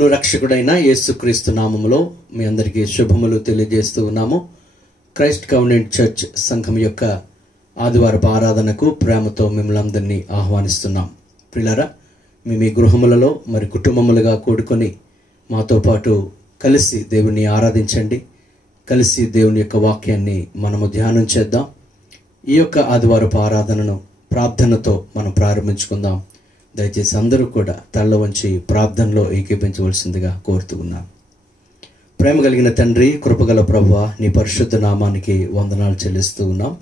ప్రభువును రక్షకుడైన యేసుక్రీస్తు నామములో మీ అందరికీ శుభములు తెలియజేస్తూ ఉన్నాము. క్రైస్ట్ కవెనెంట్ చర్చ్ సంఘం యొక్క ఆదివారపు ఆరాధనకు ప్రేమతో మిమ్మల్ని అందరినీ ఆహ్వానిస్తున్నాం. ప్రియులారా, మీ గృహములలో మరి కుటుంబములుగా కూడుకొని మాతో పాటు కలిసి దేవుని ఆరాధించండి. కలిసి దేవుని యొక్క వాక్యాన్ని మనము ధ్యానం చేద్దాం. ఈ యొక్క ఆదివారపు ఆరాధనను ప్రార్థనతో మనం ప్రారంభించుకుందాం. దయచేసి అందరూ కూడా తల్ల వంచి ప్రార్థనలో ఏకీపించవలసిందిగా కోరుతూ ఉన్నాం. ప్రేమ కలిగిన తండ్రి, కృపగల ప్రభువా, నీ పరిశుద్ధ నామానికి వందనాలు చెల్లిస్తూ ఉన్నాం.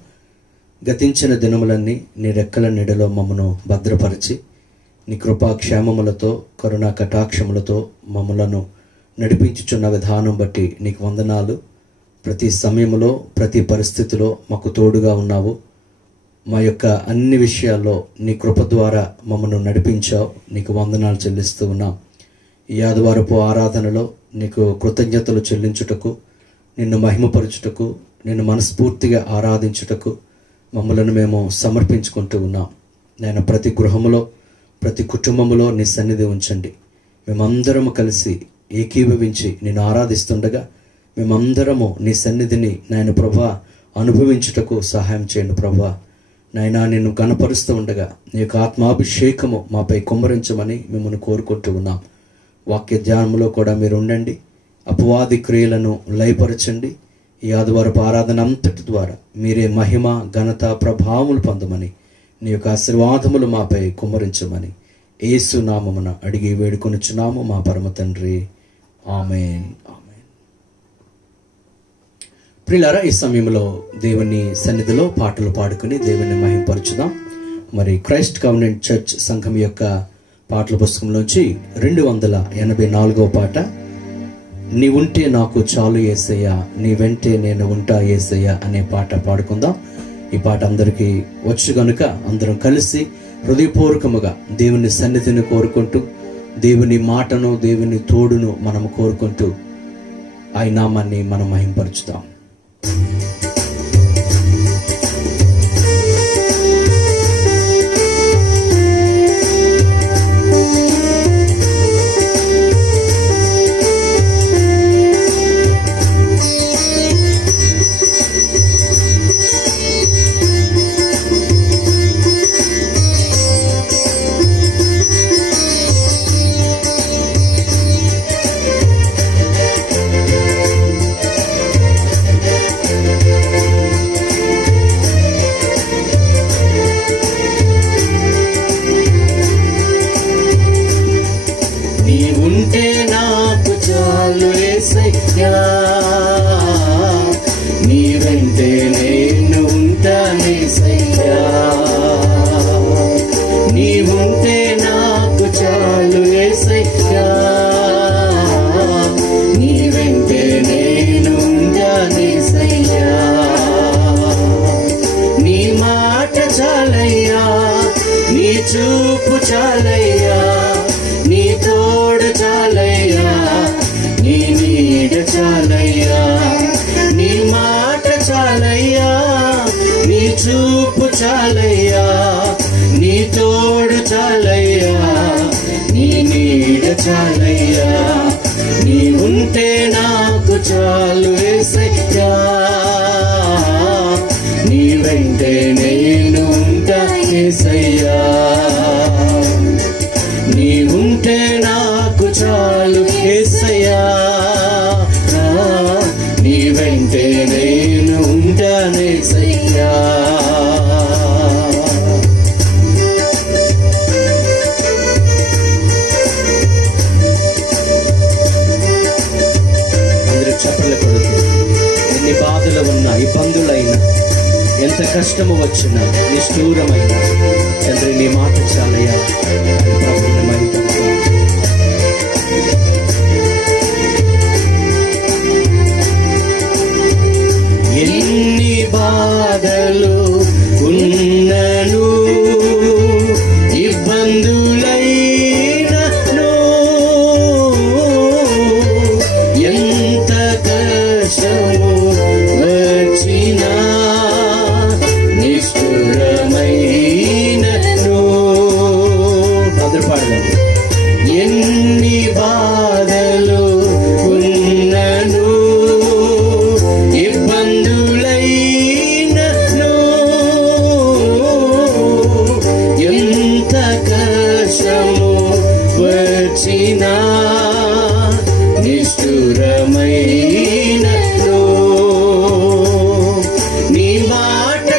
గతించిన దినములన్నీ నీ రెక్కల నీడలో మమ్మను భద్రపరిచి నీ కృపా క్షేమములతో కరుణా కటాక్షములతో మమ్మలను నడిపించుచున్న విధానం బట్టి నీకు వందనాలు. ప్రతి సమయంలో ప్రతి పరిస్థితిలో మాకు తోడుగా ఉన్నావు. మా యొక్క అన్ని విషయాల్లో నీ కృప ద్వారా మమ్మల్ని నడిపించావు. నీకు వందనాలు చెల్లిస్తూ ఉన్నాం. ఈ ఆదివారపు ఆరాధనలో నీకు కృతజ్ఞతలు చెల్లించుటకు, నిన్ను మహిమపరచుటకు, నిన్ను మనస్ఫూర్తిగా ఆరాధించుటకు మమ్మలను మేము సమర్పించుకుంటూ ఉన్నాం. నేను ప్రతి గృహములో ప్రతి కుటుంబములో నీ సన్నిధి ఉంచండి. మేమందరము కలిసి ఏకీభవించి నిన్ను ఆరాధిస్తుండగా మేమందరము నీ సన్నిధిని నాయన ప్రభువా అనుభవించుటకు సహాయం చేయండి. ప్రభువా నాయనా, నిన్ను కనపరుస్తూ ఉండగా నీ యొక్క ఆత్మాభిషేకము మాపై కుమ్మరించమని మిమ్మల్ని కోరుకుంటూ ఉన్నాం. వాక్య ధ్యానంలో కూడా మీరు ఉండండి. అపవాది క్రియలను లయపరచండి. ఈ ఆదివారపు ఆరాధన అంతటి ద్వారా మీరే మహిమ ఘనత ప్రభావములు పొందమని నీ యొక్క ఆశీర్వాదములు మాపై కుమ్మరించమని యేసు నామమున అడిగి వేడుకొనుచున్నాము మా పరమ తండ్రి. ఆమేన్. ప్రియులారా, ఈ సమయంలో దేవుని సన్నిధిలో పాటలు పాడుకుని దేవుని మహిమపరచుదాం. మరి క్రైస్ట్ కవెనెంట్ చర్చ్ సంఘం యొక్క పాటల పుస్తకంలోంచి 284వ పాట, నీ ఉంటే నాకు చాలు యేసయ్యా, నీ వెంటే నేను ఉంటా యేసయ్యా అనే పాట పాడుకుందాం. ఈ పాట అందరికీ వచ్చు గనుక అందరం కలిసి హృదయపూర్వకముగా దేవుని సన్నిధిని కోరుకుంటూ, దేవుని మాటను దేవుని తోడును మనం కోరుకుంటూ ఆయన నామాన్ని మనం మహింపరచుదాం. నీ వెంటే నేను ఉంటానేసయ్యా, నీ ఉంటే నాకు చాలు యేసయ్యా, నీ వెంటే నేను ఉంటానేసయ్యా, నీ మాట చాలయ్యా, నీ చూపు చాలయ్యా, నీ తోడు చాలయ్యా, నీ నీడ చాలయ్యా, నీ మాట చాలయ్యా, నీ చూపు చాలయ్యా, నీ తోడు చాలయ్యా, నీ నీడ చాలయ్యా, నీ ఉంటే నాకు చాలు యేసయ్యా, నీ వెంటే నేను ఉంటా యేసయ్యా, నీ ఉంటే నాకు చాలు యేసయ్యా, నీ వెంటే నేను ఉంటానేసయ్యా. అందరూ చప్పట్లు కొడుతూ, ఎన్ని బాధలు ఉన్నా, ఇబ్బందులైనా, ఎంత కష్టము వచ్చినా, నిష్ఠూరమైన తండ్రి నీ మాట చాలయ్యా ప్రభువుని మహిమపరచుదాం. ఎన్ని బాధలు ఉన్నను, ఇబ్బందులైనను, ఎంత కష్టము వచ్చినా, నిష్ఠురమైనను, భద్రపాడదాం.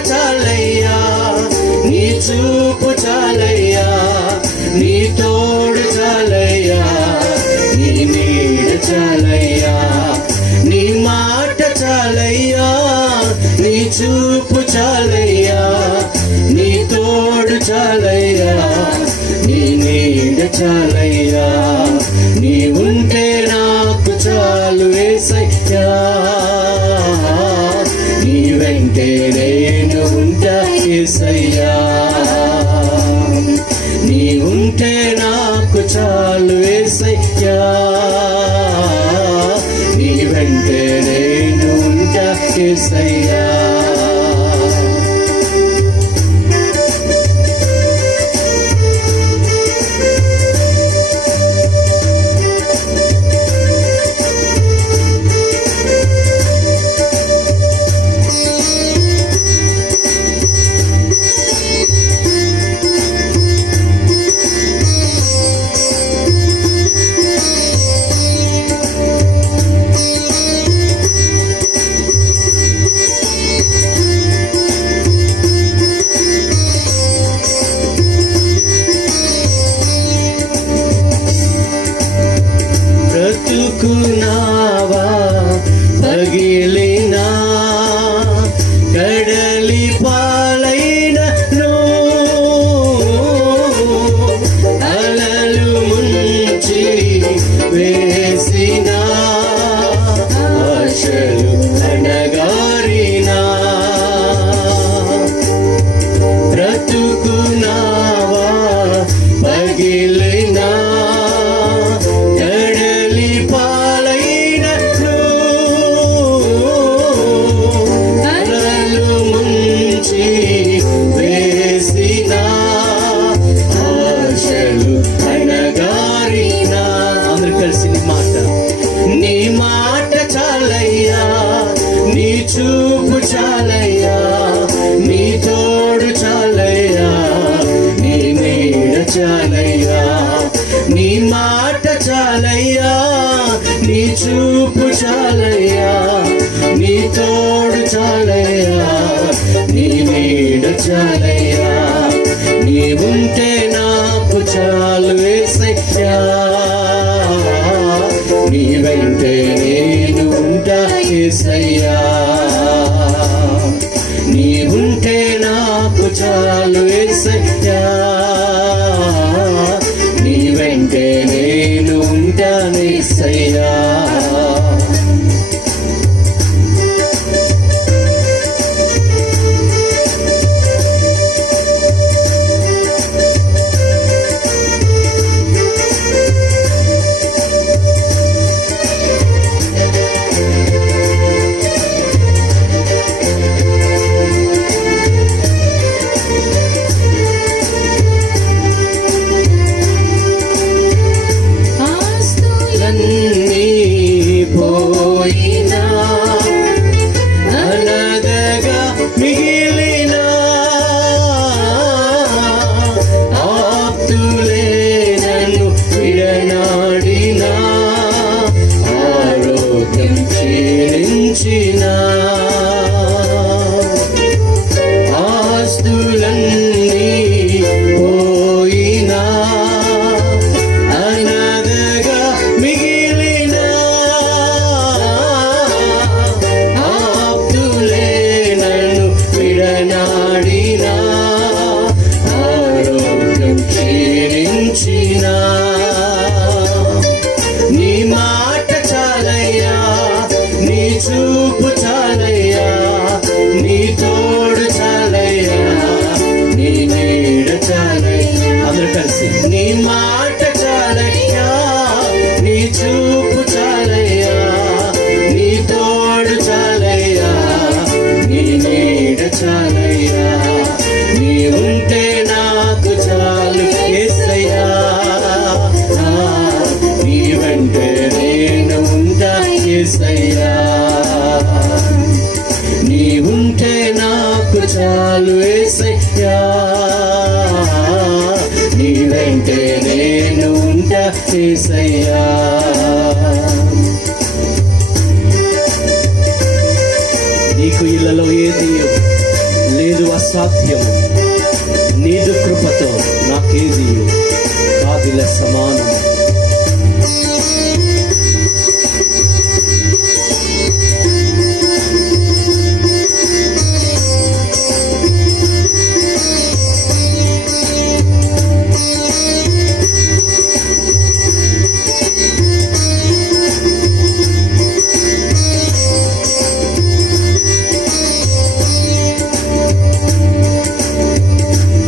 చాలయ్యా, నీ చూపు చాలయ్యా, నీ తోడు చాలయ్యా, నీ నీడ చాలయ్యా, నీ మాట చాలయ్యా, నీ చూపు చాలయ్యా, నీ తోడు చాలయ్యా, నీ నీడ చాలయ్యా, నీ ఉంటే నాకు చాలు యేసయ్యా, నీ వెంటే నేను ఉంటా యేసయ్యా, నీ ఉంటే నాకు చాలు యేసయ్యా, నీ వెంటే నేను ఉంటా యేసయ్యా. బ్రతుకునావా పగిలినా కడలి పాలైనను, అలలు ముంచి వేసిన ఆశలు అణగారినా, బ్రతుకునావా పగిలినా చూపు చాలయ్యా, నీ తోడు చాలయ్యా, నీ నీడ చాలయ్యా, నీ మాట చాలయ్యా, నీ చూపు చాలయ్యా, నీ తోడు చాలయ్యా, నీ నీడ చాలయ్యా, నీ ఉంటే నాకు చాలు యేసయ్యా, నీ వెంటే నేను ఉంటా యేసయ్యా, నీ ఉంటే నాకు చాలు యేసయ్యా, నీ వెంటే నేను ఉంటా యేసయ్యా. పోయినా అనగగా మిగిలినా ఆప్తులే నన్ను విడనాడినా, ఆరోగ్యం క్షీణించినా, ఆస్తులన్నీ పోయినా అనగగా మిగిలినా, ఆప్తులే నన్ను విడనాడినా, ఆరోగ్యం క్షీణించినా, నీ మాట చాలయ్యా, నీ చూపు చాలయ్యా, నీ తోడు చాలయ్యా, నీ నీడ చాలయ్యా. అందరూ కలిసి నీ మాట చాలయ్యా, నీ చూపు చాలయ్యా, నీ తోడు చాలయ్యా, నీ నీడ చాలయ్యా, నీ ఉంటే నాకు చాలు యేసయ్యా, నీ వెంటే నేను ఉంటా యేసయ్యా, నీ ఉంటే నాకు చాలు యేసయ్యా, నీ వెంటే నేను ఉంటా యేసయ్యా. నీకు ఇళ్ళలో ఏది లేదు అసాధ్యం. నీదు కృపతో నాకేది కాదిల సమానం.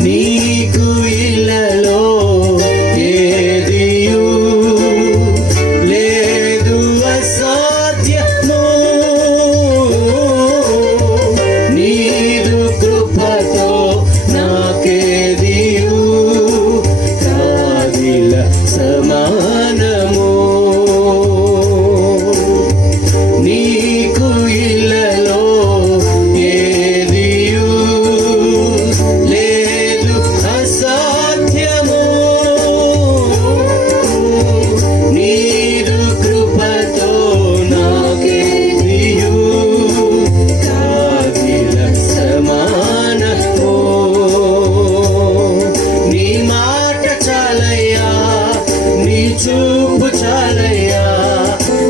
నీకు ఇలలో ఏదియు లేదు అసాధ్యము. నీదు కృపతో నాకేదియు కాదిల సమానము. నీకు ఇలలో ఏదియు లేదు అసాధ్యము. నీదు కృపతో నాకేదియు కాదిల సమానము. నీ మాట చాలయ్యా, నీ చూపు చాలయ్యా,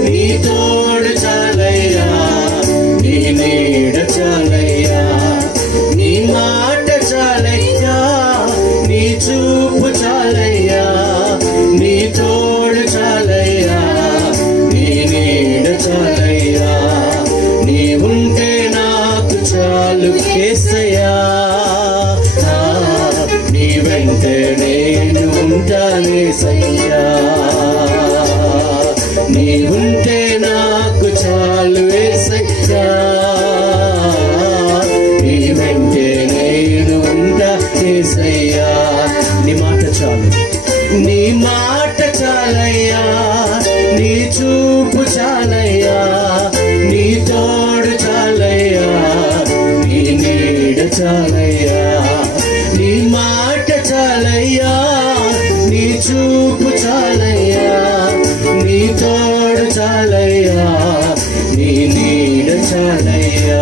నీ తోడు చాలయ్యా, నీ నీడ చాలయ్యా. నీ మాట చాలయ్యా, నీ చూపు చాలయ్యా, నీ తోడు చాలయ్యా, నీ నీడ చాలయ్యా. నీ ఉంటే నాకు చాలు యేసయ్యా. నీ వెంటే నేను ఉంటానేసయ్యా. నీ ఉంటే నాకు చాలు యేసయ్యా. నీ వెంటే నేను ఉంటానేసయ్యా. నీ మాట చాలు, నీ మాట చాలయ్యా, నీ చూపు చాలయ్యా, నీ తోడు చాలయ్యా, నీ నీడ చాలయ్యా. నీ మాట చాలయ్యా, నీ చూపు చాలయ్యా, నీ తోడు చాలయ్యా, నీ నీడ చాలయ్యా.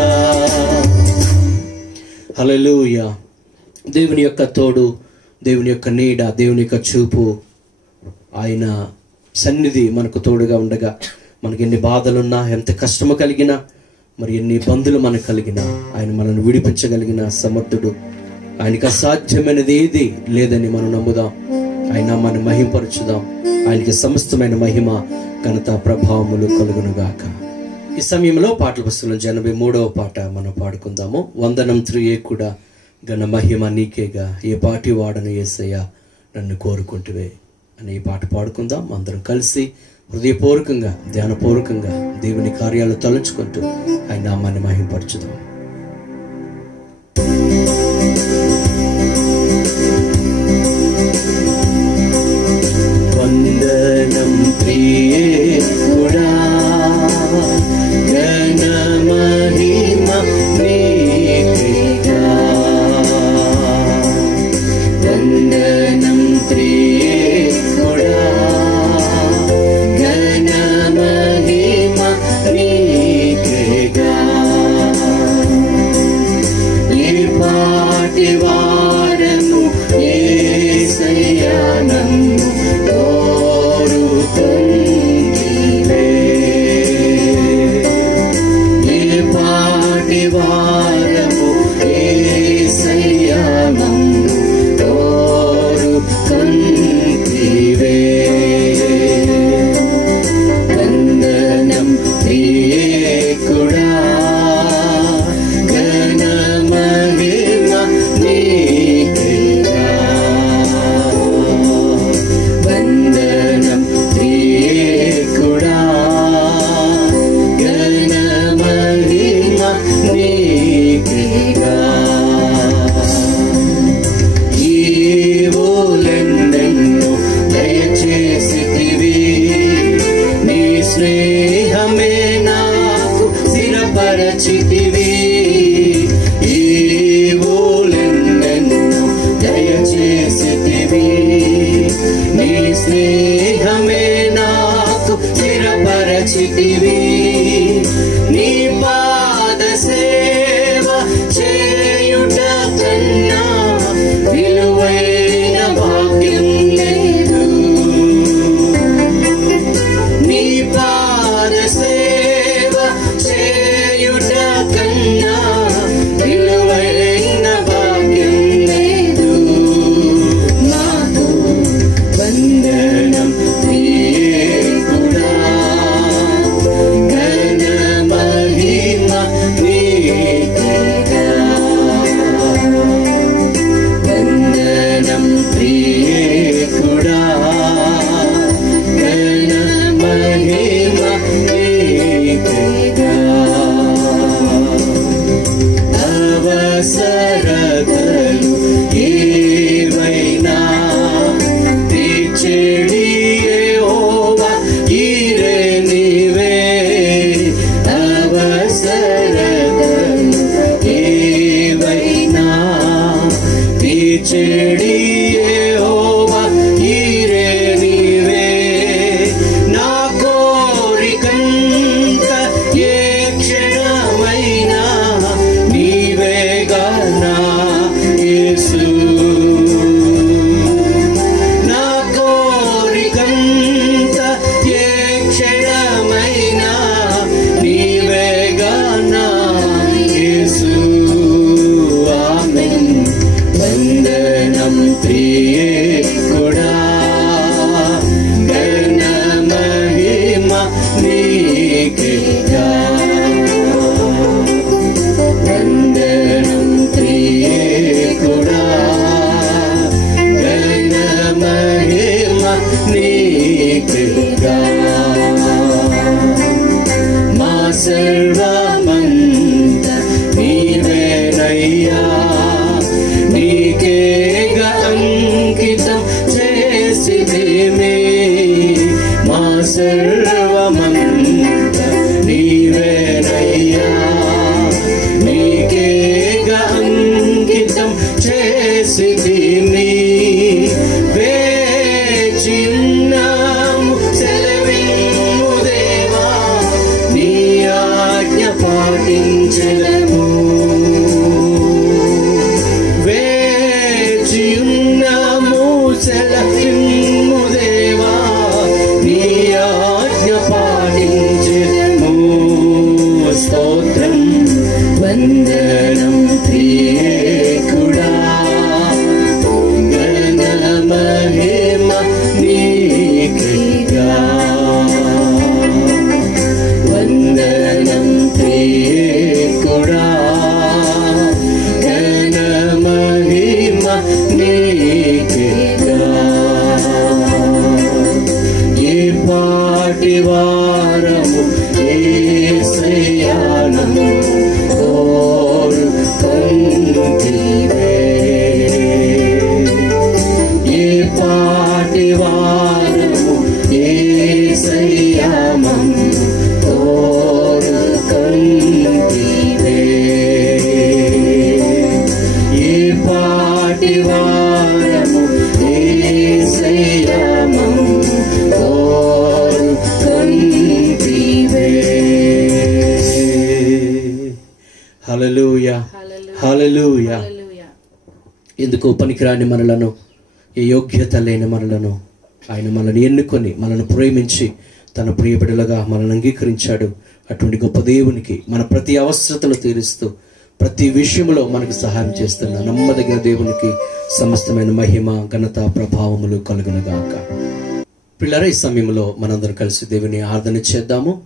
హల్లెలూయా. దేవుని యొక్క తోడు, దేవుని యొక్క నీడ, దేవుని యొక్క చూపు, ఆయన సన్నిధి మనకు తోడుగా ఉండగా మనకి ఎన్ని బాధలున్నా, ఎంత కష్టము కలిగినా, మరి ఎన్ని ఇబ్బందులు మనకు కలిగినా ఆయన మనల్ని విడిపించగలిగిన సమర్థుడు. ఆయనకు అసాధ్యమైనది ఏది లేదని మనం నమ్ముదాం. ఆయన మనం మహింపరచుదాం. ఆయనకి సమస్తమైన మహిమ, ఘనత, ప్రభావములు కలుగునుగాక. ఈ సమయంలో పాటల పుస్తకంలో 83వ పాట మనం పాడుకుందాము. వందనం త్రియే కూడా ఘన మహిమ నీకేగా, ఏ పాటి వాడను యేసయ్యా నన్ను కోరుకుంటువే అని ఈ పాట పాడుకుందాం. అందరం కలిసి హృదయపూర్వకంగా, ధ్యానపూర్వకంగా దేవుని కార్యాలు తలుచుకుంటూ ఆయన నామాన్ని మహింపరచుదాం. వందనం ప్రియేకుడా, ఘన మహిమ నీకేగా. వందనం ప్రియేకుడా, ఘన మహిమ నీకేగా. ఏ పాటి వారను యేసయ్యా నన్ను కోరుకుంటివే. ఏ పాటి వారము యేసయ్యా నన్ను కోరుకుంటివే. వందనం ప్రియేకుడా, ఘన మహిమ నీకేగా. అవసరతలు ఏవైనా తీర్చేడి యెహోవా ఈరే నీవే. అవసరతలు ఏవైనా తీర్చేడి యెహోవా ఈరే నీవే. నా కోరికంత ఏ క్షణమైనా నీవేగా నా యేసు. నా కోరికంత ఏ క్షణమైనా నీవేగా నా యేసు. ఆమేన్. వందనం త్రియేకుడా, ఘన మహిమ నీకేగా. వందనం త్రియేకుడా, ఘన మహిమ నీకేగా. మా సర్వమంత నీవేనయ్యా, నీకేగా అంకితం చేసితిమి. మా సర్వమంత నీవేనయ్యా, నీకేగా అంకితం చేసితిమి. వేచిన్నాము సెలవిమ్ము దేవా, నీ ఆజ్ఞ పాటించెదము. వేచిన్నాము సెలవిమ్ము దేవా, నీ ఆజ్ఞ పాటించెదము. స్తోత్రం. వందనం త్రియేకుడా, ఘన మహిమ నీకేగా. వందనం త్రియేకుడా, ఘన మహిమ నీకేగా. ఏ పాటి వారము యేసయ్యాను కోరుకొంటివే. ఏ పాటి వారము యేసయ్యాను కోరుకొంటివే. ఏ పాటి వారము యేసయ్యాను కోరుకొంటివే. హల్లెలూయా, హల్లెలూయా. ఎందుకు పనికిరాని మనలను, ఏ యోగ్యత లేని మనలను ఆయన మనల్ని ఎన్నుకొని మనల్ని ప్రేమించి తన ప్రియబిడ్డలుగా మనల్ని అంగీకరించాడు. అటువంటి గొప్ప దేవునికి మన ప్రతి అవసరతలు తీరుస్తూ ప్రతి విషయంలో మనకు సహాయం చేస్తున్న నమ్మదగిన దేవునికి సమస్తమైన మహిమ ఘనత ప్రభావములు కలుగునుగాక. పిల్లరా, ఈ సమయంలో మనందరం కలిసి దేవుని ఆరాధన చేద్దాము.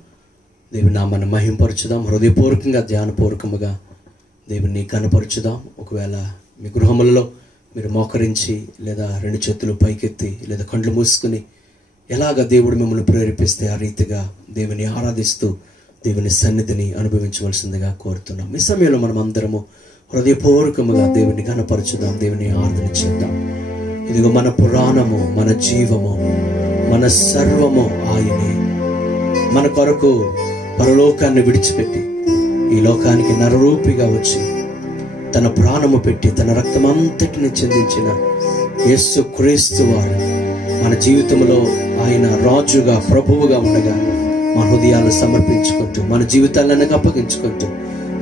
దేవుని నామాన్ని మహింపరచుదాం. హృదయపూర్వకంగా ధ్యానపూర్వకముగా దేవుని కనపరచుదాం. ఒకవేళ మీ గృహములలో మీరు మోకరించి లేదా రెండు చేతులు పైకెత్తి లేదా కండ్లు మూసుకుని ఎలాగ దేవుడు మిమ్మల్ని ప్రేరేపిస్తే ఆ రీతిగా దేవుని ఆరాధిస్తూ దేవుని సన్నిధిని అనుభవించవలసిందిగా కోరుతున్నాం. ఈ సమయంలో మనం అందరము హృదయపూర్వకముగా దేవుని కనపరచుదాం, దేవుని ఆరాధన చేద్దాం. ఇదిగో మన పురాణము, మన జీవము, మన సర్వము ఆయనే. మన కొరకు పరలోకాన్ని విడిచిపెట్టి ఈ లోకానికి నరరూపిగా వచ్చి తన ప్రాణము పెట్టి తన రక్తమంతటిని చెందించిన యేసు క్రీస్తు వారు మన జీవితంలో ఆయన రాజుగా ప్రభువుగా ఉండగా మన హృదయాలను సమర్పించుకుంటూ మన జీవితాలను అప్పగించుకుంటూ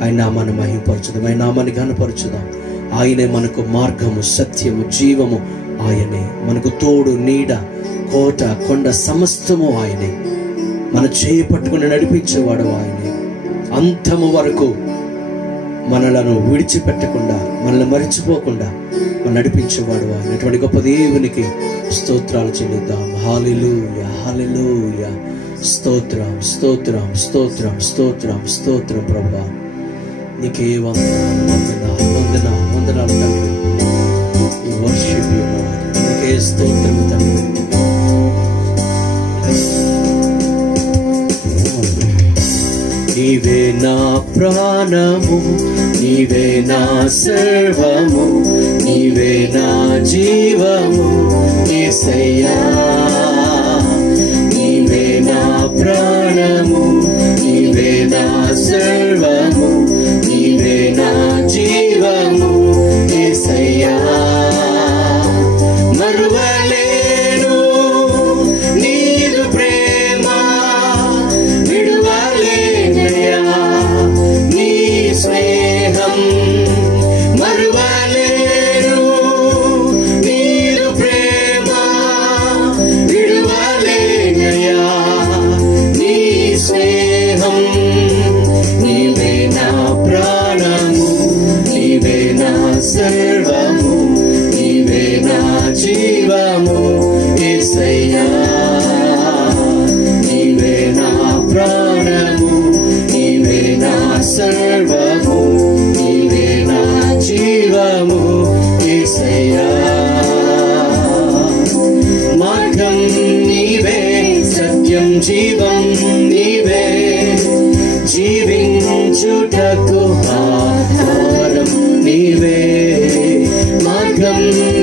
ఆయన నామాన్ని మహింపరచుదాం, ఆయన నామాన్ని ఘనపరచుదాం. ఆయనే మనకు మార్గము, సత్యము, జీవము ఆయనే. మనకు తోడు, నీడ, కోట, కొండ సమస్తము ఆయనే. మన చేయి పట్టుకుని నడిపించేవాడు ఆయనే. అంతము వరకు మనలను విడిచిపెట్టకుండా, మనల్ని మరిచిపోకుండా మనం నడిపించేవాడు ఆయన. అటువంటి గొప్ప దేవునికి స్తోత్రాలు చెల్లిద్దాం. హల్లెలూయా, హల్లెలూయా. స్తోత్రం, స్తోత్రం, స్తోత్రం, స్తోత్రం, స్తోత్రం. ప్రభువా నీకే వందనాలు, వందనాలు, వందనాలు తండ్రి. ఈ వర్షిప్ యు లార్డ్. నీకే స్తోత్రం తండ్రి. నీవే నా ప్రాణము, నీవే నా సర్వము, నీవే నా జీవము యేసయ్యా. నీవే నా ప్రాణము, నీవే నా సర్వము, నీవే నా జీవము యేసయ్యా. మరువలేను నీదు ప్రేమ, విడువలేనయ్యా నీ స్నేహం. మరువలేను నీదు ప్రేమ, విడువలేనయ్యా నీ స్నేహం. నీవే నా ప్రాణము, నీవే నా సర్వము, నీవే నా జీవము యేసయ్యా. నీవే నా ప్రాణము, నీవే నా సర్వము, నీవే నా జీవము యేసయ్యా. మార్గం నీవే, సత్యం జీవం నీవే, జీవించుటకు ఆధారం నీవే. మార్గం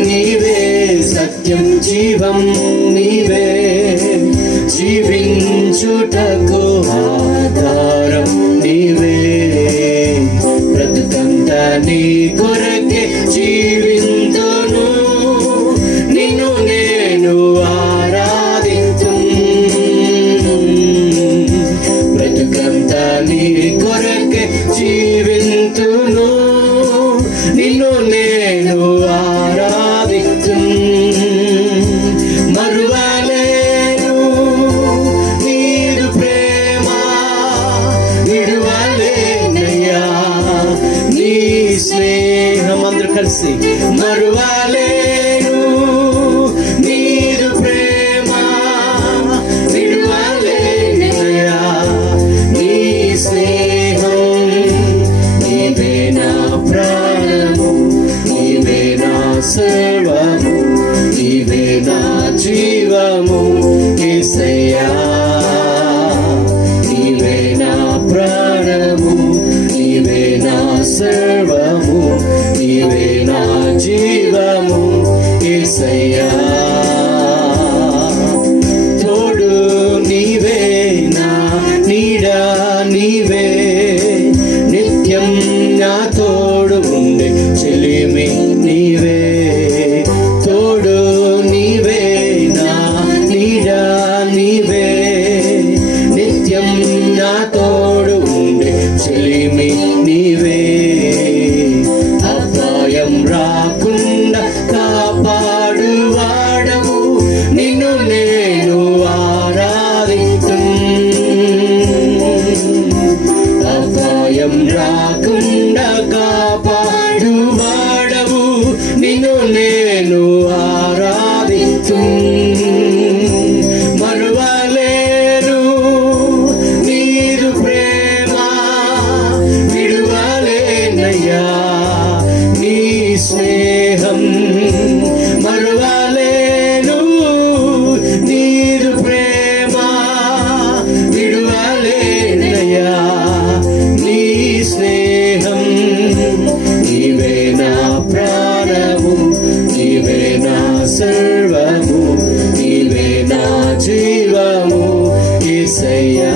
నీవే, సత్యం జీవం నీవే, జీవించుటకు ఆధారం నీవే. బ్రతుకంతా నీ కొరకే జీవింతును, నిన్ను నేను ఆరాధింతును. బ్రతుకంతా నీ కొరకే జీవింతును, నిన్ను నేను ఆరాధింతును. మరువలేను నీదు ప్రేమ, విడువలేనయ్యా నీ స్నేహం. అందరూ కలిసి మరువలేను నీదు ప్రేమ, విడువలేనయ్యా నీ స్నేహం. నీవే నా ప్రాణము, నీవే నా సర్వము, నీవే నా జీవము యేసయ్యా. నీవే నా ప్రాణము, నీవే నా సర్వము, నీవే నా జీవము యేసయ్యా. తోడు నీవే, నా నీడ నీవే, నిత్యం నా తోడు ఉండే చెలిమి నీవే. తోడు నీవే, నా నీడ నీవే, నిత్యం నా తోడు ఉండే చెలిమి నీవే. అపాయం రాకుండా కాపాడు వాడవు, నిన్ను నేను ఆరాధింతును. అపాయం రాకుండా కాపాడు వాడవు, నిన్ను నేను ఆరాధింతును. మరువలేను నీదు ప్రేమ, విడువలేనయ్యా నీ స్నేహం. మరువలేను నీదు ప్రేమ, విడువలేనయ్యా నీ స్నేహం. నీవే నా ప్రాణము, నీవే నా సర్వము, నీవే నా జీవము యేసయ్యా.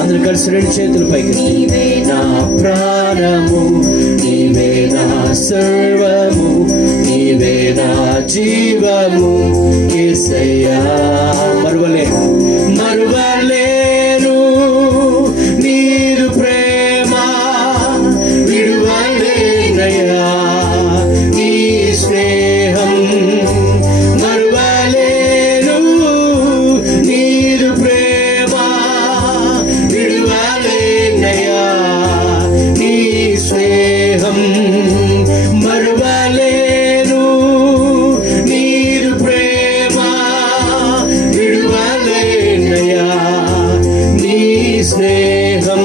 అందరూ కలిసి రెండు చేతులు పైకి. నా ప్రాణము, నీవే నా సర్వము, నీవే నా జీవము యేసయ్యా. మరువలేను మరువలేను నీదు ప్రేమ, విడువలేనయ్యా నీ స్నేహం. మరువలేను నీదు ప్రేమ, విడువలేనయ్యా నీ స్నేహం. మరువలేను నీదు ప్రేమ, విడువలేనయ్యా నీ స్నేహం.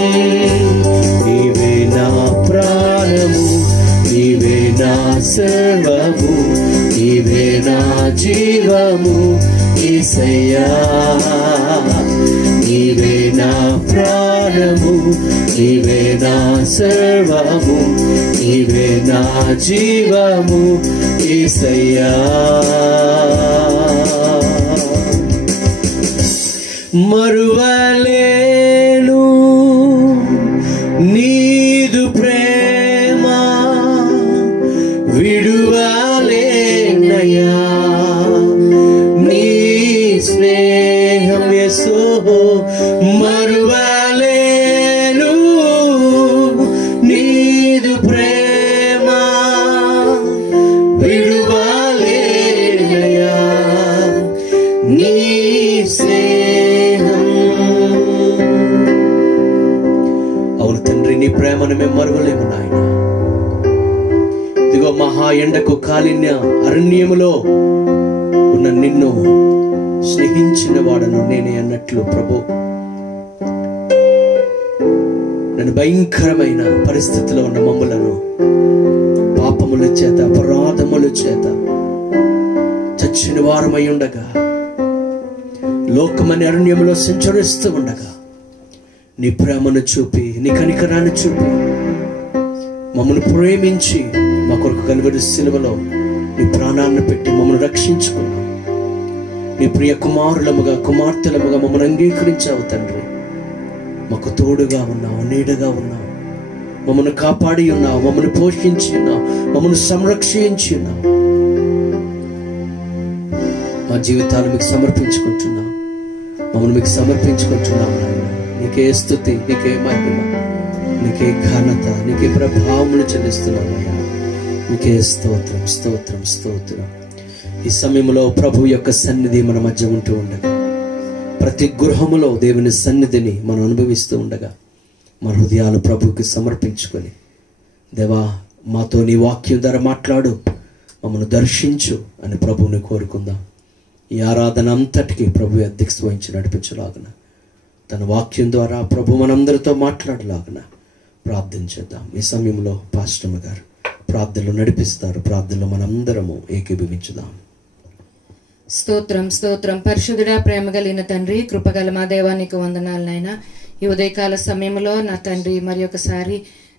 నీవే నా ప్రాణము, నీవే నా సర్వము, నీవే నా జీవము యేసయ్యా. నీవే నా ప్రాణము, నీవే నా సర్వము, నీవే నా జీవము యేసయ్యా. మరువలేను నీదు ప్రేమ, విడువలేనయ్యా నీ స్నేహం యేసు. మరువలేను నీదు ప్రేమ, విడువలేనయ్యా నీ స్నేహం. అవును తండ్రి, నీ ప్రేమను మేము మరువలేము నాయన. ఇదిగో మహా ఎండకు కాలిన అరణ్యములో ఉన్న నిన్ను స్నేహించిన వాడను నేనే అన్నట్లు ప్రభు, నన్ను భయంకరమైన పరిస్థితిలో ఉన్న మమ్ములను పాపముల చేత అపరాధముల చేత చచ్చిన వారమై ఉండగా, లోకమని అరణ్యములో సంచరిస్తూ ఉండగా నీ ప్రేమను చూపి, నీ కనికరాన్ని చూపి మమ్మల్ని ప్రేమించి మా కొరకు కలువరి సిలువలో నీ ప్రాణాన్ని పెట్టి మమ్మల్ని రక్షించుకున్నావు. నీ ప్రియ కుమారులముగా కుమార్తెలముగా మమ్మల్ని అంగీకరించావు తండ్రి. మాకు తోడుగా ఉన్నావు, నీడగా ఉన్నావు, మమ్మల్ని కాపాడి ఉన్నావు, మమ్మల్ని పోషించి ఉన్నావు, మమ్మల్ని సంరక్షించి ఉన్నావు. మా జీవితాలు మీకు సమర్పించుకుంటున్నాం, మమ్మల్ని మీకు సమర్పించుకుంటున్నాం నాయన. నీకే స్తుతి, నీకే మహిమ, నీకే ఘనత, నీకే ప్రభావములు చెల్లిస్తున్నామయ్యా. నీకే స్తోత్రం, స్తోత్రం, స్తోత్రం. ఈ సమయంలో ప్రభు యొక్క సన్నిధి మన మధ్య ఉంటూ ఉండగా, ప్రతి గృహములో దేవుని సన్నిధిని మనం అనుభవిస్తూ ఉండగా, మన హృదయాలు ప్రభువుకి సమర్పించుకొని, దేవా మాతో నీ వాక్యం ద్వారా మాట్లాడు, మమ్మల్ని దర్శించు అని ప్రభువుని కోరుకుందాం. ఈ ఆరాధన అంతటికీ ప్రభు అధ్యక్ష వహించి నడిపించలాగున, తన వాక్యం ద్వారా ప్రభు మనందరితో మాట్లాడలాగున ప్రార్థించేద్దాం. ఈ సమయంలో పాస్టర్ గారు ప్రార్థనలు నడిపిస్తారు. ప్రార్థనలో మనందరము ఏకీభవించుదాం. స్తోత్రం, స్తోత్రం. పరిశుద్ధుడా, ప్రేమ కలిగిన తండ్రి, కృపగల మా దేవానికి వందనాలు నాయన. ఈ ఉదయకాల సమయంలో నా తండ్రి మరి ఒకసారి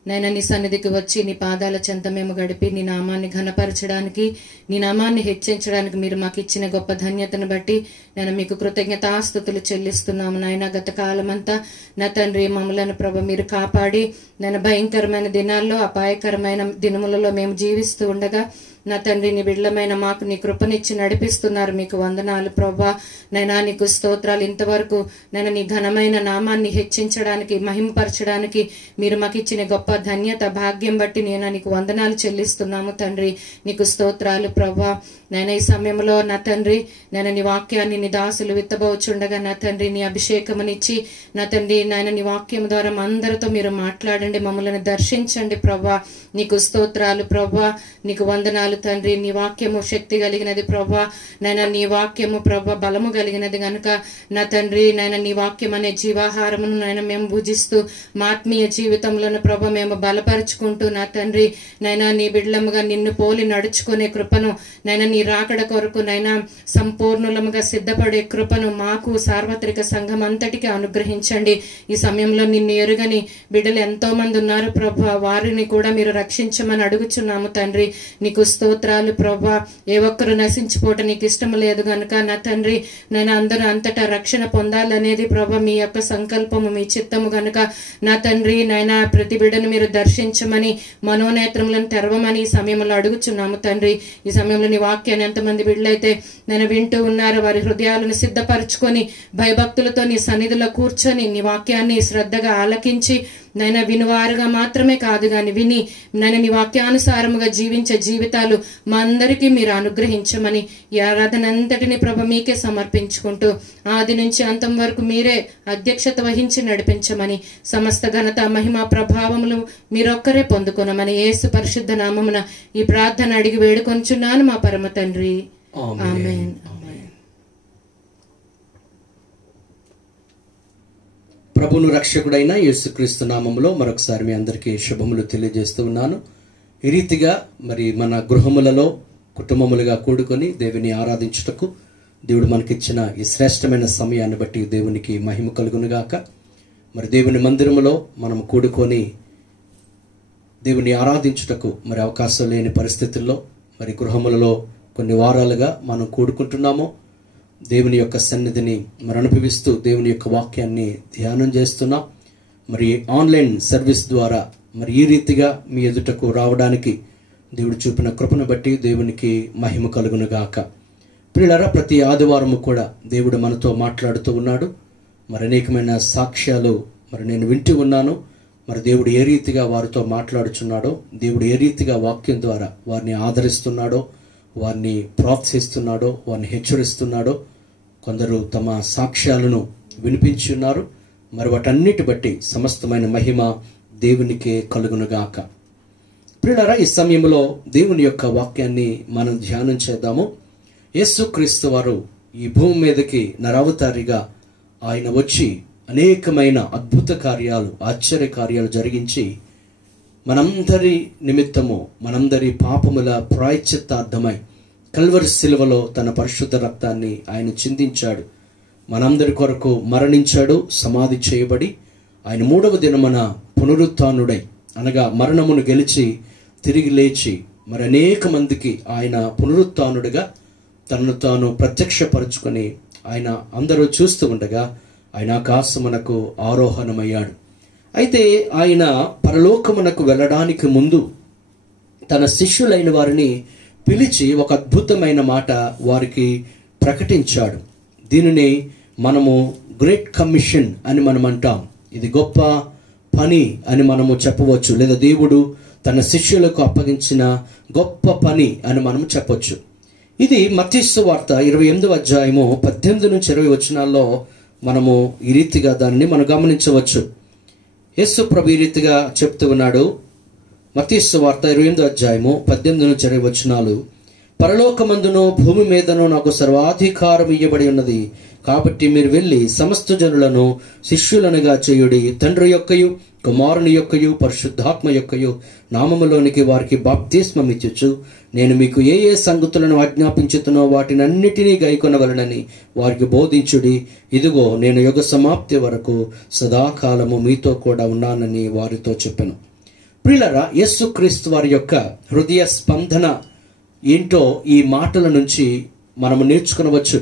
నైనా నీ సన్నిధికి వచ్చి నీ పాదాల చెంత మేము గడిపి నీ నామాన్ని ఘనపరచడానికి, నీ నామాన్ని హెచ్చించడానికి మీరు మాకు ఇచ్చిన గొప్ప ధన్యతను బట్టి నేను మీకు కృతజ్ఞతాస్తుతులు చెల్లిస్తున్నాము నాయన. గత కాలమంతా నా తండ్రి మమ్మలను ప్రభ మీరు కాపాడి నేను భయంకరమైన దినాల్లో, అపాయకరమైన దినములలో మేము జీవిస్తూ ఉండగా నా తండ్రి నీ బిడ్డలమైన మాకు నీ కృపనిచ్చి నడిపిస్తున్నారు. మీకు వందనాలు ప్రభా. నైనా నీకు స్తోత్రాలు. ఇంతవరకు నేను నీ ఘనమైన నామాన్ని హెచ్చించడానికి, మహిమపరచడానికి మీరు మాకు ఇచ్చిన గొప్ప ధన్యత, భాగ్యం బట్టి నేను నీకు వందనాలు చెల్లిస్తున్నాము తండ్రి. నీకు స్తోత్రాలు ప్రభా. నేను ఈ సమయంలో నా తండ్రి నేను నీ వాక్యాన్ని నీ దాసులు విత్తబోచుండగా నా తండ్రి నీ అభిషేకమునిచ్చి నా తండ్రి నాయన నీ వాక్యం ద్వారా అందరితో మీరు మాట్లాడండి, మమ్మల్ని దర్శించండి ప్రభా. నీకు స్తోత్రాలు ప్రభా. నీకు వందనాలు తండ్రి. నీ వాక్యము శక్తి కలిగినది ప్రభా. నాయన నీ వాక్యము ప్రభా బలము కలిగినది గనుక నా తండ్రి నాయన నీ వాక్యం అనే జీవాహారమును నాయన మేము భుజిస్తూ మా ఆత్మీయ జీవితంలో ప్రభా మేము బలపరుచుకుంటూ నా తండ్రి నైనా నీ బిడ్డలముగా నిన్ను పోలి నడుచుకునే కృపను, నైనా నీ రాకడ కొరకు నైనా సంపూర్ణులముగా సిద్ధపడే కృపను మాకు సార్వత్రిక సంఘం అంతటికి అనుగ్రహించండి. ఈ సమయంలో నిన్ను ఎరుగని బిడ్డలు ఎంతో మంది ఉన్నారు ప్రభా. వారిని కూడా మీరు రక్షించమని అడుగుచున్నాము తండ్రి. నీకు స్తోత్రాలు ప్రభా. ఏ ఒక్కరు నశించిపోవటం నీకు ఇష్టం లేదు గనుక నా తండ్రి నేను అందరూ అంతటా రక్షణ పొందాలనేది ప్రభా మీ యొక్క సంకల్పము, మీ చిత్తము గనుక నా తండ్రి నాయన ప్రతి బిడ్డను మీరు దర్శించమని, మనోనేత్రములను తెరవమని ఈ సమయంలో అడుగుచున్నాము తండ్రి. ఈ సమయంలో నీ వాక్యాన్ని ఎంతమంది బిడ్డలైతే నేను వింటూ ఉన్నారు, వారి హృదయాలను సిద్ధపరచుకొని భయభక్తులతో నీ సన్నిధిలో కూర్చొని నీ వాక్యాన్ని శ్రద్ధగా ఆలకించి నైనా వినువారుగా మాత్రమే కాదు గాని విని నైనా నీ వాక్యానుసారముగా జీవించే జీవితాలు మా అందరికీ మీరు అనుగ్రహించమని ఈ ఆరాధన అంతటిని ప్రభ మీకే సమర్పించుకుంటూ ఆది నుంచి అంతం వరకు మీరే అధ్యక్షత వహించి నడిపించమని, సమస్త ఘనత మహిమ ప్రభావములు మీరొక్కరే పొందుకొనమని యేసు పరిశుద్ధ నామమున ఈ ప్రార్థన అడిగి వేడుకొంచున్నాను మా పరమ తండ్రి. ఆమేన్. ప్రభును రక్షకుడైన యేసుక్రీస్తు నామములో మరొకసారి మీ అందరికీ శుభములు తెలియజేస్తూ ఉన్నాను. ఈ రీతిగా మరి మన గృహములలో కుటుంబములుగా కూడుకొని దేవుని ఆరాధించుటకు దేవుడు మనకిచ్చిన ఈ శ్రేష్టమైన సమయాన్ని బట్టి దేవునికి మహిమ కలుగునుగాక. మరి దేవుని మందిరములో మనం కూడుకొని దేవుని ఆరాధించుటకు మరి అవకాశం లేని పరిస్థితుల్లో మరి గృహములలో కొన్ని వారాలుగా మనం కూడుకుంటున్నాము. దేవుని యొక్క సన్నిధిని మరి అనుభవిస్తూ దేవుని యొక్క వాక్యాన్ని ధ్యానం చేస్తున్నాం. మరి ఆన్లైన్ సర్వీస్ ద్వారా మరి ఈ రీతిగా మీ ఎదుటకు రావడానికి దేవుడు చూపిన కృపను బట్టి దేవునికి మహిమ కలుగునుగాక. ప్రియులారా, ప్రతి ఆదివారము కూడా దేవుడు మనతో మాట్లాడుతూ ఉన్నాడు. మరి అనేకమైన సాక్ష్యాలు మరి నేను వింటూ ఉన్నాను. మరి దేవుడు ఏ రీతిగా వారితో మాట్లాడుచున్నాడో, దేవుడు ఏ రీతిగా వాక్యం ద్వారా వారిని ఆదరిస్తున్నాడో, వారిని ప్రోత్సహిస్తున్నాడో, వారిని హెచ్చరిస్తున్నాడో, కొందరు తమ సాక్ష్యాలను వినిపించి ఉన్నారు. మరి వాటన్నిటి బట్టి సమస్తమైన మహిమ దేవునికే కలుగునుగాక. ప్రియులారా, ఈ సమయంలో దేవుని యొక్క వాక్యాన్ని మనం ధ్యానం చేద్దాము. యేసుక్రీస్తు వారు ఈ భూమి మీదకి నరావతారిగా ఆయన వచ్చి అనేకమైన అద్భుత కార్యాలు, ఆశ్చర్య కార్యాలు జరిగించి మనందరి నిమిత్తము, మనందరి పాపముల ప్రాయశ్చిత్తార్థమై కల్వరి శిలువలో తన పరిశుద్ధ రక్తాన్ని ఆయన చిందించాడు. మనందరి కొరకు మరణించాడు, సమాధి చేయబడి ఆయన 3వ దినమున పునరుత్థానుడై, అనగా మరణమును గెలిచి తిరిగి లేచి మరి అనేక మందికి ఆయన పునరుత్థానుడిగా తనను తాను ప్రత్యక్షపరుచుకొని ఆయన అందరూ చూస్తూ ఉండగా ఆయన ఆకాశమునకు ఆరోహణమయ్యాడు. అయితే ఆయన పరలోకమునకు వెళ్ళడానికి ముందు తన శిష్యులైన వారిని పిలిచి ఒక అద్భుతమైన మాట వారికి ప్రకటించాడు. దీనిని మనము గ్రేట్ కమిషన్ అని మనం అంటాం. ఇది గొప్ప పని అని మనము చెప్పవచ్చు, లేదా దేవుడు తన శిష్యులకు అప్పగించిన గొప్ప పని అని మనం చెప్పొచ్చు. ఇది మత్తయి సువార్త 28వ అధ్యాయము 18 నుంచి 20 వచనాల్లో మనము ఈ రీతిగా దానిని మనం గమనించవచ్చు. యేసు ప్రభు ఈ రీతిగా చెప్తూ ఉన్నాడు. మత్తయి సువార్త 28వ అధ్యాయము 18 నుంచి 20 వచనాలు. పరలోకమందును భూమి మీదను నాకు సర్వాధికారం ఇయ్యబడి ఉన్నది. కాబట్టి మీరు వెళ్ళి సమస్త జనులను శిష్యులనుగా చేయుడి. తండ్రి యొక్కయు, కుమారుని యొక్కయు, పరిశుద్ధాత్మ యొక్కయు నామములోనికి వారికి బాప్తిస్మం ఇచ్చుచు నేను మీకు ఏ ఏ సంగతులను ఆజ్ఞాపించుతున్నో వాటినన్నిటినీ గైకొనవలనని వారికి బోధించుడి. ఇదిగో నేను యుగ సమాప్తి వరకు సదాకాలము మీతో కూడా ఉన్నానని వారితో చెప్పెను. ప్రియులారా, యేసుక్రీస్తు వారి యొక్క హృదయ స్పందన ఏంటో ఈ మాటల నుంచి మనము నేర్చుకునవచ్చు.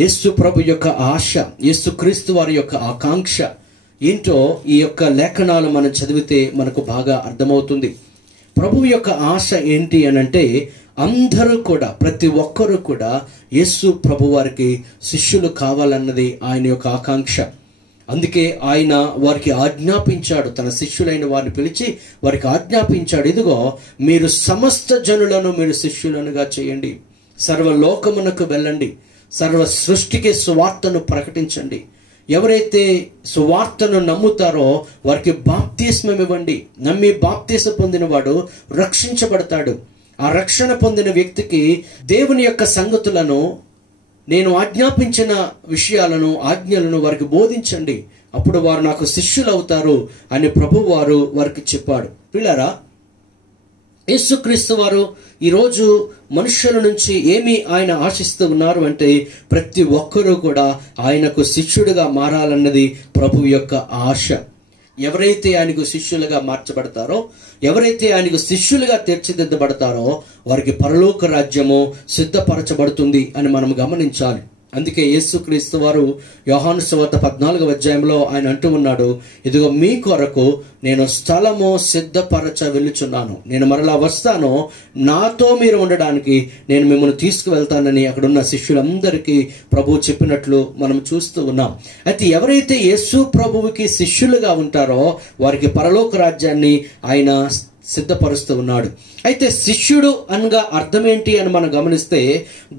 యేసు ప్రభు యొక్క ఆశ, యేసుక్రీస్తు వారి యొక్క ఆకాంక్ష ఏంటో ఈ యొక్క లేఖనాలు మనం చదివితే మనకు బాగా అర్థమవుతుంది. ప్రభు యొక్క ఆశ ఏంటి అనంటే అందరూ కూడా, ప్రతి ఒక్కరూ కూడా యేసు ప్రభు వారికి శిష్యులు కావాలన్నది ఆయన యొక్క ఆకాంక్ష. అందుకే ఆయన వారికి ఆజ్ఞాపించాడు, తన శిష్యులైన వారిని పిలిచి వారికి ఆజ్ఞాపించాడు, ఇదిగో మీరు సమస్త జనులను మీరు శిష్యులనుగా చేయండి, సర్వలోకమునకు వెళ్ళండి, సర్వ సృష్టికి సువార్తను ప్రకటించండి. ఎవరైతే సువార్తను నమ్ముతారో వారికి బాప్తిస్మం ఇవ్వండి. నమ్మి బాప్తిస్మం పొందిన వాడు రక్షించబడతాడు. ఆ రక్షణ పొందిన వ్యక్తికి దేవుని యొక్క సంగతులను, నేను ఆజ్ఞాపించిన విషయాలను, ఆజ్ఞలను వారికి బోధించండి, అప్పుడు వారు నాకు శిష్యులు అవుతారు అని ప్రభు వారు వారికి చెప్పాడు. పిల్లరా, యేసుక్రీస్తు వారు ఈరోజు మనుషుల నుంచి ఏమి ఆయన ఆశిస్తూ ఉన్నారు అంటే ప్రతి ఒక్కరూ కూడా ఆయనకు శిష్యుడిగా మారాలన్నది ప్రభు యొక్క ఆశ. ఎవరైతే ఆయనకు శిష్యులుగా మార్చబడతారో, ఎవరైతే ఆయనకు శిష్యులుగా తీర్చిదిద్దబడతారో వారికి పరలోక రాజ్యము సిద్ధపరచబడుతుంది అని మనం గమనించాలి. అందుకే యేసుక్రీస్తు వారు యోహాను సువార్త 14వ అధ్యాయంలో ఆయన అంటూ ఉన్నాడు, ఇదిగో మీ కొరకు నేను స్థలము సిద్ధపరచ వెళ్ళుచున్నాను, నేను మరలా వస్తాను, నాతో మీరు ఉండడానికి నేను మిమ్మల్ని తీసుకువెళ్తానని అక్కడున్న శిష్యులందరికీ ప్రభు చెప్పినట్లు మనం చూస్తూ ఉన్నాం. అయితే ఎవరైతే యేసు ప్రభువుకి శిష్యులుగా ఉంటారో వారికి పరలోక రాజ్యాన్ని ఆయన సిద్ధపరుస్తూ ఉన్నాడు. అయితే శిష్యుడు అనగా అర్థం ఏంటి అని మనం గమనిస్తే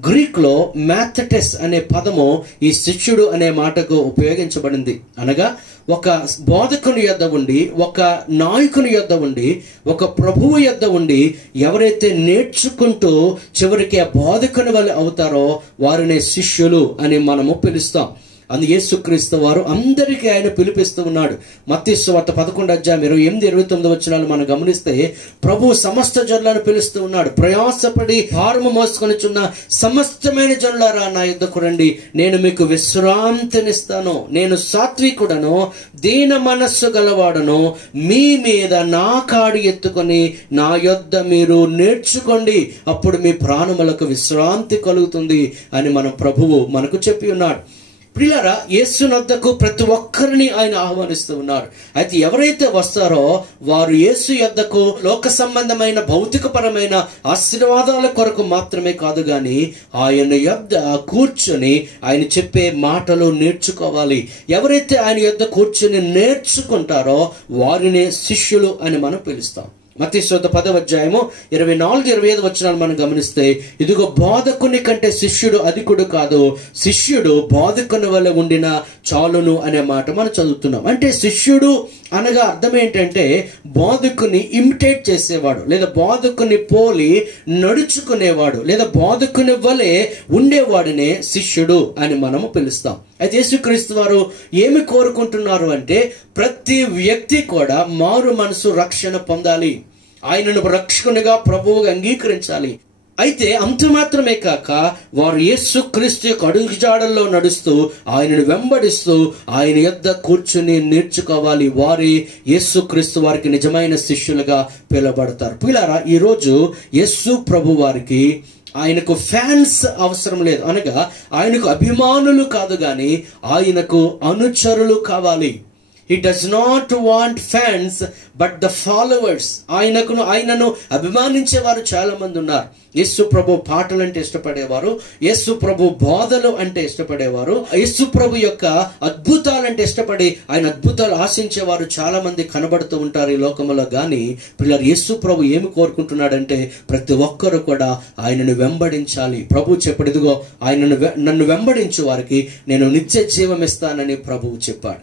గ్రీక్ లో మ్యాథటెస్ అనే పదము ఈ శిష్యుడు అనే మాటకు ఉపయోగించబడింది. అనగా ఒక బోధకుని యొద్ద ఉండి, ఒక నాయకుని యొద్ద ఉండి, ఒక ప్రభువు యొద్ద ఉండి ఎవరైతే నేర్చుకుంటూ చివరికి ఆ బోధకుని వల్ల అవుతారో వారినే శిష్యులు అని మనము పిలుస్తాం. అందుకే యేసుక్రీస్తు వారు అందరికీ ఆయన పిలిపిస్తూ ఉన్నాడు. మత్తయి సువార్త 11:28-29 మనం గమనిస్తే ప్రభు సమస్త జనులను పిలుస్తూ ఉన్నాడు. ప్రయాసపడి భారము మోసుకొనిచున్న సమస్తమైన జనులారా నా యొద్దకు రండి, నేను మీకు విశ్రాంతినిస్తాను. నేను సాత్వికుడను, దీన మనస్సు గలవాడను, మీ మీద నా కాడి ఎత్తుకొని నా యొద్ద మీరు నేర్చుకోండి, అప్పుడు మీ ప్రాణములకు విశ్రాంతి కలుగుతుంది అని మన ప్రభువు మనకు చెప్పి ఉన్నాడు. ప్రియులారా, యేసు వద్దకు ప్రతి ఒక్కరిని ఆయన ఆహ్వానిస్తూ ఉన్నారు. అయితే ఎవరైతే వస్తారో వారు యేసు యొద్దకు లోక సంబంధమైన భౌతికపరమైన ఆశీర్వాదాల కొరకు మాత్రమే కాదు గాని ఆయన యొద్ద కూర్చొని ఆయన చెప్పే మాటలు నేర్చుకోవాలి. ఎవరైతే ఆయన యొద్ద కూర్చొని నేర్చుకుంటారో వారినే శిష్యులు అని మనం పిలుస్తాం. మత్తయి సువార్త 10:24-25 మనం గమనిస్తే, ఇదిగో బోధకుని కంటే శిష్యుడు అధికుడు కాదు, శిష్యుడు బోధకుని వల్ల ఉండిన చాలును అనే మాట మనం చదువుతున్నాం. అంటే శిష్యుడు అనగా అర్థం ఏంటంటే బోధకుని ఇమిటేట్ చేసేవాడు, లేదా బోధకుని పోలి నడుచుకునేవాడు, లేదా బోధకుని వలె ఉండేవాడినే శిష్యుడు అని మనము పిలుస్తాం. అయితే యేసుక్రీస్తు వారు ఏమి కోరుకుంటున్నారు అంటే ప్రతి వ్యక్తి కూడా మారు మనసు రక్షణ పొందాలి, ఆయనను రక్షకునిగా ప్రభువుగా అంగీకరించాలి. అయితే అంత మాత్రమే కాక వారు యేసుక్రీస్తు యొక్క అడుగుజాడల్లో నడుస్తూ ఆయనను వెంబడిస్తూ ఆయన యొద్ద కూర్చుని నేర్చుకోవాలి. వారి యేసుక్రీస్తు వారికి నిజమైన శిష్యులుగా పిలువబడతారు. పిల్లారా, ఈరోజు యేసు ప్రభు వారికి ఆయనకు ఫ్యాన్స్ అవసరం లేదు, అనగా ఆయనకు అభిమానులు కాదు గాని ఆయనకు అనుచరులు కావాలి. He does not want fans but the followers. ఆయనను అభిమానించేవారు చాలా మంది ఉన్నారు. యేసు ప్రభు పాటలు అంటే ఇష్టపడేవారు, యేసు ప్రభు బోధలు అంటే ఇష్టపడేవారు, యేసు ప్రభు యొక్క అద్భుతాలంటే ఇష్టపడి ఆయన అద్భుతాలు ఆశించేవారు చాలా మంది కనబడుతూ ఉంటారు ఈ లోకంలో. గాని పిల్లలు, యేసు ప్రభు ఏమి కోరుకుంటున్నాడంటే ప్రతి ఒక్కరు కూడా ఆయనను వెంబడించాలి. ప్రభు చెప్పాడు, ఇదిగో నన్ను వెంబడించు వారికి నేను నిత్య జీవం ఇస్తానని ప్రభువు చెప్పాడు.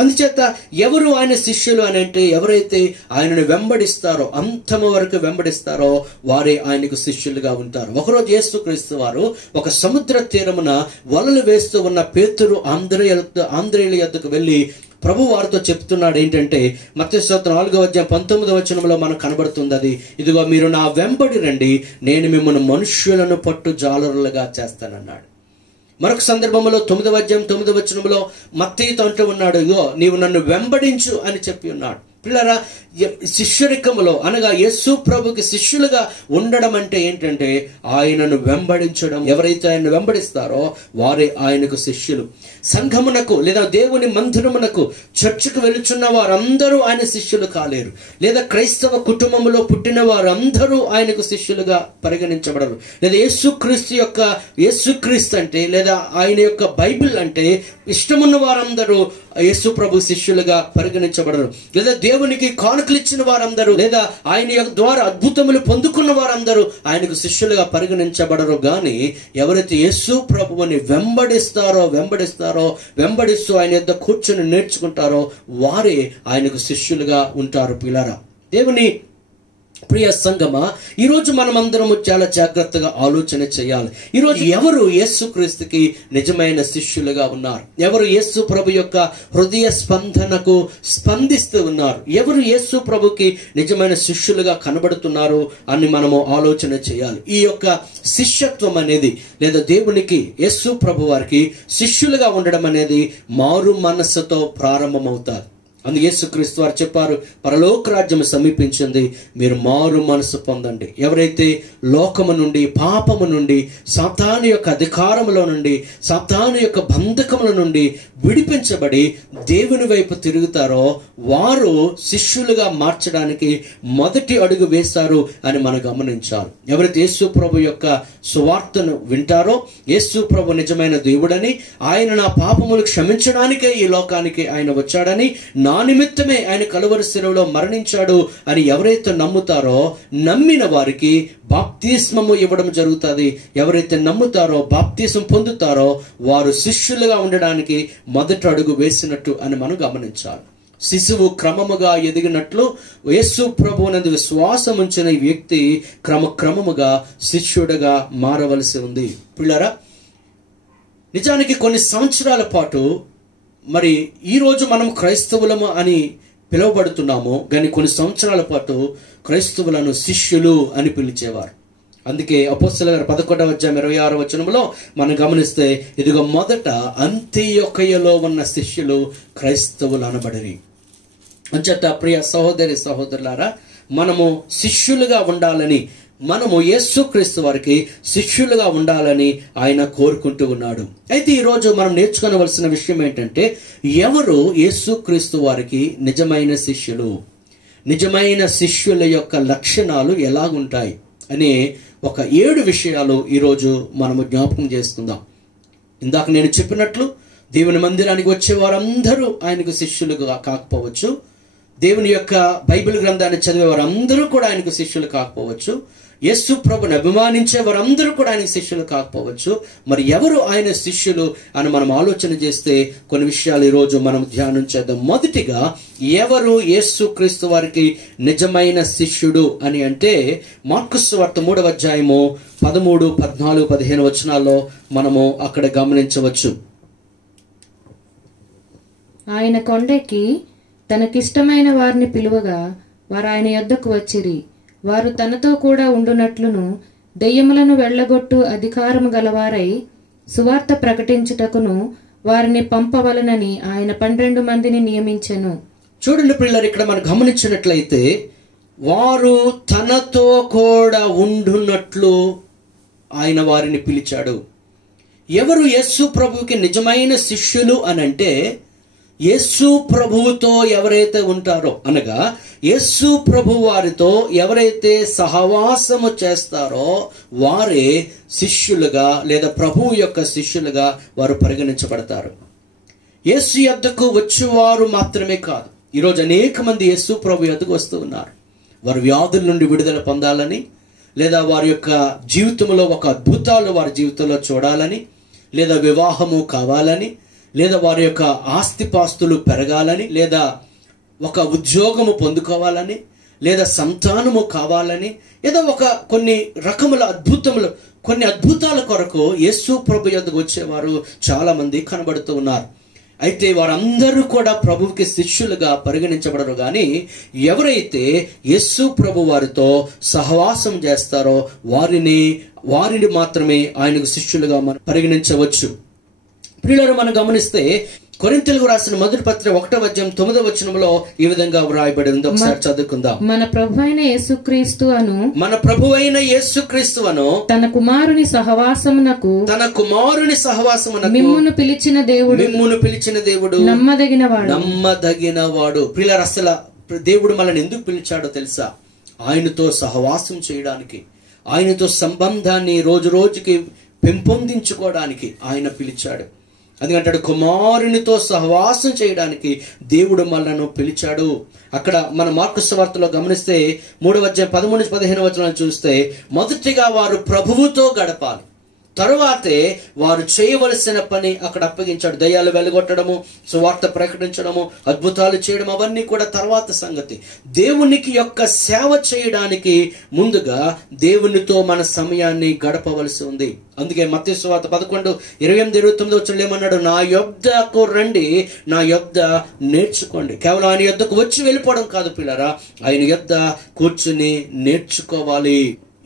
అందుచేత ఎవరు ఆయన శిష్యులు అని అంటే ఎవరైతే ఆయనను వెంబడిస్తారో, అంతము వరకు వెంబడిస్తారో వారే ఆయనకు శిష్యులుగా ఉంటారు. ఒకరోజు యేసుక్రీస్తు వారు ఒక సముద్ర తీరమున వలలు వేస్తూ ఉన్న పేతురు ఆంద్రేయుల యొద్దకు వెళ్లి ప్రభు వారితో చెప్తున్నాడు ఏంటంటే, మత్తయి సువార్త 4:19 మనకు కనబడుతుంది అది, ఇదిగో మీరు నా వెంబడి రండి, నేను మిమ్మల్ని మనుష్యులను పట్టు జాలరులుగా చేస్తానన్నాడు. మరొక సందర్భంలో 9:9 మత్తయితో అంటూ ఉన్నాడు, ఇగో నీవు నన్ను వెంబడించు అని చెప్పి ఉన్నాడు. పిల్లరా, శిష్యరికములో అనగా యేసు ప్రభుకి శిష్యులుగా ఉండడం అంటే ఏంటంటే ఆయనను వెంబడించడం. ఎవరైతే ఆయనను వెంబడిస్తారో వారే ఆయనకు శిష్యులు. సంఘమునకు లేదా దేవుని మందిరమునకు చర్చికి వెళుచున్న వారందరూ ఆయన శిష్యులు కాలేరు, లేదా క్రైస్తవ కుటుంబంలో పుట్టిన వారందరూ ఆయనకు శిష్యులుగా పరిగణించబడరు. లేదా యేసుక్రీస్తు అంటే లేదా ఆయన యొక్క బైబిల్ అంటే ఇష్టమున్న వారందరూ యేసు ప్రభు శిష్యులుగా పరిగణించబడరు. లేదా దేవునికి కానుకలు ఇచ్చిన వారందరూ లేదా ఆయన యొక్క ద్వారా అద్భుతములు పొందుకున్న వారందరూ ఆయనకు శిష్యులుగా పరిగణించబడరు. గాని ఎవరైతే యేసు ప్రభువుని వెంబడిస్తూ ఆయన యొద్ద కూర్చొని నేర్చుకుంటారో వారే ఆయనకు శిష్యులుగా ఉంటారు. పిల్లరా, దేవుని ప్రియ సంగమా, ఈరోజు మనమందరము చాలా జాగ్రత్తగా ఆలోచన చేయాలి. ఈరోజు ఎవరు యేసుక్రీస్తుకి నిజమైన శిష్యులుగా ఉన్నారు? ఎవరు యేసు ప్రభు యొక్క హృదయ స్పందనకు స్పందిస్తూ ఉన్నారు? ఎవరు యేసు ప్రభుకి నిజమైన శిష్యులుగా కనబడుతున్నారు అని మనము ఆలోచన చేయాలి. ఈ యొక్క శిష్యత్వం అనేది లేదా దేవునికి యేసు ప్రభు వారికి శిష్యులుగా ఉండడం అనేది మారు మనస్సుతో ప్రారంభమవుతారు. అందుకే యేసుక్రీస్తు వారు చెప్పారు, పరలోక రాజ్యం సమీపించింది, మీరు మారు మనసు పొందండి. ఎవరైతే లోకము నుండి, పాపము నుండి, సాతాను యొక్క అధికారములో నుండి, సాతాను యొక్క బంధకముల నుండి విడిపించబడి దేవుని వైపు తిరుగుతారో వారు శిష్యులుగా మార్చడానికి మొదటి అడుగు వేశారు అని మనం గమనించాలి. ఎవరైతే యేసు ప్రభు యొక్క సువార్తను వింటారో, యేసు ప్రభు నిజమైన దేవుడని, ఆయన నా పాపములు క్షమించడానికే ఈ లోకానికి ఆయన వచ్చాడని, నా నిమిత్తమే ఆయన కలువరి శిలువలో మరణించాడు అని ఎవరైతే నమ్ముతారో, నమ్మిన వారికి బాప్తిస్మము ఇవ్వడం జరుగుతుంది. ఎవరైతే నమ్ముతారో, బాప్తిస్మం పొందుతారో వారు శిష్యులుగా ఉండడానికి మొదటి అడుగు వేసినట్టు అని మనం గమనించాలి. శిశువు క్రమముగా ఎదిగినట్లు యేసు ప్రభువునందు విశ్వాసం ఉంచిన ఈ వ్యక్తి క్రమముగా శిష్యుడిగా మారవలసి ఉంది. పిల్లరా, నిజానికి కొన్ని సంవత్సరాల పాటు మరి ఈరోజు మనం క్రైస్తవులము అని పిలువబడుతున్నాము, కానీ కొన్ని సంవత్సరాల పాటు క్రైస్తవులను శిష్యులు అని పిలిచేవారు. అందుకే అపోస్తలుల గారు 11వ అధ్యాయం 26వ వచనంలో మనం గమనిస్తే, ఇదిగో మొదట అంతియొకయలో ఉన్న శిష్యులు క్రైస్తవులు అనబడిరి. అంచేత ప్రియ సహోదరి సహోదరులారా, మనము శిష్యులుగా ఉండాలని, మనము యేసుక్రీస్తు వారికి శిష్యులుగా ఉండాలని ఆయన కోరుకుంటూ ఉన్నాడు. అయితే ఈరోజు మనం నేర్చుకోవలసిన విషయం ఏంటంటే, ఎవరు యేసుక్రీస్తు వారికి నిజమైన శిష్యులు, నిజమైన శిష్యుల యొక్క లక్షణాలు ఎలాగుంటాయి అనే ఒక 7 విషయాలు ఈరోజు మనము జ్ఞాపకం చేసుకుందాం. ఇందాక నేను చెప్పినట్లు దేవుని మందిరానికి వచ్చే వారందరూ ఆయనకు శిష్యులుగా కాకపోవచ్చు, దేవుని యొక్క బైబిల్ గ్రంథాన్ని చదివే వారందరూ కూడా ఆయనకు శిష్యులు కాకపోవచ్చు, యేసు ప్రభుని అభిమానించే వారందరూ కూడా ఆయన శిష్యులు కాకపోవచ్చు. మరి ఎవరు ఆయన శిష్యులు అని మనం ఆలోచన చేస్తే కొన్ని విషయాలు ఈరోజు మనం ధ్యానం చేద్దాం. మొదటిగా, ఎవరు యేసుక్రీస్తు వారికి నిజమైన శిష్యుడు అని అంటే, మార్కు సువార్త 3వ అధ్యాయము 13, 14, 15 వచనాల్లో మనము అక్కడ గమనించవచ్చు. ఆయన కొండెక్కి తనకిష్టమైన వారిని పిలువగా వారు ఆయన యొద్దకు వచ్చిరి. వారు తనతో కూడా ఉండునట్లును దెయ్యములను వెళ్ళగొట్టు అధికారము గలవారై సువార్త ప్రకటించుటకును వారిని పంపవలనని ఆయన 12 మందిని నియమించెను. చూడండి పిల్లలు, ఇక్కడ మనం గమనించినట్లయితే వారు తనతో కూడా ఉండున్నట్లు ఆయన వారిని పిలిచాడు. ఎవరు యేసు ప్రభువుకి నిజమైన శిష్యులు అని అంటే, యేసు ప్రభువుతో ఎవరైతే ఉంటారో, అనగా యేసు ప్రభు వారితో ఎవరైతే సహవాసము చేస్తారో వారే శిష్యులుగా లేదా ప్రభువు యొక్క శిష్యులుగా వారు పరిగణించబడతారు. యేసు యొద్దకు వచ్చేవారు మాత్రమే కాదు, ఈరోజు అనేక మంది యేసు ప్రభు యొద్దకు వస్తూ ఉన్నారు. వారు వ్యాధుల నుండి విడుదల పొందాలని, లేదా వారి యొక్క జీవితంలో ఒక అద్భుతాలు వారి జీవితంలో చూడాలని, లేదా వివాహము కావాలని, లేదా వారి యొక్క ఆస్తిపాస్తులు పెరగాలని, లేదా ఒక ఉద్యోగము పొందుకోవాలని, లేదా సంతానము కావాలని, ఏదో కొన్ని రకముల అద్భుతములు, కొన్ని అద్భుతాల కొరకు యేసు ప్రభు యొద్దకు వచ్చేవారు చాలా మంది కనబడుతూ ఉన్నారు. అయితే వారందరూ కూడా ప్రభువుకి శిష్యులుగా పరిగణించబడరు. కానీ ఎవరైతే యేసు ప్రభు వారితో సహవాసం చేస్తారో వారిని మాత్రమే ఆయనకు శిష్యులుగా మనం పరిగణించవచ్చు. ప్రియులారా, మనం గమనిస్తే కొరింథీయులకు రాసిన మొదటి పత్రిక 1వ అధ్యాయం 9వ వచనంలో ఈ విధంగా వ్రాయబడి ఉంది. ఒకసారి చదువుకుందాం. మన ప్రభువైన యేసుక్రీస్తు అను తన కుమారుని సహవాసమునకు మిమ్మును పిలిచిన దేవుడు నమ్మదగిన వాడు. ప్రియులారా, అసలు దేవుడు మనల్ని ఎందుకు పిలిచాడో తెలుసా? ఆయనతో సహవాసం చేయడానికి, ఆయనతో సంబంధాన్ని రోజు రోజుకి పెంపొందించుకోవడానికి ఆయన పిలిచాడు. అందుకంటాడు, కుమారునితో సహవాసం చేయడానికి దేవుడు మనలను పిలిచాడు. అక్కడ మన మార్కు సువార్తలో గమనిస్తే 3వ అధ్యాయం 13-15 వచనాలు చూస్తే, మొదటిగా వారు ప్రభువుతో గడపాలి, తరువాతే వారు చేయవలసిన పని అక్కడ అప్పగించాడు. దయ్యాలు వెలగొట్టడము, సువార్త ప్రకటించడము, అద్భుతాలు చేయడం, అవన్నీ కూడా తర్వాత సంగతి. దేవునికి యొక్క సేవ చేయడానికి ముందుగా దేవునితో మన సమయాన్ని గడపవలసి ఉంది. అందుకే మత్తయి సువార్త 11:28-29 వచనంలో ఏమన్నాడు? నా యొద్దకు రండి, నా యొద్ద నేర్చుకోండి. కేవలం ఆయన యొద్దకు వచ్చి వెళ్ళిపోవడం కాదు పిల్లరా, ఆయన యొద్ద కూర్చుని నేర్చుకోవాలి.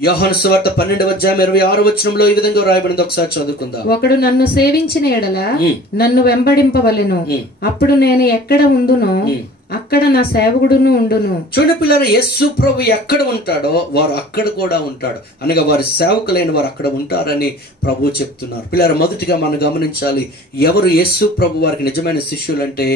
యోహాను సువార్త 12వ అధ్యాయం 26వ వచనంలో ఈ విధంగా రాయబడింది. ఒకసారి చదువుకుందాం. ఒకడు నన్ను సేవించిన ఎడల నన్ను వెంబడింపవలెను, అప్పుడు నేను ఎక్కడ ఉండునో అక్కడ నా సేవకుడును ఉండును. చూడండి పిల్లలు, యేసు ప్రభు ఎక్కడ ఉంటాడో వారు అక్కడ కూడా ఉంటాడు, అనగా వారి సేవకులైన వారు అక్కడ ఉంటారని ప్రభు చెప్తున్నారు. పిల్లలు, మొదటిగా మనం గమనించాలి, ఎవరు యేసు ప్రభు వారికి నిజమైన శిష్యులు అంటే,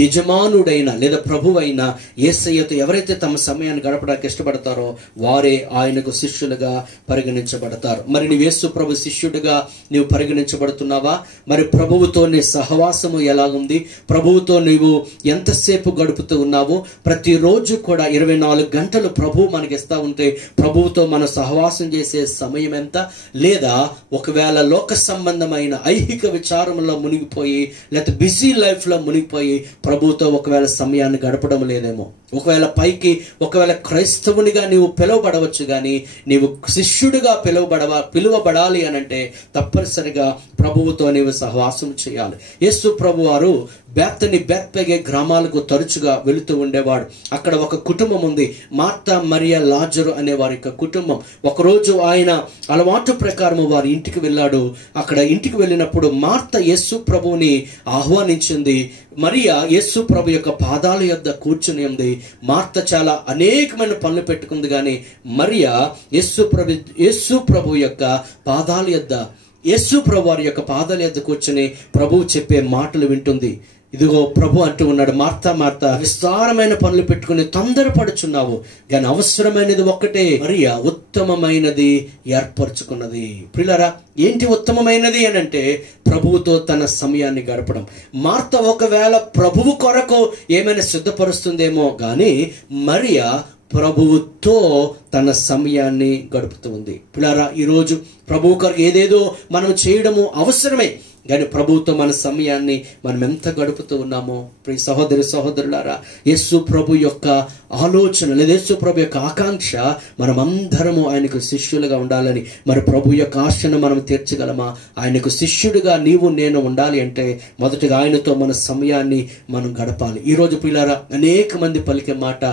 యజమానుడైన లేదా ప్రభువైన యేసయ్యతో ఎవరైతే తమ సమయాన్ని గడపడానికి ఇష్టపడతారో వారే ఆయనకు శిష్యులుగా పరిగణించబడతారు. మరి నీవు యేసు ప్రభు శిష్యుడిగా నీవు పరిగణించబడుతున్నావా? మరి ప్రభువుతో నీ సహవాసము ఎలాగుంది? ప్రభువుతో నీవు ఎంతసేపు గడుపుతూ ఉన్నావు? ప్రతిరోజు కూడా 24 గంటలు ప్రభువు మనకి ఇస్తా ఉంటే ప్రభువుతో మనం సహవాసం చేసే సమయం ఎంత? లేదా ఒకవేళ లోక సంబంధమైన ఐహిక విచారంలో మునిగిపోయి, లేకపోతే బిజీ లైఫ్ లో మునిగిపోయి ప్రభువుతో ఒకవేళ సమయాన్ని గడపడం లేదేమో, ఒకవేళ పైకి ఒకవేళ క్రైస్తవునిగా నీవు పిలువబడవచ్చు, కానీ నీవు శిష్యుడిగా పిలువబడాలి అనంటే తప్పనిసరిగా ప్రభువుతో నీవు సహవాసం చేయాలి. యేసు ప్రభు వారు బెత్పగే గ్రామాలకు తరచుగా వెళుతూ ఉండేవాడు. అక్కడ ఒక కుటుంబం ఉంది, మార్తా మరియా లాజరు అనే వారి యొక్క కుటుంబం. ఒకరోజు ఆయన అలవాటు ప్రకారం వారి ఇంటికి వెళ్ళాడు. అక్కడ ఇంటికి వెళ్ళినప్పుడు మార్త యేసు ప్రభువుని ఆహ్వానించింది. మరియా యేసు ప్రభు యొక్క పాదాల యొద్ద కూర్చుని ఉంది. మార్త చాలా అనేకమైన పనులు పెట్టుకుంది, కానీ మరియా యేసు ప్రభు యొక్క పాదాల యొద్ద యేసు ప్రభు వారి యొక్క పాదాల యొద్ద కూర్చుని ప్రభువు చెప్పే మాటలు వింటుంది. ఇదిగో ప్రభు అంటూ ఉన్నాడు, మార్తా మార్తా, విస్తారమైన పనులు పెట్టుకుని తొందరపడుచున్నావు, కానీ అవసరమైనది ఒక్కటే, మరియా ఉత్తమమైనది ఏర్పరచుకున్నది. ప్రియులారా, ఏంటి ఉత్తమమైనది అని అంటే ప్రభువుతో తన సమయాన్ని గడపడం. మార్త ఒకవేళ ప్రభువు కొరకు ఏమైనా సిద్ధపరుస్తుందేమో, కానీ మరియా ప్రభువుతో తన సమయాన్ని గడుపుతూ ఉంది. పిల్లారా, ఈరోజు ప్రభువు కొరకు ఏదేదో మనం చేయడము అవసరమే, కానీ ప్రభువుతో మన సమయాన్ని మనం ఎంత గడుపుతూ ఉన్నామో ప్రియ సహోదరి సహోదరులారా, యేసు ప్రభు యొక్క ఆలోచన లేదా యేసు ప్రభు యొక్క ఆకాంక్ష మనమందరము ఆయనకు శిష్యులుగా ఉండాలని. మరి ప్రభు యొక్క ఆశను మనం తీర్చగలమా? ఆయనకు శిష్యుడిగా నీవు నేను ఉండాలి అంటే మొదటిగా ఆయనతో మన సమయాన్ని మనం గడపాలి. ఈరోజు పిల్లారా, అనేక మంది పలికే మాట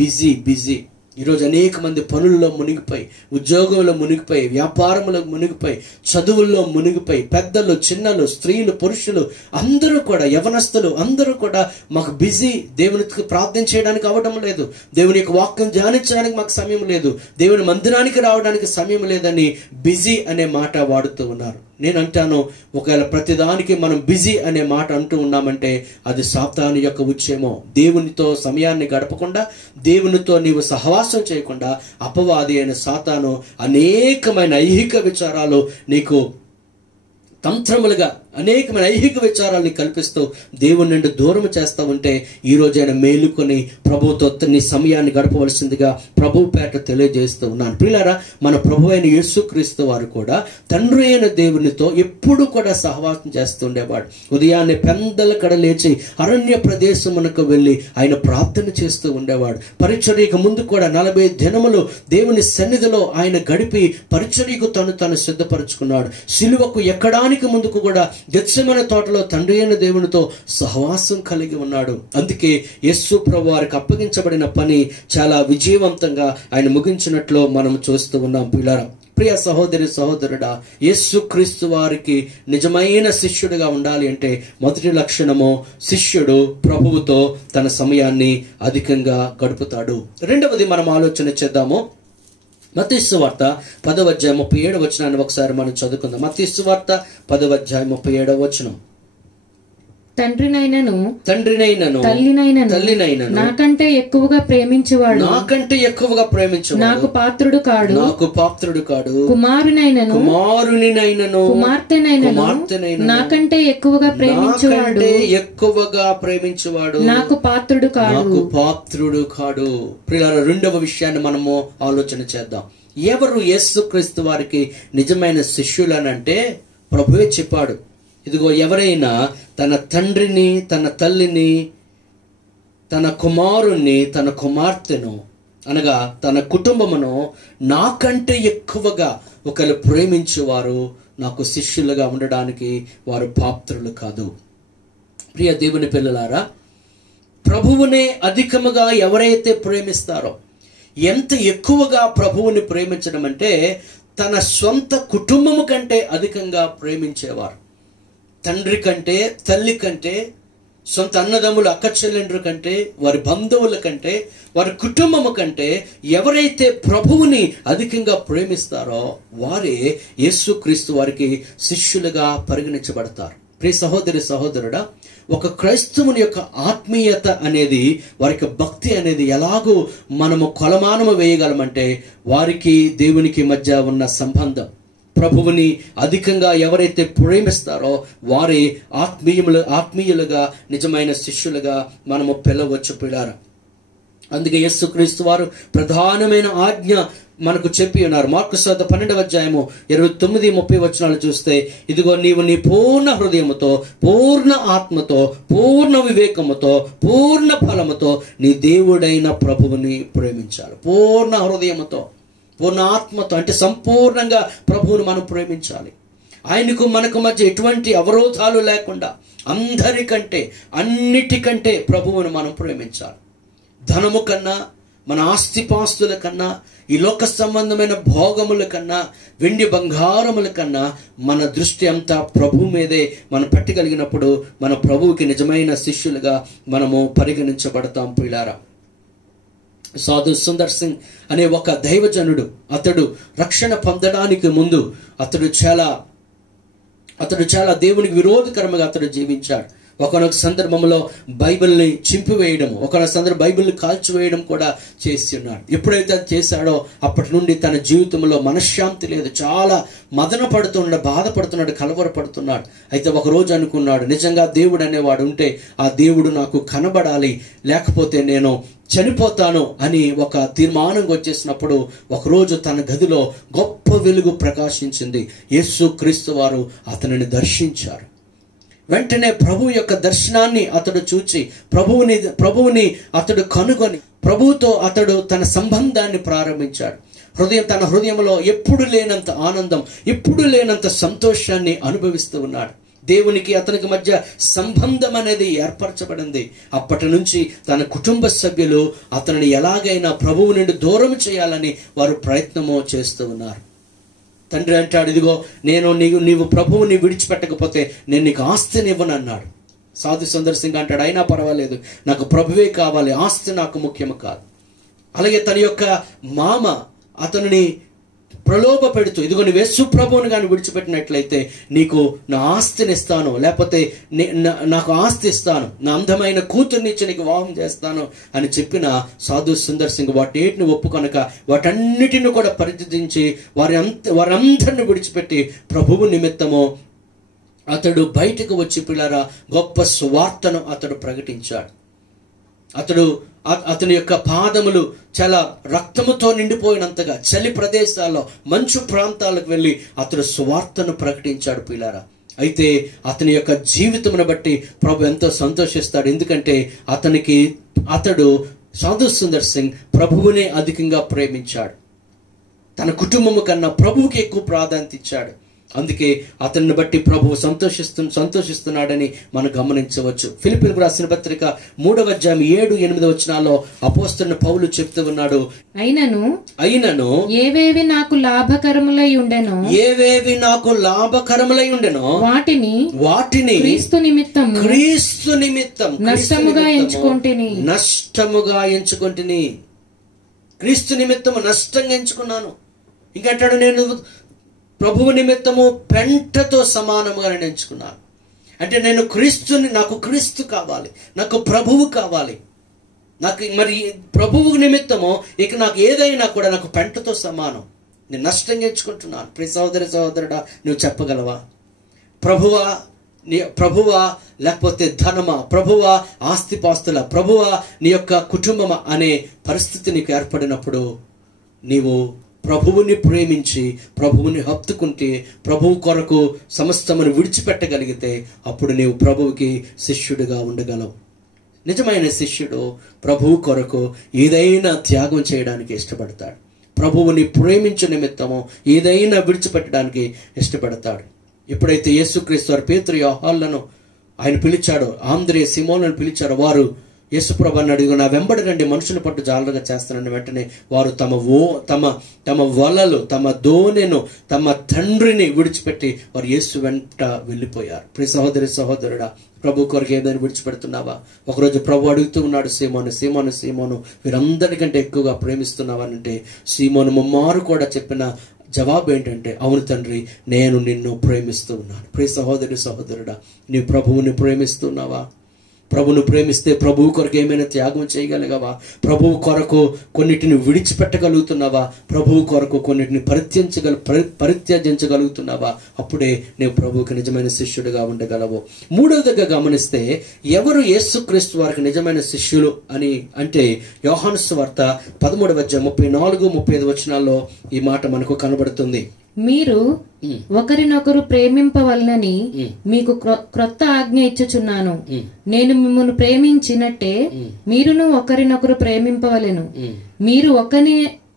బిజీ బిజీ. ఈరోజు అనేక మంది పనుల్లో మునిగిపోయి, ఉద్యోగంలో మునిగిపోయి, వ్యాపారంలో మునిగిపోయి, చదువుల్లో మునిగిపోయి, పెద్దలు చిన్నలు స్త్రీలు పురుషులు అందరూ కూడా, యవనస్తులు అందరూ కూడా మాకు బిజీ, దేవునికి ప్రార్థన చేయడానికి అవ్వడం లేదు, దేవుని యొక్క వాక్యం ధ్యానించడానికి మాకు సమయం లేదు, దేవుని మందిరానికి రావడానికి సమయం లేదని బిజీ అనే మాట వాడుతూ ఉన్నారు. నేను అంటాను, ఒకవేళ ప్రతిదానికి మనం బిజీ అనే మాట అంటూ ఉన్నామంటే అది సాతాను యొక్క ఉచ్చేమో. దేవునితో సమయాన్ని గడపకుండా, దేవునితో నీవు సహవాసం చేయకుండా అపవాది అయిన సాతాను అనేకమైన ఐహిక విచారాలు నీకు తంత్రములుగా అనేకమైన ఐహిక విచారాలని కల్పిస్తూ దేవుని నుండి దూరం చేస్తూ ఉంటే ఈ రోజైన మేలుకొని ప్రభువుతో నీ సమయాన్ని గడపవలసిందిగా ప్రభు పేట తెలియజేస్తూ ఉన్నాను. ప్రియులారా, మన ప్రభు అయిన యేసుక్రీస్తు వారు కూడా తండ్రి అయిన దేవునితో ఎప్పుడు కూడా సహవాసం చేస్తుండేవాడు. ఉదయాన్నే పెందల కడ లేచి అరణ్య ప్రదేశమునకు వెళ్ళి ఆయన ప్రార్థన చేస్తూ ఉండేవాడు. పరిచర్యకు ముందు కూడా 40 దినములు దేవుని సన్నిధిలో ఆయన గడిపి పరిచర్యకు తను సిద్ధపరుచుకున్నాడు. సిలువకు ఎక్కడానికి ముందుకు కూడా గెత్సెమనే తోటలో తండ్రి అయిన దేవునితో సహవాసం కలిగి ఉన్నాడు. అందుకే యేసు ప్రభు వారికి అప్పగించబడిన పని చాలా విజయవంతంగా ఆయన ముగించినట్లు మనం చూస్తూ ఉన్నాం. పిల్లారా, ప్రియ సహోదరి సహోదరుడా, యేసుక్రీస్తు వారికి నిజమైన శిష్యుడిగా ఉండాలి అంటే మొదటి లక్షణము, శిష్యుడు ప్రభువుతో తన సమయాన్ని అధికంగా గడుపుతాడు. రెండవది మనం ఆలోచన చేద్దాము. మత్తయి సువార్త 10వ అధ్యాయం 37వ వచనాన్ని ఒకసారి మనం చదువుకుందాం. మత్తయి సువార్త 10వ అధ్యాయం 37వ వచనం. తండ్రినైనను తల్లినైనను నాకంటే ఎక్కువగా ప్రేమించువాడు నాకు పాత్రుడు కాడు. కుమారునైనను కుమార్తెనైనను నాకంటే ఎక్కువగా ప్రేమించువాడు నాకు పాత్రుడు కాడు. ప్రియులారా, రెండవ విషయాన్ని మనము ఆలోచన చేద్దాం. ఎవరు యేసుక్రీస్తు వారికి నిజమైన శిష్యులనంటే ప్రభువే చెప్పాడు. ఇదిగో, ఎవరైనా తన తండ్రిని, తన తల్లిని, తన కుమారుణ్ణి, తన కుమార్తెను అనగా తన కుటుంబమును నాకంటే ఎక్కువగా ఒకరు ప్రేమించేవారు నాకు శిష్యులుగా ఉండడానికి వారు పాత్రులు కాదు. ప్రియ దేవుని పిల్లలారా, ప్రభువునే అధికముగా ఎవరైతే ప్రేమిస్తారో, ఎంత ఎక్కువగా ప్రభువుని ప్రేమించడం అంటే తన సొంత కుటుంబము కంటే అధికంగా ప్రేమించేవారు. తండ్రి కంటే, తల్లి కంటే, సొంత అన్నదమ్ములు అక్క చెల్లెండ్రు కంటే, వారి బంధువుల కంటే, వారి కుటుంబము కంటే ఎవరైతే ప్రభువుని అధికంగా ప్రేమిస్తారో వారే యేసుక్రీస్తు వారికి శిష్యులుగా పరిగణించబడతారు. ప్రియ సహోదరి సహోదరుడా, ఒక క్రైస్తవుని యొక్క ఆత్మీయత అనేది, వారికి భక్తి అనేది ఎలాగో మనము కొలమానము వేయగలమంటే వారికి దేవునికి మధ్య ఉన్న సంబంధం. ప్రభువుని అధికంగా ఎవరైతే ప్రేమిస్తారో వారే ఆత్మీయులుగా నిజమైన శిష్యులుగా మనము పిలవచ్చు. పిల్లారా, అందుకే యేసుక్రీస్తు వారు ప్రధానమైన ఆజ్ఞ మనకు చెప్పి ఉన్నారు. మార్కు సువార్త 12వ అధ్యాయము 29-30 వచనాలు చూస్తే, ఇదిగో నీవు నీ పూర్ణ హృదయముతో, పూర్ణ ఆత్మతో, పూర్ణ వివేకముతో, పూర్ణ ఫలముతో నీ దేవుడైన ప్రభువుని ప్రేమించాలి. పూర్ణ హృదయముతో, పూర్ణ ఆత్మతో, అంటే సంపూర్ణంగా ప్రభువుని మనం ప్రేమించాలి. ఆయనకు మనకు మధ్య ఎటువంటి అవరోధాలు లేకుండా అందరికంటే అన్నిటికంటే ప్రభువుని మనం ప్రేమించాలి. ధనము కన్నా, మన ఆస్తిపాస్తుల కన్నా, ఈ లోక సంబంధమైన భోగముల కన్నా, వెండి బంగారముల కన్నా మన దృష్టి అంతా ప్రభు మీదే మనం పెట్టగలిగినప్పుడు మన ప్రభువుకి నిజమైన శిష్యులుగా మనము పరిగణించబడతాం. ప్రియులారా, సాధు సుందర్ సింగ్ అనే ఒక దైవజనుడు, అతడు రక్షణ పొందడానికి ముందు అతడు చాలా దేవునికి విరోధకరంగా అతడు జీవించాడు. ఒకనొక సందర్భంలో బైబిల్ని చింపివేయడం, ఒకనొక సందర్భం బైబిల్ని కాల్చివేయడం కూడా చేసి ఉన్నాడు. ఎప్పుడైతే అది చేశాడో అప్పటి నుండి తన జీవితంలో మనశ్శాంతి లేదు, చాలా మదన పడుతున్నాడు, బాధపడుతున్నాడు, కలవరపడుతున్నాడు. అయితే ఒకరోజు అనుకున్నాడు, నిజంగా దేవుడు అనేవాడు ఉంటే ఆ దేవుడు నాకు కనబడాలి, లేకపోతే నేను చనిపోతాను అని ఒక తీర్మానంగా వచ్చేసినప్పుడు ఒకరోజు తన గదిలో గొప్ప వెలుగు ప్రకాశించింది. యేసు క్రీస్తు వారు అతనిని దర్శించారు. వెంటనే ప్రభు యొక్క దర్శనాన్ని అతడు చూచి ప్రభువుని అతడు కనుగొని ప్రభువుతో అతడు తన సంబంధాన్ని ప్రారంభించాడు. తన హృదయంలో ఎప్పుడు లేనంత ఆనందం, ఎప్పుడు లేనంత సంతోషాన్ని అనుభవిస్తూ ఉన్నాడు. దేవునికి అతనికి మధ్య సంబంధం అనేది ఏర్పరచబడింది. అప్పటి నుంచి తన కుటుంబ సభ్యులు అతనిని ఎలాగైనా ప్రభువు నుండి దూరం చేయాలని వారు ప్రయత్నమో చేస్తూ ఉన్నారు. తండ్రి అంటాడు, ఇదిగో నీవు ప్రభువుని విడిచిపెట్టకపోతే నేను నీకు ఆస్తిని ఇవ్వను అన్నాడు. సాధు సుందర్ సింగ్ అంటాడు, అయినా పర్వాలేదు, నాకు ప్రభువే కావాలి, ఆస్తి నాకు ముఖ్యము కాదు. అలాగే తన యొక్క మామ అతనిని ప్రలోభ పెడుతూ, ఇదిగో నువ్వు యేసు ప్రభువుని కానీ విడిచిపెట్టినట్లయితే నీకు నా ఆస్తిని ఇస్తాను, లేకపోతే నాకు ఆస్తి ఇస్తాను, నా అందమైన కూతుర్ని ఇచ్చి నీకు వివాహం చేస్తాను అని చెప్పిన సాధు సుందర్ సింగ్ వాటిని ఒప్పుకొనక వాటన్నిటిని కూడా పరిత్యజించి వారందరిని విడిచిపెట్టి ప్రభువు నిమిత్తము అతడు బయటకు వచ్చి పిల్లరా గొప్ప సువార్తను అతడు ప్రకటించాడు. అతని యొక్క పాదములు చాలా రక్తముతో నిండిపోయినంతగా చలి ప్రదేశాల్లో, మంచు ప్రాంతాలకు వెళ్ళి అతడు సువార్తను ప్రకటించాడు. పిల్లారా, అయితే అతని యొక్క జీవితమును బట్టి ప్రభు ఎంతో సంతోషిస్తాడు. ఎందుకంటే అతడు సాధు సుందర్ సింగ్ ప్రభువునే అధికంగా ప్రేమించాడు. తన కుటుంబము కన్నా ప్రభువుకి ఎక్కువ ప్రాధాన్యత ఇచ్చాడు. అందుకే అతన్ని బట్టి ప్రభువు సంతోషిస్తున్నాడని మనం గమనించవచ్చు. ఫిలిప్పీయులకు రాసిన పత్రిక 3వ అధ్యాయం 7-8 వచనాల్లో అపోస్తలుడైన పౌలు చెప్తూ ఉన్నాడు, అయినను ఏవేవి నాకు లాభకరములై ఉండెనో వాటిని క్రీస్తు నిమిత్తం నష్టముగా ఎంచుకొంటిని. క్రీస్తు నిమిత్తము నష్టంగా ఎంచుకున్నాను. ఇంకంటాడు, నేను ప్రభువు నిమిత్తము పెంటతో సమానముగా నేను ఎంచుకున్నాను. అంటే నాకు క్రీస్తు కావాలి, నాకు ప్రభువు కావాలి. నాకు మరి ప్రభువు నిమిత్తము ఇక నాకు ఏదైనా కూడా నాకు పెంటతో సమానం. నేను నష్టంగా ఎంచుకుంటున్నాను. ప్రియ సహోదరుడా, నువ్వు చెప్పగలవా? ప్రభువా లేకపోతే ధనమా, ప్రభువా ఆస్తిపాస్తుల, ప్రభువా నీ యొక్క కుటుంబమా అనే పరిస్థితి నీకు ఏర్పడినప్పుడు నీవు ప్రభువుని ప్రేమించి ప్రభువుని హత్తుకుంటే, ప్రభువు కొరకు సమస్తమును విడిచిపెట్టగలిగితే అప్పుడు నీవు ప్రభువుకి శిష్యుడిగా ఉండగలవు. నిజమైన శిష్యుడు ప్రభువు కొరకు ఏదైనా త్యాగం చేయడానికి ఇష్టపడతాడు. ప్రభువుని ప్రేమించే నిమిత్తము ఏదైనా విడిచిపెట్టడానికి ఇష్టపడతాడు. ఎప్పుడైతే యేసుక్రీస్తు వారు పేతురు, యోహానులను ఆయన పిలిచాడో, ఆంద్రేయ, సీమోనులను పిలిచారో, వారు యేసుప్రభు అన్నాడు, నా వెంబడి రండి, మనుషుల పట్టు జాలరుగా చేస్తానని వెంటనే వారు తమ వలలు, తమ దోనెను, తమ తండ్రిని విడిచిపెట్టి వారు యేసు వెంట వెళ్ళిపోయారు. ప్రియ సహోదరుడా, ప్రభు కొరకు ఏదైనా విడిచిపెడుతున్నావా? ఒకరోజు ప్రభు అడుగుతూ ఉన్నాడు, సీమోను వీరందరికంటే ఎక్కువగా ప్రేమిస్తున్నావనంటే సీమోను ముమ్మారు కూడా చెప్పిన జవాబు ఏంటంటే, అవును తండ్రి, నేను నిన్ను ప్రేమిస్తూ ఉన్నాను. ప్రియ సహోదరుడా, నీ ప్రభువుని ప్రేమిస్తున్నావా? ప్రభును ప్రేమిస్తే ప్రభువు కొరకు ఏమైనా త్యాగం చేయగలిగావా? ప్రభువు కొరకు కొన్నిటిని విడిచిపెట్టగలుగుతున్నావా? ప్రభువు కొరకు కొన్నిటిని పరిత్యజించగలుగుతున్నావా? అప్పుడే నువ్వు ప్రభువుకి నిజమైన శిష్యుడిగా ఉండగలవు. మూడవదిగా గమనిస్తే ఎవరు యేసుక్రీస్తు వారికి నిజమైన శిష్యులు అని అంటే యోహాను సువార్త 13:34-35 వచనాల్లో ఈ మాట మనకు కనబడుతుంది. మీరు ఒకరినొకరు ప్రేమింపవలనని మీకు క్రొత్త ఆజ్ఞ ఇచ్చుచున్నాను. నేను మిమ్మల్ని ప్రేమించినట్టే మీరును ఒకరినొకరు ప్రేమింపవలెను. మీరు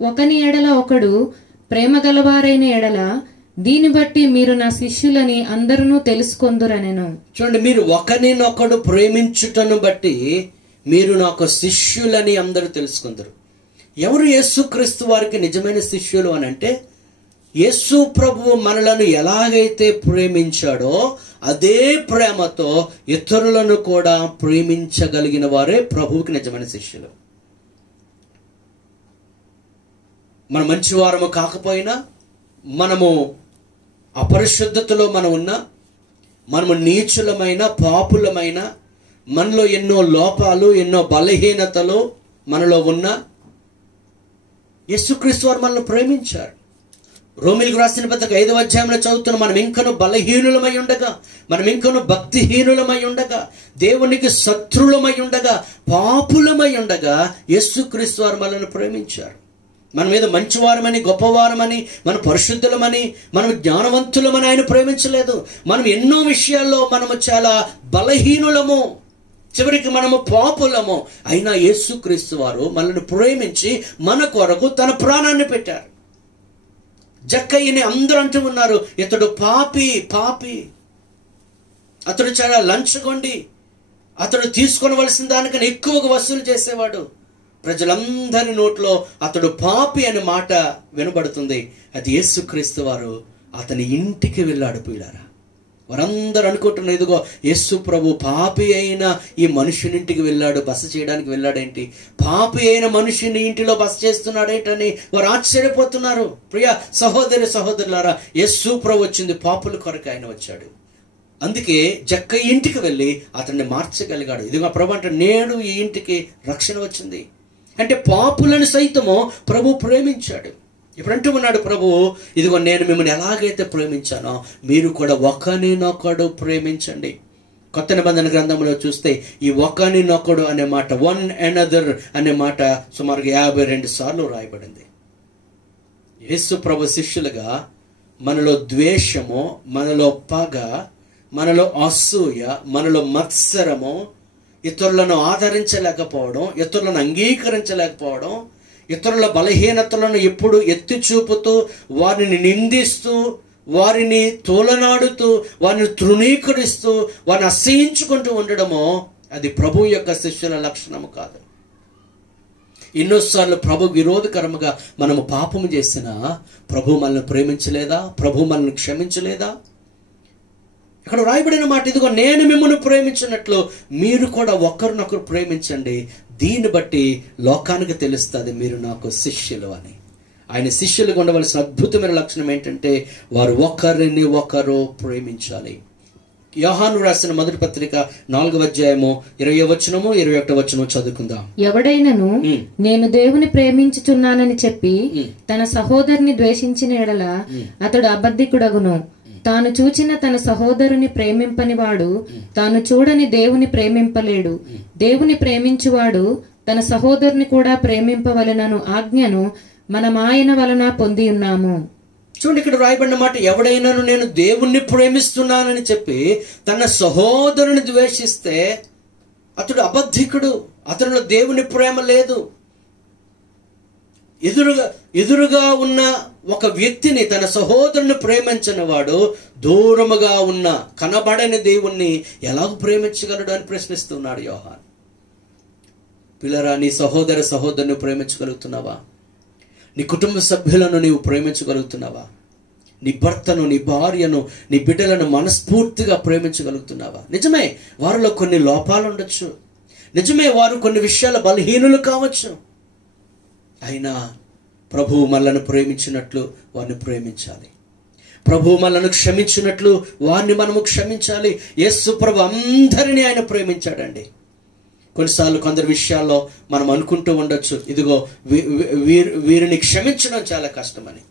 ఒకని ఎడల ఒకడు ప్రేమ గలవారైన ఎడల దీని బట్టి మీరు నా శిష్యులని అందరూ తెలుసుకొందురనెను. చూడండి, మీరు ఒకరినొకడు ప్రేమించుటను బట్టి మీరు నాకు శిష్యులని అందరూ తెలుసుకుందరు. ఎవరు యేసుక్రీస్తు వారికి నిజమైన శిష్యులు అని అంటే, యేసు ప్రభువు మనలను ఎలాగైతే ప్రేమించాడో అదే ప్రేమతో ఇతరులను కూడా ప్రేమించగలిగిన వారే ప్రభువుకి నిజమైన శిష్యులు. మన మంచివారము కాకపోయినా, మనము అపరిశుద్ధతలో మనం ఉన్నా, మనము నీచులమైన పాపులమైన, మనలో ఎన్నో లోపాలు ఎన్నో బలహీనతలు మనలో ఉన్నా యేసుక్రీస్తు వారు మనల్ని ప్రేమించారు. రోమీయులకు రాసిన పత్రిక 5వ అధ్యాయంలో చదువుతున్న మనం ఇంకను బలహీనులమై ఉండగా, మనం ఇంకను భక్తిహీనులమై ఉండగా, దేవునికి శత్రులమై ఉండగా, పాపులమై ఉండగా యేసుక్రీస్తు వారు మనల్ని ప్రేమించారు. మన మీద మంచివారమని, గొప్పవారమని, మన పరిశుద్ధులమని, మనం జ్ఞానవంతులమని ఆయన ప్రేమించలేదు. మనం ఎన్నో విషయాల్లో మనము చాలా బలహీనులము, చివరికి మనము పాపులము. అయినా యేసుక్రీస్తు వారు మనల్ని ప్రేమించి మన కొరకు తన ప్రాణాన్ని పెట్టారు. జక్కయ్యని అందరూ అంటూ ఉన్నారు, ఇతడు పాపి పాపి, అతడు చాలా లంచగొండి, అతడు తీసుకొనవలసిన దానికన్నా ఎక్కువగా వసూలు చేసేవాడు. ప్రజలందరి నోట్లో అతడు పాపి అనే మాట వినబడుతుంది. అది యేసుక్రీస్తు వారు అతని ఇంటికి వెళ్ళాడు. ప్రియులారా, వారందరూ అనుకుంటున్నారు, ఇదిగో యేసు ప్రభు పాపి అయిన ఈ మనుషునింటికి వెళ్ళాడు, బస చేయడానికి వెళ్ళాడేంటి, పాపి అయిన మనుషుని ఇంటిలో బస చేస్తున్నాడేంటని వారు ఆశ్చర్యపోతున్నారు. ప్రియ సహోదరులారా, యేసు ప్రభు వచ్చింది పాపుల కొరకు ఆయన వచ్చాడు. అందుకే జక్కయ్య ఇంటికి వెళ్ళి అతన్ని మార్చగలిగాడు. ఇదిగో ప్రభు అంటే నేడు ఈ ఇంటికి రక్షణ వచ్చింది అంటే పాపులను సైతము ప్రభు ప్రేమించాడు. ఇప్పుడు అంటూ ఉన్నాడు ప్రభు, ఇదిగో నేను మిమ్మల్ని ఎలాగైతే ప్రేమించానో మీరు కూడా ఒకరినొకడు ప్రేమించండి. కొత్త నిబంధన గ్రంథంలో చూస్తే ఈ ఒకరినొకడు అనే మాట, వన్ అనదర్ అనే మాట సుమారుగా 52 సార్లు రాయబడింది. యేసు ప్రభు శిష్యులుగా మనలో ద్వేషము, మనలో పగ, మనలో అసూయ, మనలో మత్సరము, ఇతరులను ఆదరించలేకపోవడం, ఇతరులను అంగీకరించలేకపోవడం, ఇతరుల బలహీనతలను ఎప్పుడు ఎత్తి చూపుతూ, వారిని నిందిస్తూ, వారిని తోలనాడుతూ, వారిని తృణీకరిస్తూ, వారిని అసహించుకుంటూ ఉండడమో అది ప్రభు యొక్క శిష్యుల లక్షణము కాదు. ఎన్నోసార్లు ప్రభు విరోధకరముగా మనము పాపము చేసినా ప్రభు మనల్ని ప్రేమించలేదా? ప్రభు మనల్ని క్షమించలేదా? ఇక్కడ రాయబడిన మాట, ఇదిగో నేను మిమ్మల్ని ప్రేమించినట్లు మీరు కూడా ఒకరినొకరు ప్రేమించండి, దీన్ని బట్టి లోకానికి తెలుస్తుంది మీరు నాకు శిష్యులు అని. ఆయన శిష్యులుగా ఉండవలసిన అద్భుతమైన లక్షణం ఏంటంటే వారు ఒకరిని ఒకరు ప్రేమించాలి. యోహాను రాసిన మొదటి పత్రిక 4వ అధ్యాయము 20వ వచనము 21వ వచనం చదువుకుందాం. ఎవడైనను నేను దేవుని ప్రేమించుచున్నానని చెప్పి తన సహోదరుని ద్వేషించిన ఎడల అతడు అబద్ధికుడగును. తాను చూచిన తన సహోదరుని ప్రేమింపని వాడు తాను చూడని దేవుని ప్రేమింపలేడు. దేవుని ప్రేమించువాడు తన సహోదరుని కూడా ప్రేమింపవలెనను ఆజ్ఞను మనం ఆయన వలన పొంది ఉన్నాము. చూడండి, ఇక్కడ రాయబడిన మాట, ఎవడైనాను నేను దేవుణ్ణి ప్రేమిస్తున్నానని చెప్పి తన సహోదరుని ద్వేషిస్తే అతడు అబద్ధికుడు, అతనిలో దేవుని ప్రేమ లేదు. ఎదురుగా ఉన్న ఒక వ్యక్తిని, తన సహోదరుని ప్రేమించిన వాడు దూరముగా ఉన్న కనబడని దేవుణ్ణి ఎలా ప్రేమించగలడు అని ప్రశ్నిస్తున్నాడు యోహాన్. పిల్లరా, నీ సహోదరుని ప్రేమించగలుగుతున్నావా? నీ కుటుంబ సభ్యులను నీవు ప్రేమించగలుగుతున్నావా? నీ భర్తను, నీ భార్యను, నీ బిడ్డలను మనస్ఫూర్తిగా ప్రేమించగలుగుతున్నావా? నిజమే, వారిలో కొన్ని లోపాలు ఉండొచ్చు, నిజమే వారు కొన్ని విషయాల బలహీనులు కావచ్చు. అయినా ప్రభువు మనల్ని ప్రేమించినట్లు వారిని ప్రేమించాలి. ప్రభు మనల్ని క్షమించినట్లు వారిని మనము క్షమించాలి. యేసు ప్రభు అందరినీ ఆయన ప్రేమించాడండి. కొన్నిసార్లు కొందరు విషయాల్లో మనం అనుకుంటూ ఉండొచ్చు, ఇదిగో వీరిని క్షమించడం చాలా కష్టమని.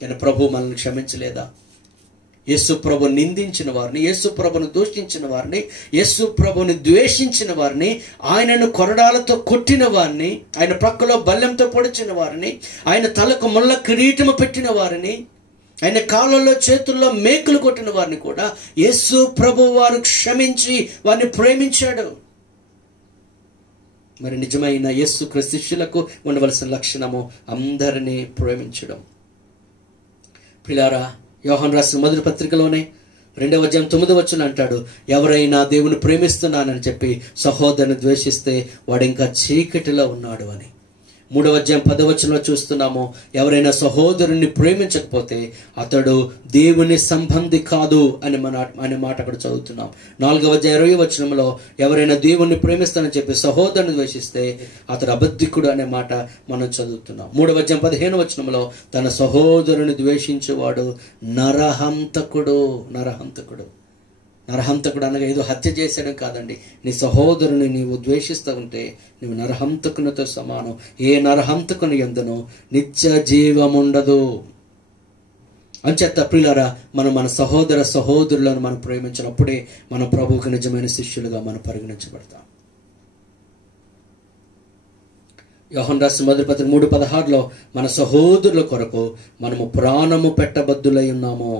కానీ ప్రభు మనల్ని క్షమించలేదా? యేసు ప్రభు నిందించిన వారిని, యేసు ప్రభును దూషించిన వారిని, యేసు ప్రభుని ద్వేషించిన వారిని, ఆయనను కొరడాలతో కొట్టిన వారిని, ఆయన ప్రక్కలో బల్లెంతో పొడిచిన వారిని, ఆయన తలకు ముళ్ళ కిరీటము పెట్టిన వారిని, ఆయన కాళ్ళల్లో చేతుల్లో మేకులు కొట్టిన వారిని కూడా యేసు ప్రభు వారు క్షమించి వారిని ప్రేమించాడు. మరి నిజమైన యేసు క్రీస్తు శిష్యులకు ఉండవలసిన లక్షణము అందరినీ ప్రేమించడం. ప్రియులారా, యోహాను రాసిన మొదటి పత్రికలోనే 2వ అధ్యాయం 9వ వచనం అంటాడు, ఎవరైనా దేవుని ప్రేమిస్తున్నానని చెప్పి సహోదరుని ద్వేషిస్తే వాడు ఇంకా చీకటిలో ఉన్నాడు అని. 3వ అధ్యాయం 10వ వచనంలో చూస్తున్నాము, ఎవరైనా సహోదరుని ప్రేమించకపోతే అతడు దేవుని సంబంధి కాదు అనే మాట అక్కడ చదువుతున్నాం. 4వ అధ్యాయం 20వ వచనంలో ఎవరైనా దేవుణ్ణి ప్రేమిస్తానని చెప్పి సహోదరుని ద్వేషిస్తే అతడు అబద్ధికుడు అనే మాట మనం చదువుతున్నాం. 3వ అధ్యాయం 15వ వచనంలో తన సహోదరుని ద్వేషించేవాడు నరహంతకుడు. నరహంతకుడు అనగా ఏదో హత్య చేసేయడం కాదండి. నీ సహోదరుని నీవు ద్వేషిస్తూ ఉంటే నువ్వు నరహంతకునితో సమానం. ఏ నరహంతకుని యందును నిత్య జీవముండదు. అంచేత ప్రియులారా, మనం మన సహోదరులను మనం ప్రేమించినప్పుడే మన ప్రభువుకు నిజమైన శిష్యులుగా మనం పరిగణించబడతాం. యోహాను రాసిన మొదటి పత్రిక 3:16లో మన సహోదరుల కొరకు మనము ప్రాణము పెట్టబద్దులై ఉన్నాము.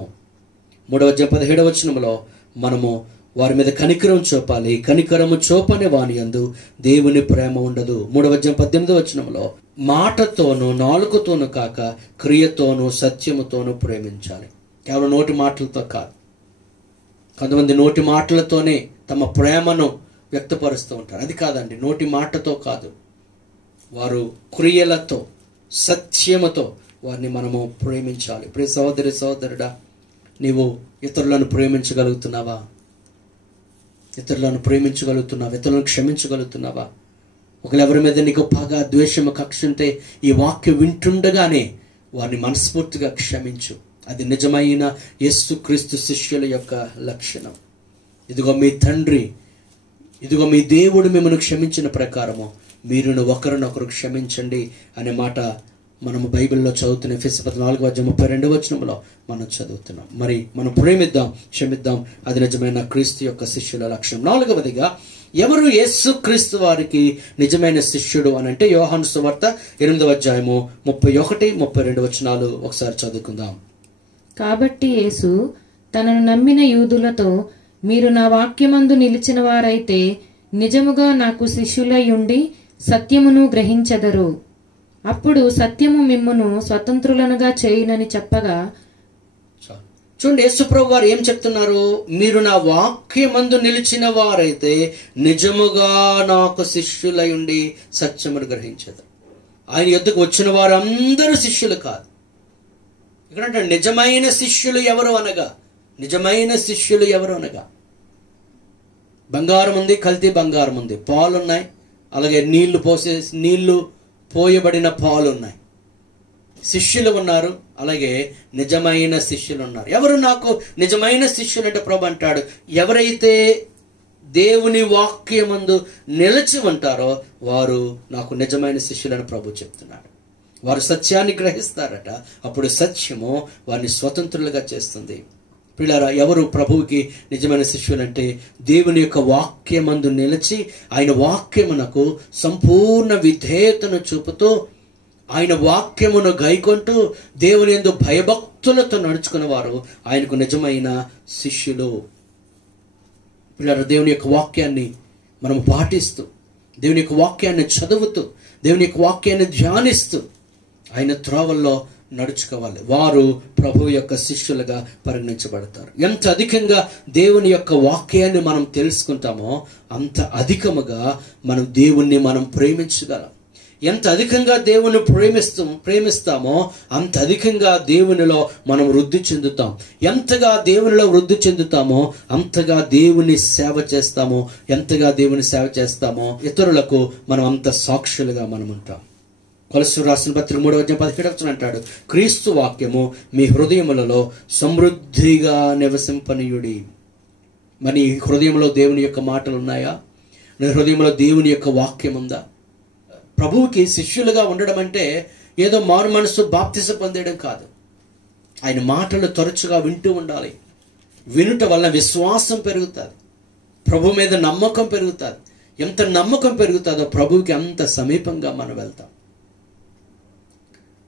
3వ అధ్యాయం 17వ వచనంలో మనము వారి మీద కనికరం చూపాలి, కనికరము చూపని వాని యందు దేవుని ప్రేమ ఉండదు. 3వ అధ్యాయం 18వ వచనంలో మాటతోనూ నాలుకతోనూ కాక క్రియతోనూ సత్యముతోనూ ప్రేమించాలి. కేవలం నోటి మాటలతో కాదు. కొంతమంది నోటి మాటలతోనే తమ ప్రేమను వ్యక్తపరుస్తూ ఉంటారు. అది కాదండి, నోటి మాటతో కాదు, వారు క్రియలతో సత్యముతో వారిని మనము ప్రేమించాలి. ప్రియ సహోదరి సహోదరుడా, నీవు ఇతరులను ప్రేమించగలుగుతున్నావా? ఇతరులను క్షమించగలుగుతున్నావా? ఒకవేళ ఎవరి మీద నీకు పగ, ద్వేషము, కక్ష ఉంటే ఈ వాక్యం వింటుండగానే వారిని మనస్ఫూర్తిగా క్షమించు. అది నిజమైన యేసుక్రీస్తు శిష్యుల యొక్క లక్షణం. ఇదిగో మీ తండ్రి, ఇదిగో మీ దేవుడు మిమ్మల్ని క్షమించిన ప్రకారము మీరును ఒకరినొకరు క్షమించండి అనే మాట మనము బైబిల్లో చదువుతున్న ఎఫెసీ 4:32 వచనంలో మనం చదువుతున్నాం. మరి మనం ప్రేమిద్దాం, క్షమిద్దాం. అది నిజమైన క్రీస్తు యొక్క శిష్యుల లక్ష్యం. 4వదిగా, ఎవరు యేసు క్రీస్తు వారికి నిజమైన శిష్యుడు అని అంటే యోహాను సువార్త 8వ అధ్యాయము 31-32 వచనాలు ఒకసారి చదువుకుందాం. కాబట్టి యేసు తనను నమ్మిన యూదులతో, మీరు నా వాక్యమందు నిలిచిన వారైతే నిజముగా నాకు శిష్యులై ఉండి సత్యమును గ్రహించెదరు. అప్పుడు సత్యము మిమ్మును స్వతంత్రులనుగా చేయునని చెప్పగా, చూడండి, యేసుప్రభు వారు ఏం చెప్తున్నారు? మీరు నా వాక్యమందు నిలిచిన వారైతే నిజముగా నాకు శిష్యులై ఉండి సత్యమును గ్రహించెదరు. ఆయన యొద్దకు వచ్చిన వారు అందరూ శిష్యులు కాదు. ఇక్కడ నిజమైన శిష్యులు ఎవరు అనగా బంగారం ఉంది, కల్తీ బంగారం ఉంది, పాలున్నాయి, అలాగే నీళ్లు పోయబడిన పాలు ఉన్నాయి. శిష్యులు ఉన్నారు, అలాగే నిజమైన శిష్యులు ఉన్నారు. ఎవరు నాకు నిజమైన శిష్యులు అంటే ప్రభు అంటాడు, ఎవరైతే దేవుని వాక్యమందు నిలిచి ఉంటారో వారు నాకు నిజమైన శిష్యులని ప్రభు చెప్తున్నాడు. వారు సత్యాన్ని గ్రహిస్తారట, అప్పుడు సత్యము వారిని స్వతంత్రులుగా చేస్తుంది. పిల్లరా, ఎవరు ప్రభువుకి నిజమైన శిష్యులంటే దేవుని యొక్క వాక్యమందు నిలిచి ఆయన వాక్యమునకు సంపూర్ణ విధేయతను చూపుతూ ఆయన వాక్యమును గైకొంటూ దేవుని యందు భయభక్తులతో నడుచుకున్న వారు ఆయనకు నిజమైన శిష్యులు. పిల్లరా, దేవుని యొక్క వాక్యాన్ని మనం పాటిస్తూ, దేవుని యొక్క వాక్యాన్ని చదువుతూ, దేవుని యొక్క వాక్యాన్ని ధ్యానిస్తూ ఆయన త్రోవల్లో నడుచుకోవాలి. వారు ప్రభువు యొక్క శిష్యులుగా పరిగణించబడతారు. ఎంత అధికంగా దేవుని యొక్క వాక్యాన్ని మనం తెలుసుకుంటామో అంత అధికముగా మనం దేవుణ్ణి మనం ప్రేమించగలం. ఎంత అధికంగా దేవుని ప్రేమిస్తామో అంత అధికంగా దేవునిలో మనం వృద్ధి చెందుతాం. ఎంతగా దేవునిలో వృద్ధి చెందుతామో అంతగా దేవుని సేవ చేస్తామో, ఎంతగా దేవుని సేవ చేస్తామో ఇతరులకు మనం అంత సాక్షులుగా మనం ఉంటాం. కొలస్సు రాసిన పత్రిక 3:17 అంటాడు, క్రీస్తు వాక్యము మీ హృదయములలో సమృద్ధిగా నివసింపనీయుడి. మరి హృదయంలో దేవుని యొక్క మాటలు ఉన్నాయా? నీ హృదయంలో దేవుని యొక్క వాక్యం ఉందా? ప్రభువుకి శిష్యులుగా ఉండడం అంటే ఏదో మారు మనసు బాప్తిసం పొందేయడం కాదు. ఆయన మాటలు తరచుగా వింటూ ఉండాలి. వినుట వల్ల విశ్వాసం పెరుగుతుంది, ప్రభు మీద నమ్మకం పెరుగుతుంది. ఎంత నమ్మకం పెరుగుతుందో ప్రభువుకి అంత సమీపంగా మనం వెళ్తాం.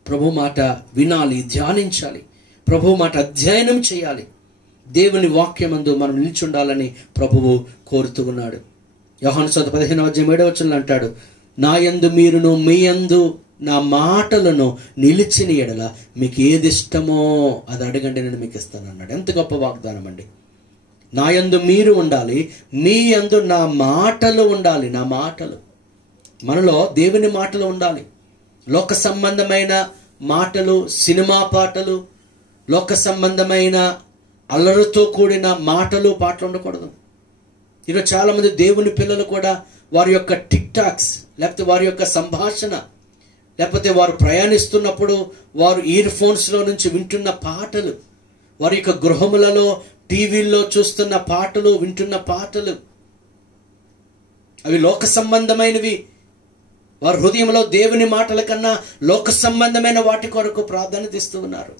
ప్రభు మాట వినాలి, ధ్యానించాలి, ప్రభు మాట అధ్యయనం చేయాలి. దేవుని వాక్యమందు మనం నిలిచుండాలని ప్రభువు కోరుతూ ఉన్నాడు. యోహాను సువార్త 15:7 అంటాడు, నా యందు మీరును మీ యందు నా మాటలను నిలిచిన ఎడల మీకు ఏది ఇష్టమో అది అడగండి, నేను మీకు ఇస్తాను అన్నాడు. ఎంత గొప్ప వాగ్దానం అండి. నా యందు మీరు ఉండాలి, మీ యందు నా మాటలు ఉండాలి. నా మాటలు, మనలో దేవుని మాటలు ఉండాలి. లోక సంబంధమైన మాటలు, సినిమా పాటలు, లోక సంబంధమైన అల్లరితో కూడిన మాటలు, పాటలు ఉండకూడదు. ఈరోజు చాలా మంది దేవుని పిల్లలు కూడా వారి యొక్క టిక్ టాక్స్, లేకపోతే వారి యొక్క సంభాషణ, లేకపోతే వారు ప్రయాణిస్తున్నప్పుడు వారు ఇయర్ ఫోన్స్లో నుంచి వింటున్న పాటలు, వారి యొక్క గృహములలో టీవీల్లో చూస్తున్న పాటలు, వింటున్న పాటలు, అవి లోక సంబంధమైనవి. వారి హృదయంలో దేవుని మాటల కన్నా లోక సంబంధమైన వాటి కొరకు ప్రాధాన్యత ఇస్తూ ఉన్నారు.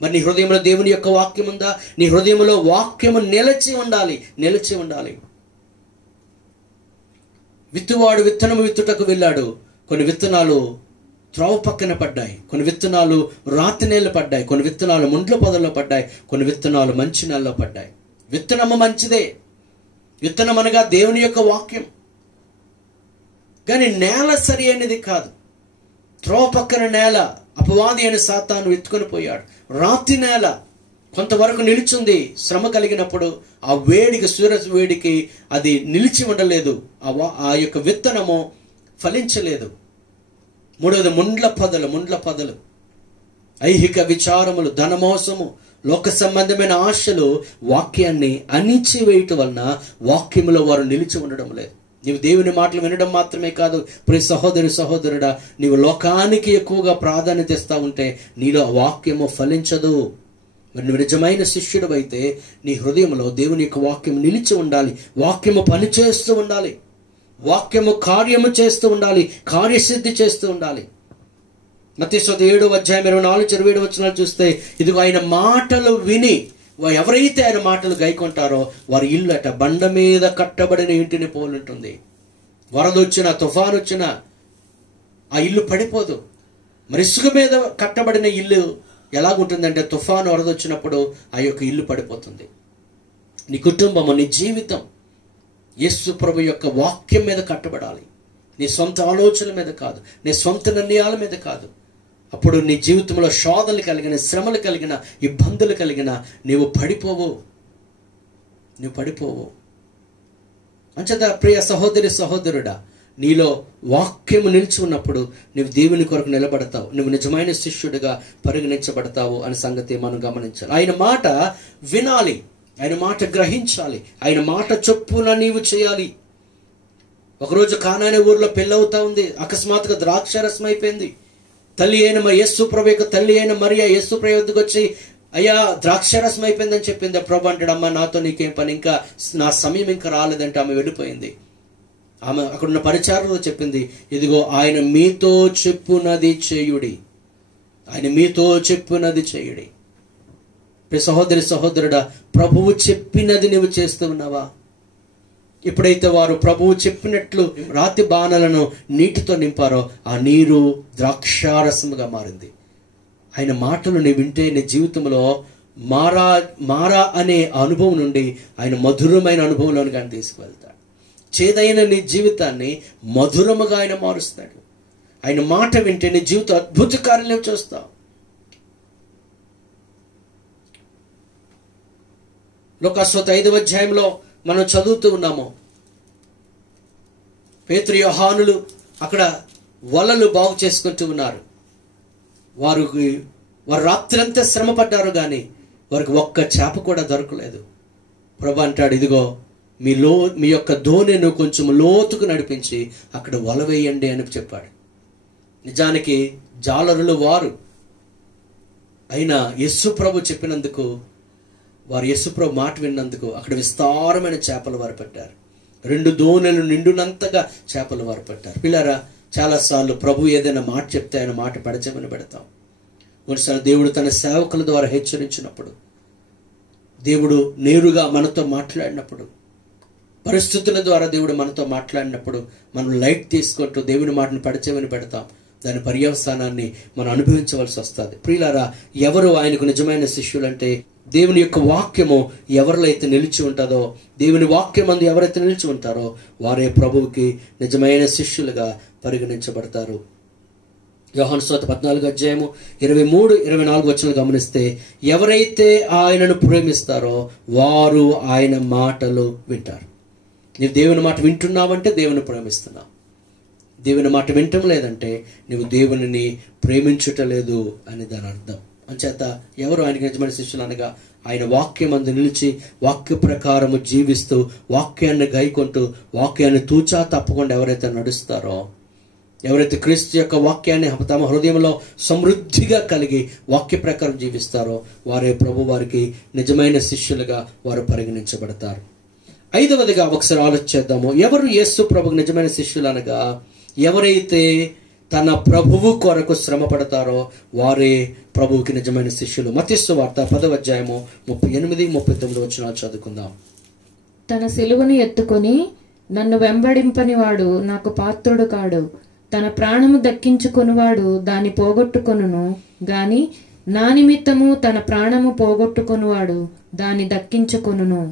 మరి నీ హృదయంలో దేవుని యొక్క వాక్యం ఉందా? నీ హృదయంలో వాక్యము నిలిచి ఉండాలి, నిలిచి ఉండాలి. విత్తువాడు విత్తనము విత్తుటకు వెళ్ళాడు. కొన్ని విత్తనాలు త్రోవ పక్కన పడ్డాయి, కొన్ని విత్తనాలు రాతి నేల పడ్డాయి, కొన్ని విత్తనాలు ముండ్ల పొదల్లో పడ్డాయి, కొన్ని విత్తనాలు మంచి నేలలో పడ్డాయి. విత్తనము మంచిదే, విత్తనం అనగా దేవుని యొక్క వాక్యం. కానీ నేల సరి అయినది కాదు. త్రోవ పక్కన నేల అపవాది అయిన సాతాను ఎత్తుకొని పోయాడు. రాతి నేల కొంతవరకు నిలిచింది. శ్రమ కలిగినప్పుడు ఆ వేడికి, సూర్య వేడికి అది నిలిచి ఉండలేదు. ఆ యొక్క విత్తనము ఫలించలేదు. మూడవది ముండ్ల పొదలు, ఐహిక విచారములు, ధనమోసము, లోక సంబంధమైన ఆశలు వాక్యాన్ని అణిచివేయటం వలన వాక్యములో వారు నిలిచి ఉండడం లేదు. నీవు దేవుని మాటలు వినడం మాత్రమే కాదు, ప్రియ సహోదరి సహోదరుడా, నీవు లోకానికి ఎక్కువగా ప్రాధాన్యత ఇస్తా ఉంటే నీలో వాక్యము ఫలించదు. మరి నువ్వు నిజమైన శిష్యుడు అయితే నీ హృదయంలో దేవుని యొక్క వాక్యం నిలిచి ఉండాలి. వాక్యము పని చేస్తూ ఉండాలి, వాక్యము కార్యము చేస్తూ ఉండాలి, కార్యసిద్ధి చేస్తూ ఉండాలి. మత్తయి 7:24-27 చూస్తే, ఇదిగో ఆయన మాటలు విని ఎవరైతే ఆయన మాటలు గైకొంటారో వారి ఇల్లు అట బండ మీద కట్టబడిన ఇంటిని పోలుంటుంది. వరద వచ్చినా, తుఫాను వచ్చినా ఆ ఇల్లు పడిపోదు. మరి ఇసుక మీద కట్టబడిన ఇల్లు ఎలాగుంటుందంటే, తుఫాను, వరద వచ్చినప్పుడు ఆ యొక్క ఇల్లు పడిపోతుంది. నీ కుటుంబము, నీ జీవితం యేసు ప్రభు యొక్క వాక్యం మీద కట్టబడాలి. నీ సొంత ఆలోచనల మీద కాదు, నీ సొంత నిర్ణయాల మీద కాదు. అప్పుడు నీ జీవితంలో శోధనలు కలిగిన, శ్రమలు కలిగిన, ఇబ్బందులు కలిగిన నీవు పడిపోవు. అంచేత ప్రియ సహోదరి సహోదరుడా, నీలో వాక్యము నిలిచి ఉన్నప్పుడు నువ్వు దేవుని కొరకు నిలబడతావు, నువ్వు నిజమైన శిష్యుడిగా పరిగణించబడతావు అనే సంగతి మనం గమనించాలి. ఆయన మాట వినాలి, ఆయన మాట గ్రహించాలి, ఆయన మాట చొప్పున నీవు చేయాలి. ఒకరోజు కానానే ఊర్లో పెళ్ళవుతా ఉంది. అకస్మాత్తుగా ద్రాక్షారసం అయిపోయింది. తల్లి అయిన యేసు ప్రభు యొక్క తల్లి అయిన మరియా యేసు ప్రభు వద్దకు వచ్చి, అయ్యా ద్రాక్షారసం అయిపోయిందని చెప్పింది. ప్రభు అంటాడు, అమ్మ నాతో నీకేం పని, ఇంకా నా సమయం ఇంకా రాలేదంటే ఆమె వెళ్ళిపోయింది. ఆమె అక్కడున్న పరిచారంలో చెప్పింది, ఇదిగో ఆయన మీతో చెప్పునది చేయుడి, ఆయన మీతో చెప్పునది చేయుడి. సహోదరి సహోదరుడా, ప్రభువు చెప్పినది నువ్వు చేస్తూ ఉన్నావా? ఎప్పుడైతే వారు ప్రభువు చెప్పినట్లు రాతి బాణలను నీటితో నింపారో ఆ నీరు ద్రాక్షారసముగా మారింది. ఆయన మాటలు నీ వింటే నీ జీవితంలో మారా అనే అనుభవం నుండి ఆయన మధురమైన అనుభవంలోనికి ఆయన తీసుకువెళ్తాడు. చేదైన నీ జీవితాన్ని మధురముగా ఆయన మారుస్తాడు. ఆయన మాట వింటే నీ జీవితం అద్భుత కార్యాలు చూస్తావు. లూకాసు 5 మనం చదువుతూ ఉన్నాము. పేతురు, యోహానులు అక్కడ వలలు బాగు చేసుకుంటూ ఉన్నారు. వారు రాత్రంతా శ్రమ పడ్డారు, కానీ వారికి ఒక్క చేప కూడా దొరకలేదు. ప్రభు అంటాడు, ఇదిగో మీ యొక్క దోణెను కొంచెం లోతుకు నడిపించి అక్కడ వల వేయండి అని చెప్పాడు. నిజానికి జాలరులు వారు అయినా యేసు ప్రభు చెప్పినందుకు, వారు యేసు ప్రభు మాట విన్నందుకు అక్కడ విస్తారమైన చేపలు వారు పట్టారు. 2 దోణెలు నిండునంతగా చేపలు వారు పట్టారు. పిల్లరా, చాలాసార్లు ప్రభు ఏదైనా మాట చెప్తే ఆయన మాట పడచమని పెడతాం. కొన్నిసార్లు దేవుడు తన సేవకుల ద్వారా హెచ్చరించినప్పుడు, దేవుడు నేరుగా మనతో మాట్లాడినప్పుడు, పరిస్థితుల ద్వారా దేవుడు మనతో మాట్లాడినప్పుడు మనం లైట్ తీసుకుంటూ దేవుని మాటను పడచేమని పెడతాం. దాని పర్యవసానాన్ని మనం అనుభవించవలసి వస్తుంది. ప్రియులారా, ఎవరు ఆయనకు నిజమైన శిష్యులు అంటే, దేవుని యొక్క వాక్యము ఎవరిలో అయితే నిలిచి ఉంటుందో, దేవుని వాక్యం అందు ఎవరైతే నిలిచి ఉంటారో వారే ప్రభువుకి నిజమైన శిష్యులుగా పరిగణించబడతారు. యోహాను సువార్త 14:23-24 వచనాలు గమనిస్తే, ఎవరైతే ఆయనను ప్రేమిస్తారో వారు ఆయన మాటలు వింటారు. నీవు దేవుని మాట వింటున్నావంటే దేవుని ప్రేమిస్తున్నావు. దేవుని మాట వింటం లేదంటే నువ్వు దేవునిని ప్రేమించుటలేదు అని దాని అర్థం. అంచేత ఎవరు ఆయనకి నిజమైన శిష్యులు అనగా, ఆయన వాక్యం అందు నిలిచి వాక్య ప్రకారము జీవిస్తూ వాక్యాన్ని గైకొంటూ వాక్యాన్ని తూచా తప్పకుండా ఎవరైతే నడుస్తారో, ఎవరైతే క్రీస్తు యొక్క వాక్యాన్ని తమ హృదయంలో సమృద్ధిగా కలిగి వాక్య ప్రకారం జీవిస్తారో వారే ప్రభు వారికి నిజమైన శిష్యులుగా వారు పరిగణించబడతారు. 5వదిగా ఒకసారి ఆలోచిద్దాము. ఎవరు యేసు ప్రభుకు నిజమైన శిష్యులు అనగా, ఎవరైతే తన ప్రభువు కొరకు శ్రమ పడతారో వారే ప్రభువుకి నిజమైన శిష్యులు. మత్తయి సువార్త 10:38-39 వచనాలు చదువుకుందాం. తన సిలువను ఎత్తుకొని నన్ను వెంబడింపని వాడు నాకు పాత్రుడు కాడు. తన ప్రాణము దక్కించుకొనివాడు దాన్ని పోగొట్టుకొనును గాని నా నిమిత్తము తన ప్రాణము పోగొట్టుకొనివాడు దాన్ని దక్కించుకొనును.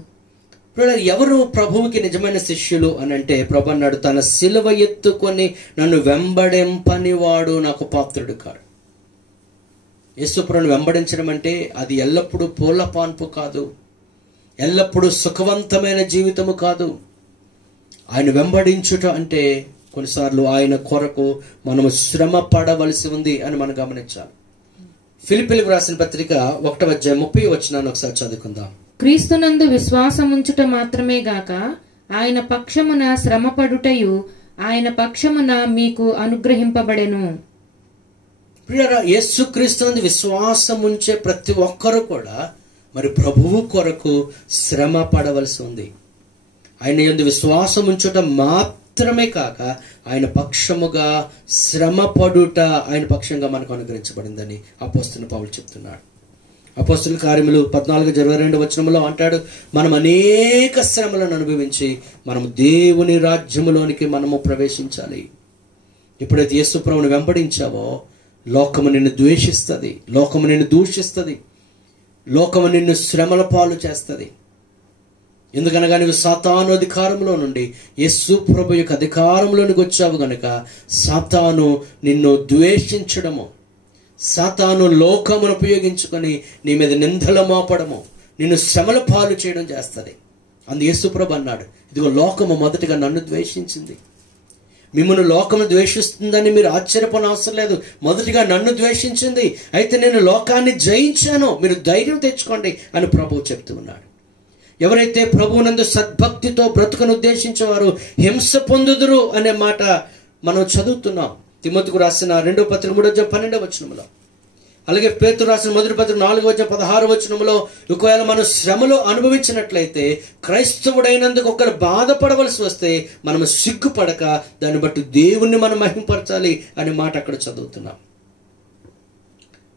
ఎవరు ప్రభువుకి నిజమైన శిష్యులు అని అంటే, ప్రభు అన్నాడు, తన సిలువ ఎత్తుకొని నన్ను వెంబడింపని వాడు నాకు పాత్రుడు కాడు. యేసు ప్రభువును వెంబడించడం అంటే అది ఎల్లప్పుడూ పూల పాన్పు కాదు, ఎల్లప్పుడూ సుఖవంతమైన జీవితము కాదు. ఆయన వెంబడించుట అంటే కొన్నిసార్లు ఆయన కొరకు మనము శ్రమ పడవలసి ఉంది అని మనం గమనించాలి. ఫిలిప్పీలకు రాసిన పత్రిక 1:30 వచనాన్ని ఒకసారి చదువుకుందాం. క్రీస్తునందు విశ్వాసముంచుట మాత్రమే గాక ఆయన పక్షమున శ్రమపడుటయు ఆయన పక్షమున మీకు అనుగ్రహింపబడెను. ప్రియరా, యేసుక్రీస్తునందు విశ్వాసం ఉంచే ప్రతి ఒక్కరూ కూడా మరి ప్రభువు కొరకు శ్రమ పడవలసి ఉంది. ఆయన యందు విశ్వాసం ఉంచుట మాత్రమే కాక ఆయన పక్షముగా శ్రమ పడుట ఆయన పక్షంగా మనకు అనుగ్రహించబడిందని అపోస్తలుడు పౌలు చెప్తున్నాడు. అపోస్తలుల కార్యములు 14:22 వచనంలో అంటాడు, మనం అనేక శ్రమలను అనుభవించి మనం దేవుని రాజ్యములోనికి మనము ప్రవేశించాలి. ఎప్పుడైతే యేసు ప్రభువును వెంబడించావో లోకము నిన్ను ద్వేషిస్తుంది, లోకము నిన్ను దూషిస్తుంది, లోకము నిన్ను శ్రమల పాలు చేస్తుంది. ఎందుకనగా నువ్వు సాతాను అధికారంలో నుండి యేసు ప్రభు యొక్క అధికారంలోనికి వచ్చావు గనుక సాతాను నిన్ను ద్వేషించడము, సాతాను లోకమును ఉపయోగించుకొని నీ మీద నిందలు మోపడము, నిన్ను శ్రమల పాలు చేయడం చేస్తుంది. అందు యేసు ప్రభు అన్నాడు, ఇదిగో లోకము మొదటిగా నన్ను ద్వేషించింది. మిమ్మల్ని లోకము ద్వేషిస్తుందని మీరు ఆశ్చర్యపోని అవసరం లేదు, మొదటిగా నన్ను ద్వేషించింది, అయితే నేను లోకాన్ని జయించాను, మీరు ధైర్యం తెచ్చుకోండి అని ప్రభువు చెప్తూ ఉన్నాడు. ఎవరైతే ప్రభువునందు సద్భక్తితో బ్రతుకను ఉద్దేశించేవారు హింస పొందుదురు అనే మాట మనం చదువుతున్నాం. తిమోతికు రాసిన 2వ పత్రిక 3:12 వచనంలో, అలాగే పేతురు రాసిన 1వ పత్రిక 4:16 వచనంలో, ఒకవేళ మనం శ్రమలు అనుభవించినట్లయితే క్రైస్తవుడైనందుకు ఒకరు బాధపడవలసి వస్తే మనం సిగ్గుపడక దాన్ని బట్టి దేవుణ్ణి మనం మహింపరచాలి అనే మాట అక్కడ చదువుతున్నాం.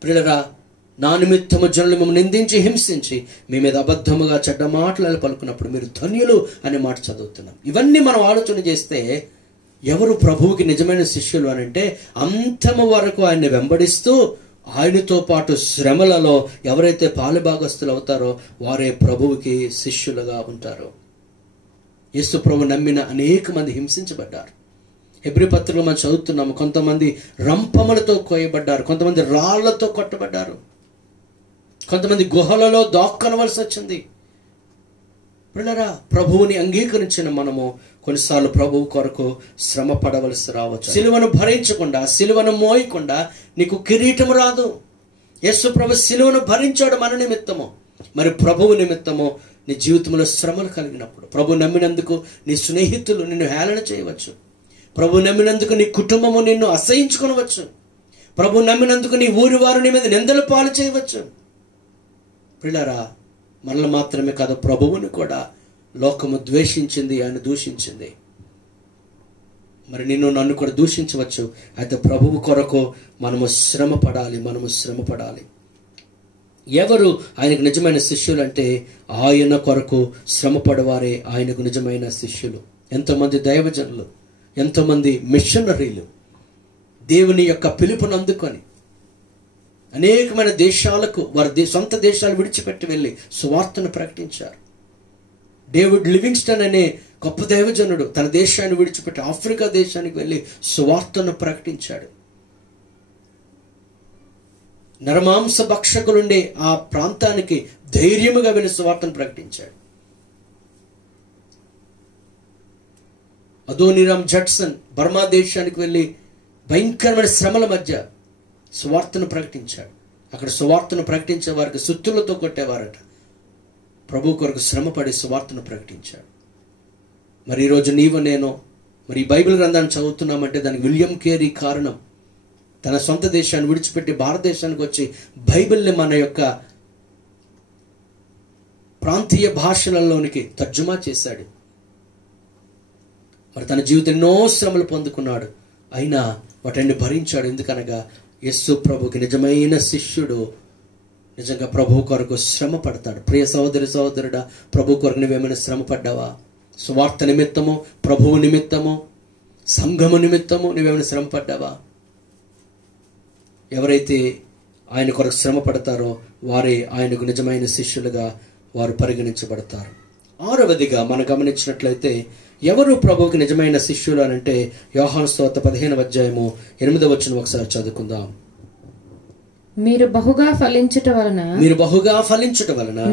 ప్రియులారా, నా నిమిత్తము జనులు మిమ్మల్ని నిందించి హింసించి మీ మీద అబద్ధముగా చెడ్డ మాటలు పలుకున్నప్పుడు మీరు ధన్యులు అనే మాట చదువుతున్నాం. ఇవన్నీ మనం ఆలోచన చేస్తే ఎవరు ప్రభువుకి నిజమైన శిష్యులు అని అంటే, అంతము వరకు ఆయన్ని వెంబడిస్తూ ఆయనతో పాటు శ్రమలలో ఎవరైతే పాలుభాగస్తులు అవుతారో వారే ప్రభువుకి శిష్యులుగా ఉంటారు. యేసు ప్రభు నమ్మిన అనేక మంది హింసించబడ్డారు. హెబ్రీ పత్రికలో మనం చదువుతున్నాము, కొంతమంది రంపములతో కోయబడ్డారు, కొంతమంది రాళ్లతో కొట్టబడ్డారు, కొంతమంది గుహలలో దాక్కొనవలసి వచ్చింది. పిల్లరా, ప్రభువుని అంగీకరించిన మనము కొన్నిసార్లు ప్రభువు కొరకు శ్రమ పడవలసి రావచ్చు. సిలువను భరించకుండా, సిలువను మోయకుండా నీకు కిరీటము రాదు. యేసు ప్రభు సిలువను భరించాడు మన నిమిత్తము. మరి ప్రభువు నిమిత్తము నీ జీవితంలో శ్రమలు కలిగినప్పుడు, ప్రభు నమ్మినందుకు నీ స్నేహితులు నిన్ను హేళన చేయవచ్చు, ప్రభు నమ్మినందుకు నీ కుటుంబము నిన్ను అసహించుకొనవచ్చు. ప్రభు నమ్మినందుకు నీ ఊరి వారు నీ మీద నిందలు పాలు చేయవచ్చు. ప్రియులారా, మనల్ని మాత్రమే కాదు, ప్రభువుని కూడా లోకము ద్వేషించింది, ఆయన దూషించింది. మరి నిన్ను నన్ను కూడా దూషించవచ్చు. అయితే ప్రభువు కొరకు మనము శ్రమ పడాలి. ఎవరు ఆయనకు నిజమైన శిష్యులు అంటే ఆయన కొరకు శ్రమ పడవారే ఆయనకు నిజమైన శిష్యులు. ఎంతోమంది దైవజనులు, ఎంతోమంది మిషనరీలు దేవుని యొక్క పిలుపును అందుకొని అనేకమైన దేశాలకు వారి సొంత దేశాలు విడిచిపెట్టి వెళ్ళి సువార్తను ప్రకటించారు. డేవిడ్ లివింగ్స్టన్ అనే గొప్ప దైవజనుడు తన దేశాన్ని విడిచిపెట్టి ఆఫ్రికా దేశానికి వెళ్ళి సువార్తను ప్రకటించాడు. నరమాంస భక్షకులుండే ఆ ప్రాంతానికి ధైర్యముగా వెళ్ళి సువార్తను ప్రకటించాడు. అదోనిరామ్ జడ్సన్ బర్మా దేశానికి వెళ్ళి భయంకరమైన శ్రమల మధ్య సువార్తను ప్రకటించాడు. అక్కడ సువార్తను ప్రకటించే వారికి సుత్తులతో కొట్టేవారట. ప్రభు కొరకు శ్రమపడి సువార్తను ప్రకటించాడు. మరి ఈరోజు నీవు నేను మరి బైబిల్ గ్రంథాన్ని చదువుతున్నామంటే దానికి విలియం కేరీ కారణం. తన సొంత దేశాన్ని విడిచిపెట్టి భారతదేశానికి వచ్చి బైబిల్ని మన యొక్క ప్రాంతీయ భాషలలోనికి తర్జుమా చేశాడు. మరి తన జీవితం ఎన్నో శ్రమలు పొందుకున్నాడు, అయినా వాటిని భరించాడు. ఎందుకనగా యేసు ప్రభుకి నిజమైన శిష్యుడు నిజంగా ప్రభు కొరకు శ్రమ పడతాడు. ప్రియ సహోదరుడా, ప్రభు కొరకు నువ్వేమైనా శ్రమ పడ్డావా? సువార్త నిమిత్తము, ప్రభువు నిమిత్తము, సంఘము నిమిత్తము నువ్వేమైనా శ్రమ పడ్డావా? ఎవరైతే ఆయన కొరకు శ్రమ పడతారో వారే ఆయనకు నిజమైన శిష్యులుగా వారు పరిగణించబడతారు. ఆరవదిగా మనం గమనించినట్లయితే ఎవరు ప్రభువుకి నిజమైన శిష్యులు అని అంటే యోహాను సువార్త 15వ అధ్యాయము 8వ వచనం ఒకసారి చదువుకుందాం. మీరు బహుగా ఫలించుట వలన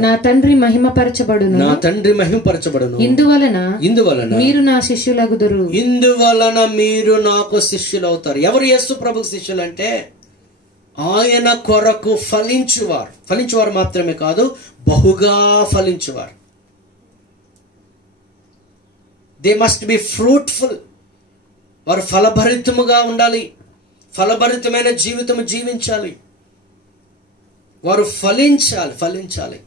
నా తండ్రి మహిమపరచబడును. ఇందువలన మీరు నా శిష్యులగుదురు. ఇందువలన మీరు నాకు శిష్యులు అవుతారు. ఎవరు యేసు ప్రభుకి శిష్యులు అంటే ఆయన కొరకు ఫలించువారు మాత్రమే కాదు, బహుగా ఫలించువారు. They must be fruitful. వారు ఫలభరితముగా ఉండాలి, ఫలభరితమైన జీవితం జీవించాలి, వారు ఫలించాలి.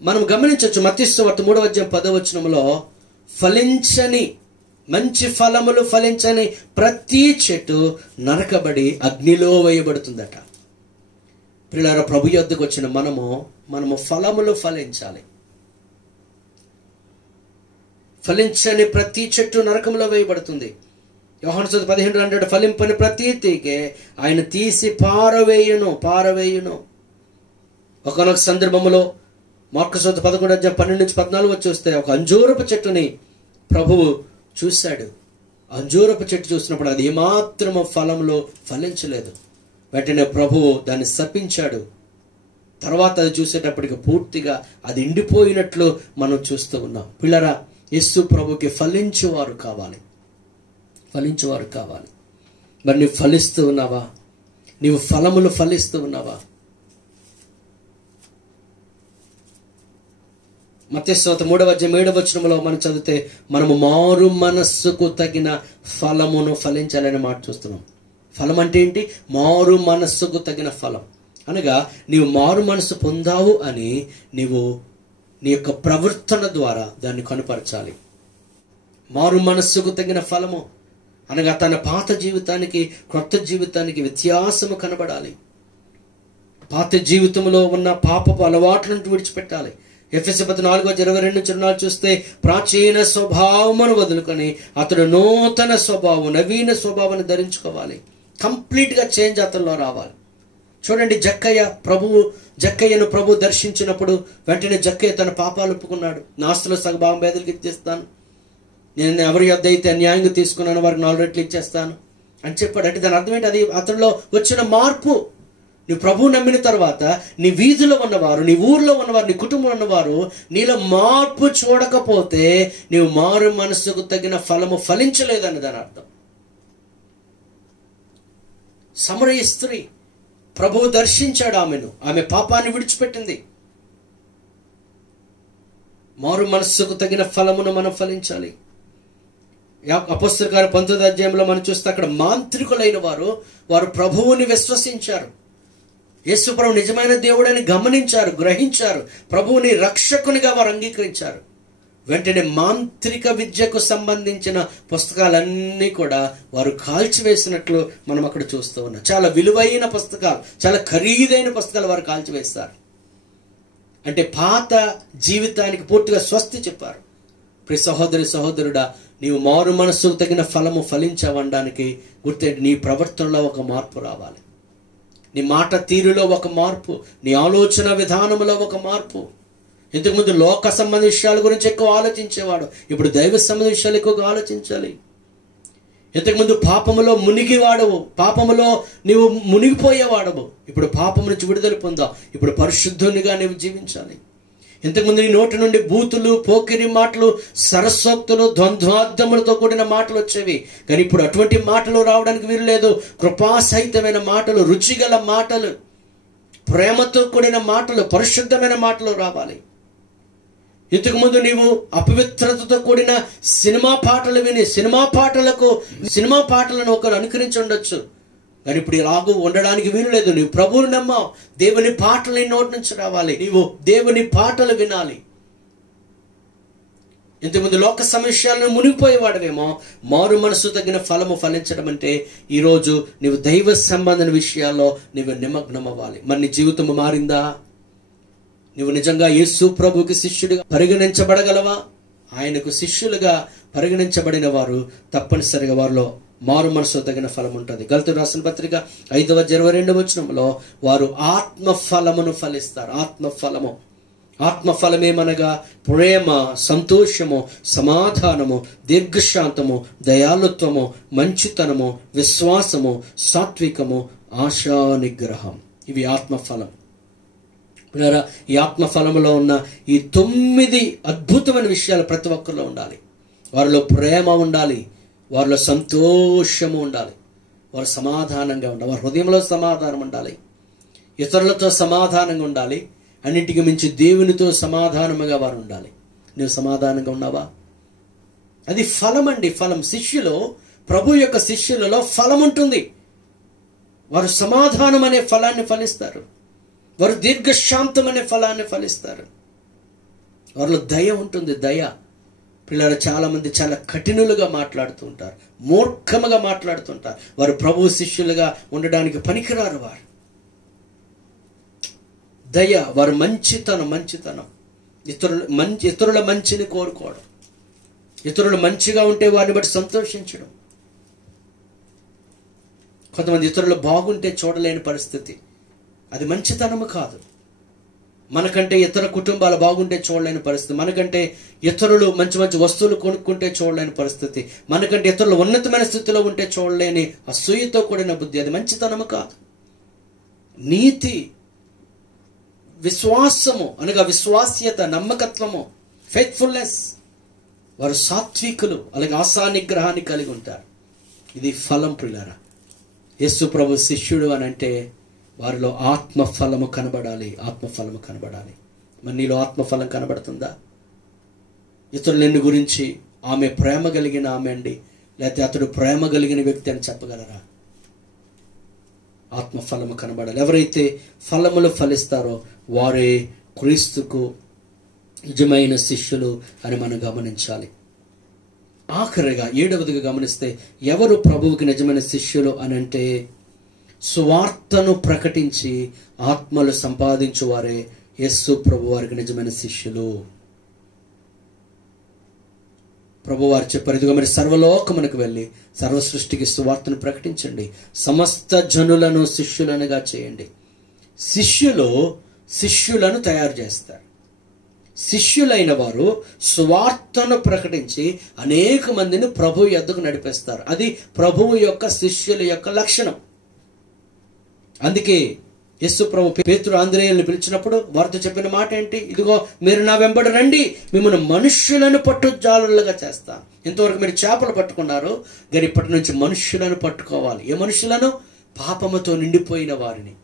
మనం గమనించవచ్చు మత్తయి సువార్త 3వ అధ్యాయం 10వ వచనంలో ఫలించని, మంచి ఫలములు ఫలించని ప్రతి చెట్టు నరకబడి అగ్నిలో వేయబడుతుందట. ప్రియులారా, ప్రభు యొద్దకు వచ్చిన మనము ఫలములు ఫలించాలి. ఫలించని ప్రతి చెట్టు నరకంలో వేయబడుతుంది. యోహాను సువార్త 15 అంటాడు, ఫలింపని ప్రతి తీగె ఆయన తీసి పారవేయును. ఒకనొక సందర్భంలో మార్కు సువార్త 11 అధ్యాయం 12 నుంచి 14 చూస్తే ఒక అంజూరపు చెట్టుని ప్రభువు చూశాడు. అంజూరపు చెట్టు చూసినప్పుడు అది ఏమాత్రము ఫలంలో ఫలించలేదు. వెంటనే ప్రభువు దాన్ని శపించాడు. తర్వాత అది చూసేటప్పటికి పూర్తిగా అది ఎండిపోయినట్లు మనం చూస్తూ ఉన్నాం. పిల్లరా, యేసు ప్రభుకి ఫలించువారు కావాలి. మరి నీవు ఫలిస్తూ ఉన్నావా? నీవు ఫలములు ఫలిస్తూ ఉన్నావా? మత్తయి సువార్త 3వ అధ్యాయం 7వ వచనంలో మనం చదివితే మనము మారు మనస్సుకు తగిన ఫలమును ఫలించాలనే మాట చూస్తున్నాం. ఫలం అంటే ఏంటి? మారు మనస్సుకు తగిన ఫలం అనగా నీవు మారు మనస్సు పొందావు అని నీవు నీ యొక్క ప్రవర్తన ద్వారా దాన్ని కనుపరచాలి. మారు మనస్సుకు తగిన ఫలము అనగా తన పాత జీవితానికి క్రొత్త జీవితానికి వ్యత్యాసము కనబడాలి. పాత జీవితంలో ఉన్న పాపపు అలవాట్లను విడిచిపెట్టాలి. ఎఫెసీ 4:22-24 చూస్తే ప్రాచీన స్వభావమును వదులుకొని అతడు నూతన స్వభావం, నవీన స్వభావాన్ని ధరించుకోవాలి. కంప్లీట్గా చేంజ్ అతనిలో రావాలి. చూడండి, జక్కయ్యను ప్రభు దర్శించినప్పుడు వెంటనే జక్కయ్య తన పాపాలు ఒప్పుకున్నాడు. నా ఆస్తిలో సగభాగం పేదలకు ఇచ్చేస్తాను, నేను ఎవరి యొద్ద అయితే అన్యాయంగా తీసుకున్నాను వారికి 4 రెట్లు ఇచ్చేస్తాను అని చెప్పాడు. అంటే దాని అర్థం ఏంటి? అది అతనిలో వచ్చిన మార్పు. నువ్వు ప్రభువు నమ్మిన తర్వాత నీ వీధిలో ఉన్నవారు, నీ ఊర్లో ఉన్నవారు, నీ కుటుంబంలో ఉన్నవారు నీలో మార్పు చూడకపోతే నీవు మారు మనసుకు తగిన ఫలము ఫలించలేదని దాని అర్థం. సమరయ స్త్రీ ప్రభువు దర్శించాడు ఆమెను, ఆమె పాపాన్ని విడిచిపెట్టింది. మారు మనస్సుకు తగిన ఫలమును మనం ఫలించాలి. అపొస్తలుల కార్యం 19వ అధ్యాయంలో మనం చూస్తే అక్కడ మాంత్రికులైన వారు ప్రభువుని విశ్వసించారు, యేసు ప్రభు నిజమైన దేవుడని గమనించారు, గ్రహించారు, ప్రభువుని రక్షకునిగా వారు అంగీకరించారు. వెంటనే మాంత్రిక విద్యకు సంబంధించిన పుస్తకాలన్నీ కూడా వారు కాల్చివేసినట్లు మనం అక్కడ చూస్తూ ఉన్నాం. చాలా విలువైన పుస్తకాలు, చాలా ఖరీదైన పుస్తకాలు వారు కాల్చివేస్తారు. అంటే పాత జీవితానికి పూర్తిగా స్వస్తి చెప్పారు. ప్రియ సహోదరి సహోదరుడా, నీవు మారు మనస్సుకు తగిన ఫలము ఫలించవడానికి గుర్తేంటి? నీ ప్రవర్తనలో ఒక మార్పు రావాలి, నీ మాట తీరులో ఒక మార్పు, నీ ఆలోచన విధానంలో ఒక మార్పు. ఇంతకుముందు లోక సంబంధ విషయాల గురించి ఎక్కువ ఆలోచించేవాడు, ఇప్పుడు దైవ సంబంధ విషయాలు ఎక్కువగా ఆలోచించాలి. ఇంతకుముందు పాపములో మునిగివాడవు, పాపములో నీవు మునిగిపోయేవాడవు, ఇప్పుడు పాపము నుంచి విడుదల పొందావు, ఇప్పుడు పరిశుద్ధునిగా నీవు జీవించాలి. ఇంతకుముందు నీ నోటి నుండి బూతులు, పోకిరి మాటలు, సరస్వక్తులు, ద్వంద్వార్థములతో కూడిన మాటలు వచ్చేవి. కానీ ఇప్పుడు అటువంటి మాటలు రావడానికి వీలు లేదు. కృపాసహితమైన మాటలు, రుచిగల మాటలు, ప్రేమతో కూడిన మాటలు, పరిశుద్ధమైన మాటలు రావాలి. ఇంతకుముందు నీవు అపవిత్రతతో కూడిన సినిమా పాటలు విని సినిమా పాటలను ఒకరు అనుకరించి ఉండొచ్చు, కానీ ఇప్పుడు ఇలాగూ ఉండడానికి వీలు లేదు. నీవు ప్రభువుని నమ్మావు, దేవుని పాటలు నీ నోటి నుంచి రావాలి, నీవు దేవుని పాటలు వినాలి. ఇంతకుముందు లోక సమస్యలను మునిగిపోయేవాడవేమో, మారు మనసు తగిన ఫలము ఫలించడం అంటే ఈరోజు నీవు దైవ సంబంధన విషయాల్లో నీవు నిమగ్నం అవ్వాలి. మరి నీ జీవితం మారిందా? నువ్వు నిజంగా యేసు ప్రభువుకి శిష్యుడిగా పరిగణించబడగలవా? ఆయనకు శిష్యులుగా పరిగణించబడిన వారు తప్పనిసరిగా వారిలో మారు మనసు తగిన ఫలం ఉంటుంది. గలతీయులకు రాసిన పత్రిక 5:22 వారు ఆత్మఫలమును ఫలిస్తారు. ఆత్మఫలమేమనగా ప్రేమ, సంతోషము, సమాధానము, దీర్ఘశాంతము, దయాళుత్వము, మంచితనము, విశ్వాసము, సాత్వికము, ఆశా నిగ్రహం. ఇవి ఆత్మఫలం. ఈ ఆత్మఫలములో ఉన్న ఈ 9 అద్భుతమైన విషయాలు ప్రతి ఒక్కరిలో ఉండాలి. వారిలో ప్రేమ ఉండాలి, వారిలో సంతోషము ఉండాలి, వారు సమాధానంగా ఉండాలి, వారి హృదయంలో సమాధానం ఉండాలి, ఇతరులతో సమాధానంగా ఉండాలి, అన్నింటికి మించి దేవునితో సమాధానముగా వారు ఉండాలి. నువ్వు సమాధానంగా ఉన్నావా? అది ఫలం అండి, ఫలం. ప్రభు యొక్క శిష్యులలో ఫలం ఉంటుంది. వారు సమాధానం అనే ఫలాన్ని ఫలిస్తారు, వారు దీర్ఘశాంతం అనే ఫలాన్ని ఫలిస్తారు, వారిలో దయ ఉంటుంది. దయ పిల్లలు చాలా మంది చాలా కఠినులుగా మాట్లాడుతూ ఉంటారు, మూర్ఖముగా మాట్లాడుతుంటారు. వారు ప్రభు శిష్యులుగా ఉండడానికి పనికిరారు. వారు దయ, వారు మంచితనం, ఇతరుల మంచిని కోరుకోవడం, ఇతరులు మంచిగా ఉంటే వారిని బట్టి సంతోషించడం. కొంతమంది ఇతరులు బాగుంటే చూడలేని పరిస్థితి, అది మంచితనము కాదు. మనకంటే ఇతర కుటుంబాలు బాగుంటే చూడలేని పరిస్థితి, మనకంటే ఇతరులు మంచి మంచి వస్తువులు కొనుక్కుంటే చూడలేని పరిస్థితి, మనకంటే ఇతరులు ఉన్నతమైన స్థితిలో ఉంటే చూడలేని అసూయతో కూడిన బుద్ధి, అది మంచితనము కాదు. నీతి, విశ్వాసము అనగా విశ్వాస్యత, నమ్మకత్వము, ఫెయిత్ఫుల్నెస్, వారు సాత్వికులు, అలాగే ఆశా నిగ్రహాన్ని కలిగి ఉంటారు. ఇది ఫలం. ప్రియులారా, యేసు ప్రభు శిష్యుడు అని అంటే వారిలో ఆత్మఫలము కనబడాలి. మరి నీలో ఆత్మఫలం కనబడుతుందా? ఇతరులని గురించి ఆమె ప్రేమ కలిగిన ఆమె అండి, లేకపోతే అతడు ప్రేమ కలిగిన వ్యక్తి అని చెప్పగలరా? ఆత్మఫలము కనబడాలి. ఎవరైతే ఫలములు ఫలిస్తారో వారే క్రీస్తుకు నిజమైన శిష్యులు అని మనం గమనించాలి. ఆఖరిగా 7వదిగా గమనిస్తే ఎవరు ప్రభువుకి నిజమైన శిష్యులు అని అంటే సువార్తను ప్రకటించి ఆత్మలు సంపాదించువారే యేసు ప్రభు వారికి నిజమైన శిష్యులు. ప్రభువారు చెప్పారు, ఇదిగో మరి సర్వలోకమునకు వెళ్ళి సర్వ సృష్టికి సువార్తను ప్రకటించండి, సమస్త జనులను శిష్యులనుగా చేయండి. శిష్యులను తయారు చేస్తారు. శిష్యులైన వారు సువార్తను ప్రకటించి అనేక మందిని ప్రభు యొద్దకు నడిపిస్తారు. అది ప్రభువు యొక్క శిష్యుల యొక్క లక్షణం. అందుకే యేసు ప్రభు పేతురు, ఆంద్రేయులను పిలిచినప్పుడు వారితో చెప్పిన మాట ఏంటి? ఇదిగో మీరు నా వెంబడి రండి, మిమ్మల్ని మనుష్యులను పట్టుజాలులుగా చేస్తాను. ఇంతవరకు మీరు చేపలు పట్టుకున్నారు, కానీ ఇప్పటి నుంచి మనుష్యులను పట్టుకోవాలి. ఏ మనుషులను? పాపముతో నిండిపోయిన వారిని,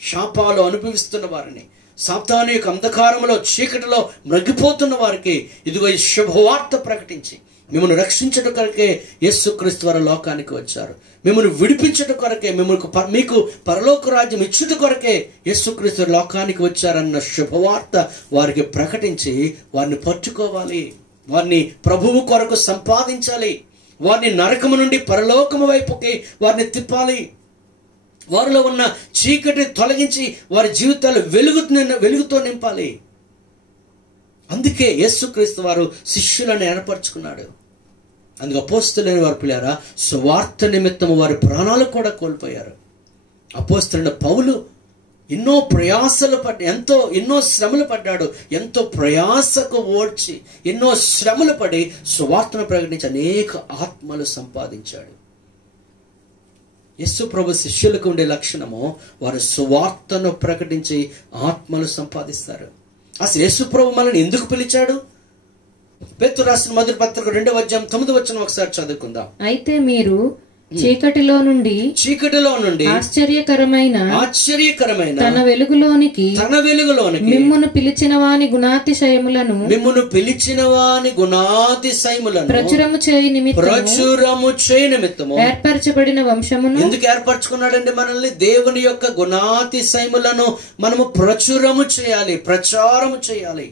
శాపాలు అనుభవిస్తున్న వారిని, సాతాను యొక్క అంధకారంలో చీకటిలో మ్రగిపోతున్న వారికి ఇదిగో ఈ శుభవార్త ప్రకటించి మిమ్మల్ని రక్షించడం కొరకే యేసుక్రీస్తు వారు లోకానికి వచ్చారు. మిమ్మల్ని విడిపించడం కొరకే, మీకు పరలోక రాజ్యం ఇచ్చుట కొరకే యేసుక్రీస్తు లోకానికి వచ్చారన్న శుభవార్త వారికి ప్రకటించి వారిని పట్టుకోవాలి, వారిని ప్రభువు కొరకు సంపాదించాలి, వారిని నరకము నుండి పరలోకము వైపుకి వారిని తిప్పాలి, వారిలో ఉన్న చీకటిని తొలగించి వారి జీవితాలు వెలుగుతో నింపాలి. అందుకే యేసుక్రీస్తు వారు శిష్యులను ఏర్పరచుకున్నాడు. అందుకు అపోస్తలులైన వారు పిల్లారా, సువార్త నిమిత్తము వారి ప్రాణాలు కూడా కోల్పోయారు. అపోస్తలుడైన పౌలు ఎన్నో ప్రయాసలు ఎన్నో శ్రమలు పడ్డాడు. ఎంతో ప్రయాసకు ఓడ్చి ఎన్నో శ్రమలు పడి సువార్తను ప్రకటించి అనేక ఆత్మలు సంపాదించాడు. యేసు ప్రభు శిష్యులకు ఉండే లక్షణము వారు సువార్తను ప్రకటించి ఆత్మలు సంపాదిస్తారు. అసలు యేసు ప్రభు మనల్ని ఎందుకు పిలిచాడు? పేతురు రాసిన మొదటి పత్రిక 2వ అధ్యాయం 9వ వచనం ఒకసారి చదువుకుందాం. అయితే మీరు చీకటిలో నుండి ఆశ్చర్యకరమైన తన వెలుగులోనికి మిమ్మును పిలిచిన వాని గుణాతిశయములను ప్రచురము చేయి నిమిత్తము ఏర్పరచబడిన వంశమును. ఎందుకు ఏర్పరచుకున్నాడండి మనల్ని? దేవుని యొక్క గుణాతిశయములను మనము ప్రచురము చేయాలి, ప్రచారము చేయాలి.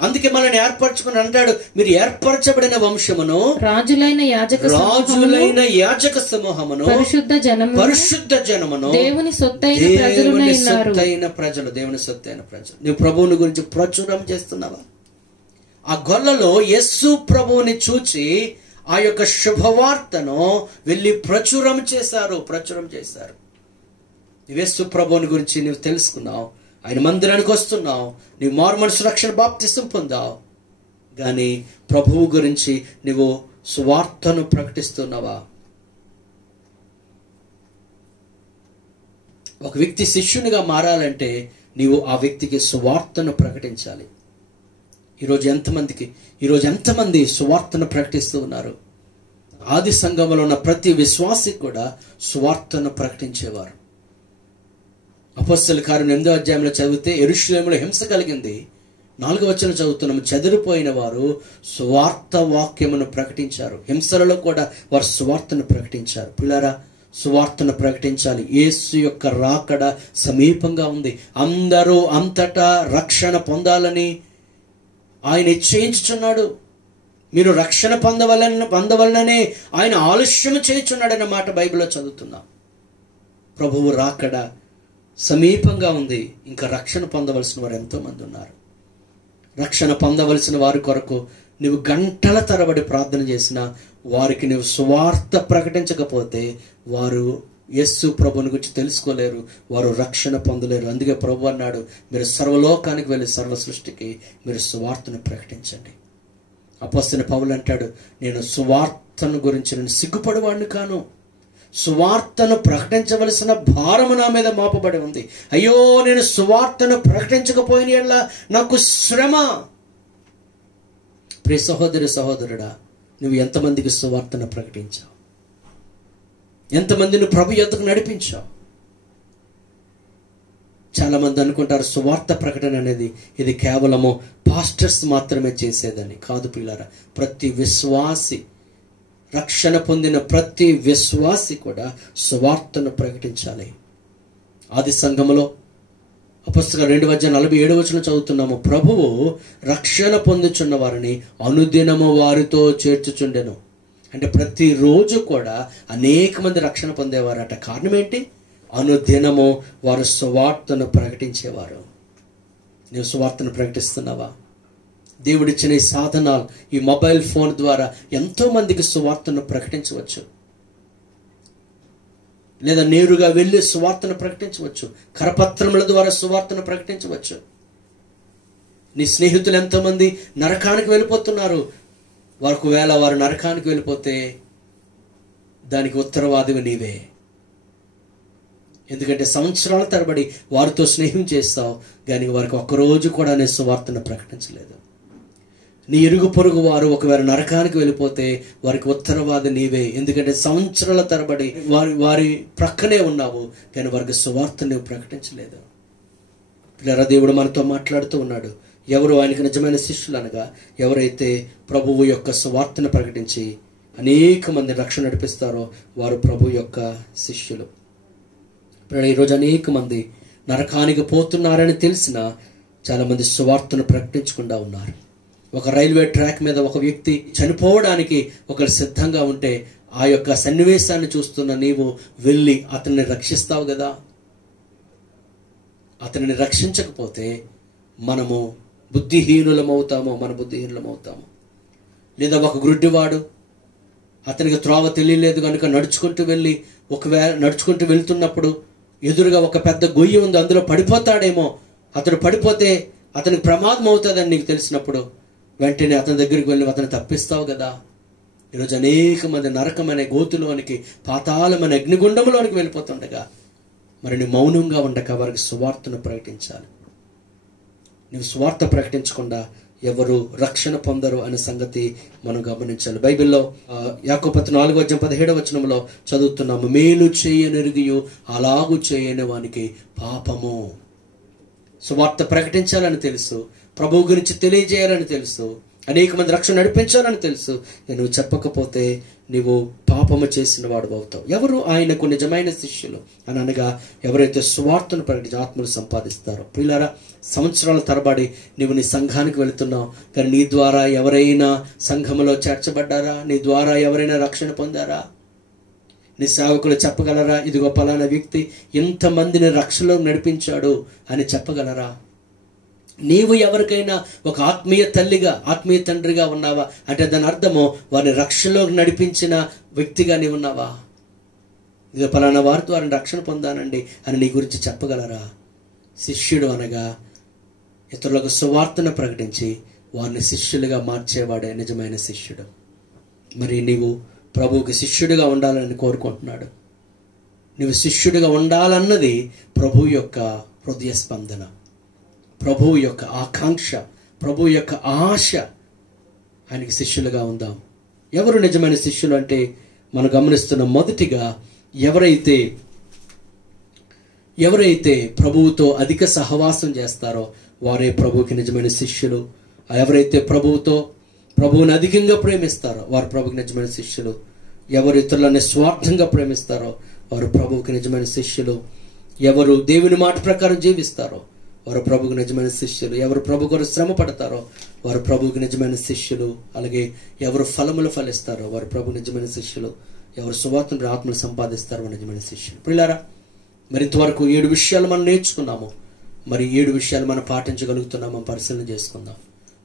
అందుకే మనల్ని ఏర్పరచుకుని అంటాడు, మీరు ఏర్పరచబడిన వంశమును, రాజులైన యాజక సమూహమును, పరిశుద్ధ జనమును, దేవుని సొత్తైన ప్రజలు. నువ్వు ప్రభువుని గురించి ప్రచురం చేస్తున్నావా? ఆ గొల్లలో యేసు ప్రభువుని చూచి ఆ యొక్క శుభవార్తను వెళ్ళి ప్రచురం చేశారు. యేసు ప్రభువుని గురించి నువ్వు తెలుసుకున్నావు, ఆయన మందిరానికి వస్తున్నావు, నీవు మారుమనసు రక్షణ బాప్తిసం పొందావు, కానీ ప్రభువు గురించి నువ్వు సువార్తను ప్రకటిస్తున్నావా? ఒక వ్యక్తి శిష్యునిగా మారాలంటే నీవు ఆ వ్యక్తికి సువార్తను ప్రకటించాలి. ఈరోజు ఎంతమంది సువార్తను ప్రకటిస్తూ ఉన్నారు? ఆది సంఘంలో ఉన్న ప్రతి విశ్వాసి కూడా సువార్తను ప్రకటించేవారు. అపోస్తలుల కార్యం 8వ అధ్యాయంలో చదివితే యెరూషలేములో హింస కలిగింది. 4వ వచనం చదువుతున్నాము, చెదిరిపోయిన వారు సువార్త వాక్యమును ప్రకటించారు. హింసలలో కూడా వారు సువార్తను ప్రకటించారు. పిల్లారా, సువార్తను ప్రకటించాలి. యేసు యొక్క రాకడ సమీపంగా ఉంది. అందరూ అంతటా రక్షణ పొందాలని ఆయన నిశ్చయించుచున్నాడు. మీరు రక్షణ పొందవలననే ఆయన ఆలస్యం చేయుచున్నాడన్న మాట బైబిల్లో చదువుతున్నాం. ప్రభువు రాకడ సమీపంగా ఉంది. ఇంకా రక్షణ పొందవలసిన వారు ఎంతో మంది ఉన్నారు. రక్షణ పొందవలసిన వారి కొరకు నువ్వు గంటల తరబడి ప్రార్థన చేసినా వారికి నువ్వు సువార్త ప్రకటించకపోతే వారు యేసు ప్రభుని గురించి తెలుసుకోలేరు, వారు రక్షణ పొందలేరు. అందుకే ప్రభు అన్నాడు, మీరు సర్వలోకానికి వెళ్ళి సర్వ సృష్టికి మీరు సువార్తను ప్రకటించండి. అపోస్తలుడైన పౌలు అంటాడు, నేను సువార్తను గురించి నేను సిగ్గుపడేవాడిని కాను, సువార్తను ప్రకటించవలసిన భారము నా మీద మోపబడి ఉంది. అయ్యో, నేను సువార్తను ప్రకటించకపోయిన యెడల నాకు శ్రమ. ప్రియ సహోదరుడా, నువ్వు ఎంతమందికి సువార్తను ప్రకటించావు? ఎంతమందిని ప్రభు యొద్దకు నడిపించావు? చాలా మంది అనుకుంటారు సువార్త ప్రకటన అనేది ఇది కేవలము పాస్టర్స్ మాత్రమే చేసేదని. కాదు పిల్లారా, ప్రతి విశ్వాసి, రక్షణ పొందిన ప్రతి విశ్వాసి కూడా సువార్తను ప్రకటించాలి. ఆది సంఘములో అపొస్తలుల 2:47 చదువుతున్నాము, ప్రభువు రక్షణ పొందుచున్న వారిని అనుదినము వారితో చేర్చుచుండెను. అంటే ప్రతిరోజు కూడా అనేక మంది రక్షణ పొందేవారట. కారణం ఏంటి? అనుదినము వారు సువార్తను ప్రకటించేవారు. నీవు సువార్తను ప్రకటిస్తున్నావా? దేవుడిచ్చిన ఈ సాధనాలు, ఈ మొబైల్ ఫోన్ ద్వారా ఎంతో మందికి సువార్తను ప్రకటించవచ్చు. లేదా నేరుగా వెళ్ళి సువార్తను ప్రకటించవచ్చు. కరపత్రముల ద్వారా సువార్తను ప్రకటించవచ్చు. నీ స్నేహితులు ఎంతోమంది నరకానికి వెళ్ళిపోతున్నారు. ఒకవేళ వారు నరకానికి వెళ్ళిపోతే దానికి ఉత్తరవాదివి నీవే. ఎందుకంటే సంవత్సరాల తరబడి వారితో స్నేహం చేస్తావు, కానీ వారికి ఒక్కరోజు కూడా నీ సువార్తను ప్రకటించలేదు. నీ ఇరుగు పొరుగు వారు ఒకవేళ నరకానికి వెళ్ళిపోతే వారికి ఉత్తరవాది నీవే. ఎందుకంటే సంవత్సరాల తరబడి వారి ప్రక్కనే ఉన్నావు, కానీ వారికి సువార్త నువ్వు ప్రకటించలేదు. పిల్లరా, దేవుడు మనతో మాట్లాడుతూ ఉన్నాడు. ఎవరు ఆయనకు నిజమైన శిష్యులు అనగా ఎవరైతే ప్రభువు యొక్క సువార్తను ప్రకటించి అనేక మంది రక్షణ నడిపిస్తారో వారు ప్రభు యొక్క శిష్యులు. ఈరోజు అనేక మంది నరకానికి పోతున్నారని తెలిసిన చాలా మంది సువార్తను ప్రకటించకుండా ఉన్నారు. ఒక రైల్వే ట్రాక్ మీద ఒక వ్యక్తి చనిపోవడానికి ఒకరు సిద్ధంగా ఉంటే ఆ యొక్క సన్నివేశాన్ని చూస్తున్న నీవు వెళ్ళి అతన్ని రక్షిస్తావు కదా. అతనిని రక్షించకపోతే మనము బుద్ధిహీనులమవుతాము. లేదా ఒక గుడ్డివాడు, అతనికి త్రోవ తెలియలేదు కనుక నడుచుకుంటూ వెళ్తున్నప్పుడు ఎదురుగా ఒక పెద్ద గొయ్యి ఉంది, అందులో పడిపోతాడేమో, అతడు పడిపోతే అతనికి ప్రమాదం అవుతుందని నీకు తెలిసినప్పుడు వెంటనే అతని దగ్గరికి వెళ్ళి అతను తప్పిస్తావు కదా. ఈరోజు అనేక మంది నరకమైన గోతులోనికి, పాతాళమైన అగ్నిగుండంలోనికి వెళ్ళిపోతుండగా మరి నువ్వు మౌనంగా ఉండక వారికి సువార్తను ప్రకటించాలి. నువ్వు సువార్త ప్రకటించకుండా ఎవరు రక్షణ పొందరు అనే సంగతి మనం గమనించాలి. బైబిల్లో యాకోబు 4:17 చదువుతున్నాము, మేలు చేయనెరిగియు అలాగు చేయని వానికి పాపము. సువార్త ప్రకటించాలని తెలుసు, ప్రభువు గురించి తెలియజేయాలని తెలుసు, అనేక మంది రక్షణ నడిపించాలని తెలుసు. నువ్వు చెప్పకపోతే నీవు పాపము చేసిన వాడు అవుతావు. ఎవరు ఆయనకు నిజమైన శిష్యులు అని అనగా ఎవరైతే సువార్తను ప్రకటించి ఆత్మను సంపాదిస్తారో. ప్రియులారా, సంవత్సరాల తరబడి నీవు నీ సంఘానికి వెళుతున్నావు, కానీ నీ ద్వారా ఎవరైనా సంఘములో చేర్చబడ్డారా? నీ ద్వారా ఎవరైనా రక్షణ పొందారా? నీ సేవకులు చెప్పగలరా, ఇదిగో పలానా వ్యక్తి ఇంతమందిని రక్షణలో నడిపించాడు అని చెప్పగలరా? నీవు ఎవరికైనా ఒక ఆత్మీయ తల్లిగా, ఆత్మీయ తండ్రిగా ఉన్నావా అంటే దాని అర్థము వారిని రక్షణలోకి నడిపించిన వ్యక్తిగా నీవు ఉన్నావా? ఇదిగో పలానా వారి ద్వారా రక్షణ పొందానండి అని నీ గురించి చెప్పగలరా? శిష్యుడు అనగా ఇతరులకు సువార్తను ప్రకటించి వారిని శిష్యులుగా మార్చేవాడే నిజమైన శిష్యుడు. మరి నీవు ప్రభువుకి శిష్యుడిగా ఉండాలని కోరుకుంటున్నాడు. నువ్వు శిష్యుడిగా ఉండాలన్నది ప్రభువు యొక్క హృదయ స్పందన, ప్రభువు యొక్క ఆకాంక్ష, ప్రభువు యొక్క ఆశ. ఆయనకి శిష్యులుగా ఉందాం. ఎవరు నిజమైన శిష్యులు అంటే మనం గమనిస్తున్న మొదటిగా ఎవరైతే ప్రభువుతో అధిక సహవాసం చేస్తారో వారే ప్రభువుకి నిజమైన శిష్యులు. ఎవరైతే ప్రభువుని అధికంగా ప్రేమిస్తారో వారు ప్రభువుకి నిజమైన శిష్యులు. ఎవరు ఇతరులని స్వార్థంగా ప్రేమిస్తారో వారు ప్రభువుకి నిజమైన శిష్యులు. ఎవరు దేవుని మాట ప్రకారం జీవిస్తారో వారు ప్రభువుకి నిజమైన శిష్యులు. ఎవరు ప్రభు కొరకు శ్రమ పడతారో వారు ప్రభువుకి నిజమైన శిష్యులు. అలాగే ఎవరు ఫలములు ఫలిస్తారో వారు ప్రభు నిజమైన శిష్యులు. ఎవరు సువార్తను ఆత్మను సంపాదిస్తారో నిజమైన శిష్యులు. ప్రియులారా, మరి ఇంతవరకు 7 విషయాలు మనం నేర్చుకున్నాము. మరి 7 విషయాలు మనం పాటించగలుగుతున్నామో పరిశీలన చేసుకుందాం.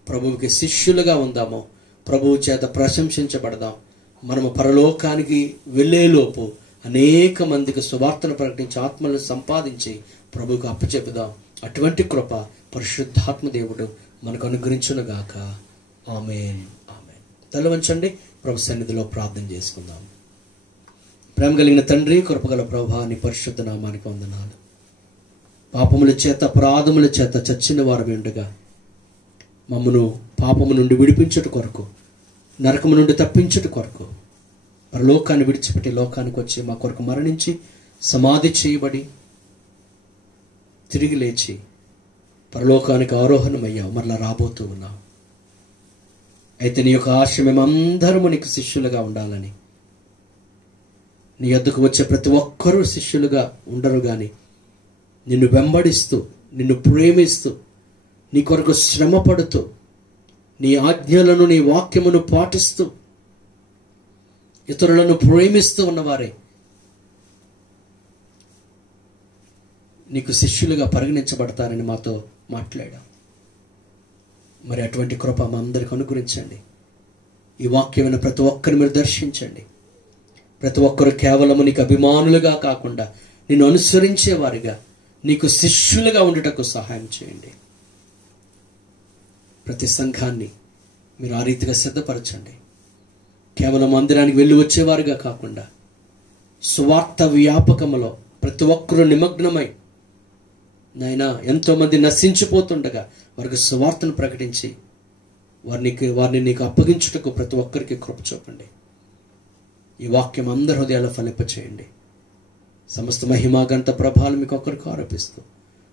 ప్రభువుకి శిష్యులుగా ఉందాము, ప్రభువు చేత ప్రశంసించబడదాం. మనము పరలోకానికి వెళ్ళేలోపు అనేక మందికి సువార్తను ప్రకటించి ఆత్మలను సంపాదించి ప్రభువుకు అప్పచెప్పుదాం. అటువంటి కృప పరిశుద్ధాత్మ దేవుడు మనకు అనుగ్రహించునుగాక. ఆమేన్, ఆమేన్. తల వంచండి, ప్రభు సన్నిధిలో ప్రార్థన చేసుకుందాం. ప్రేమ కలిగిన తండ్రి, కృపగల ప్రభువా, నీ పరిశుద్ధ నామానికి వందనాలు. పాపముల చేత, అపరాధముల చేత చచ్చిన వారమే ఉండగా మమ్మను పాపము నుండి విడిపించుట కొరకు, నరకము నుండి తప్పించుట కొరకు పరలోకాన్ని విడిచిపెట్టి లోకానికి వచ్చి మా కొరకు మరణించి సమాధి చేయబడి తిరిగి లేచి పరలోకానికి ఆరోహణమయ్యావు, మరలా రాబోతూ ఉన్నావు. అయితే నీ యొక్క ఆశ మేమందరము నీకు శిష్యులుగా ఉండాలని, నీ యొద్దకు వచ్చే ప్రతి ఒక్కరూ శిష్యులుగా ఉండరు కానీ నిన్ను వెంబడిస్తూ, నిన్ను ప్రేమిస్తూ, నీ కొరకు శ్రమ పడుతూ, నీ ఆజ్ఞలను, నీ వాక్యమును పాటిస్తూ, ఇతరులను ప్రేమిస్తూ ఉన్నవారే నీకు శిష్యులుగా పరిగణించబడతారని మాతో మాట్లాడాం. మరి అటువంటి కృప మా అందరికి అనుగ్రహించండి. ఈ వాక్యమైన ప్రతి ఒక్కరిని మీరు దర్శించండి. ప్రతి ఒక్కరు కేవలము నీకు అభిమానులుగా కాకుండా నిన్ను అనుసరించేవారిగా, నీకు శిష్యులుగా ఉండుటకు సహాయం చేయండి. ప్రతి సంఘాన్ని మీరు ఆ రీతిగా సిద్ధపరచండి. కేవలం మందిరానికి వెళ్ళి వచ్చేవారుగా కాకుండా సువార్త వ్యాపకములో ప్రతి ఒక్కరూ నిమగ్నమై, నాయనా ఎంతోమంది నశించిపోతుండగా వారికి సువార్తను ప్రకటించి వారిని నీకు అప్పగించుటకు ప్రతి ఒక్కరికి కృప చూపండి. ఈ వాక్యం అందరి హృదయాల్లో ఫలింపచేయండి. సమస్త మహిమా ఘనత ప్రభావాలు మీకు ఒక్కరికి ఆరోపిస్తూ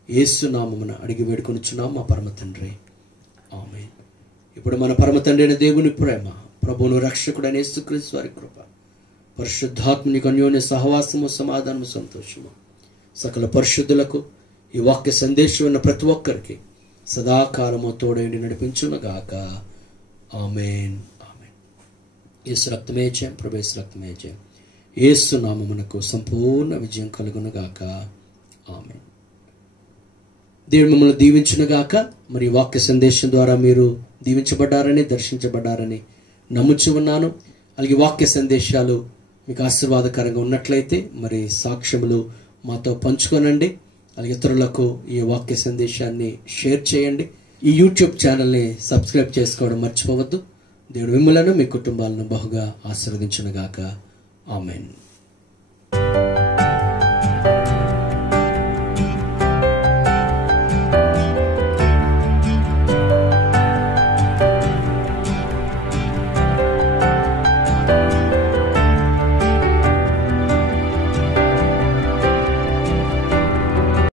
యేసు నామమున అడిగి వేడుకొనుచున్నాం మా పరమ తండ్రి, ఆమేన్. ఇప్పుడు మన పరమ తండ్రి అయిన దేవుని ప్రేమ, ప్రభువును రక్షకుడైన యేసుక్రీస్తు వారి కృప, పరిశుద్ధాత్మనికి అన్యోన్య సహవాసము, సమాధానము, సంతోషము సకల పరిశుద్ధులకు ఈ వాక్య సందేశం ఉన్న ప్రతి ఒక్కరికి సదాకాలము తోడైండి నడిపించునుగాక. ఆమేన్. ఆమేన్. యేసు రక్తమే జయం, ప్రభు యేసు రక్తమే జయం. యేసు నామమునకు సంపూర్ణ విజయం కలుగునుగాక. ఆమేన్. దేవుడు మిమ్మల్ని దీవించునుగాక. మరి వాక్య సందేశం ద్వారా మీరు దీవించబడ్డారని, దర్శించబడ్డారని నమ్ముచు ఉన్నాను. అలాగే వాక్య సందేశాలు మీకు ఆశీర్వాదకరంగా ఉన్నట్లయితే మరి సాక్ష్యములు మాతో పంచుకోనండి. అలాగే ఇతరులకు ఈ వాక్య సందేశాన్ని షేర్ చేయండి. ఈ యూట్యూబ్ ఛానల్ని సబ్స్క్రైబ్ చేసుకోవడం మర్చిపోవద్దు. దేవుడు మిమ్మలను, మీ కుటుంబాలను బహుగా ఆశీర్వదించునుగాక. ఆమేన్.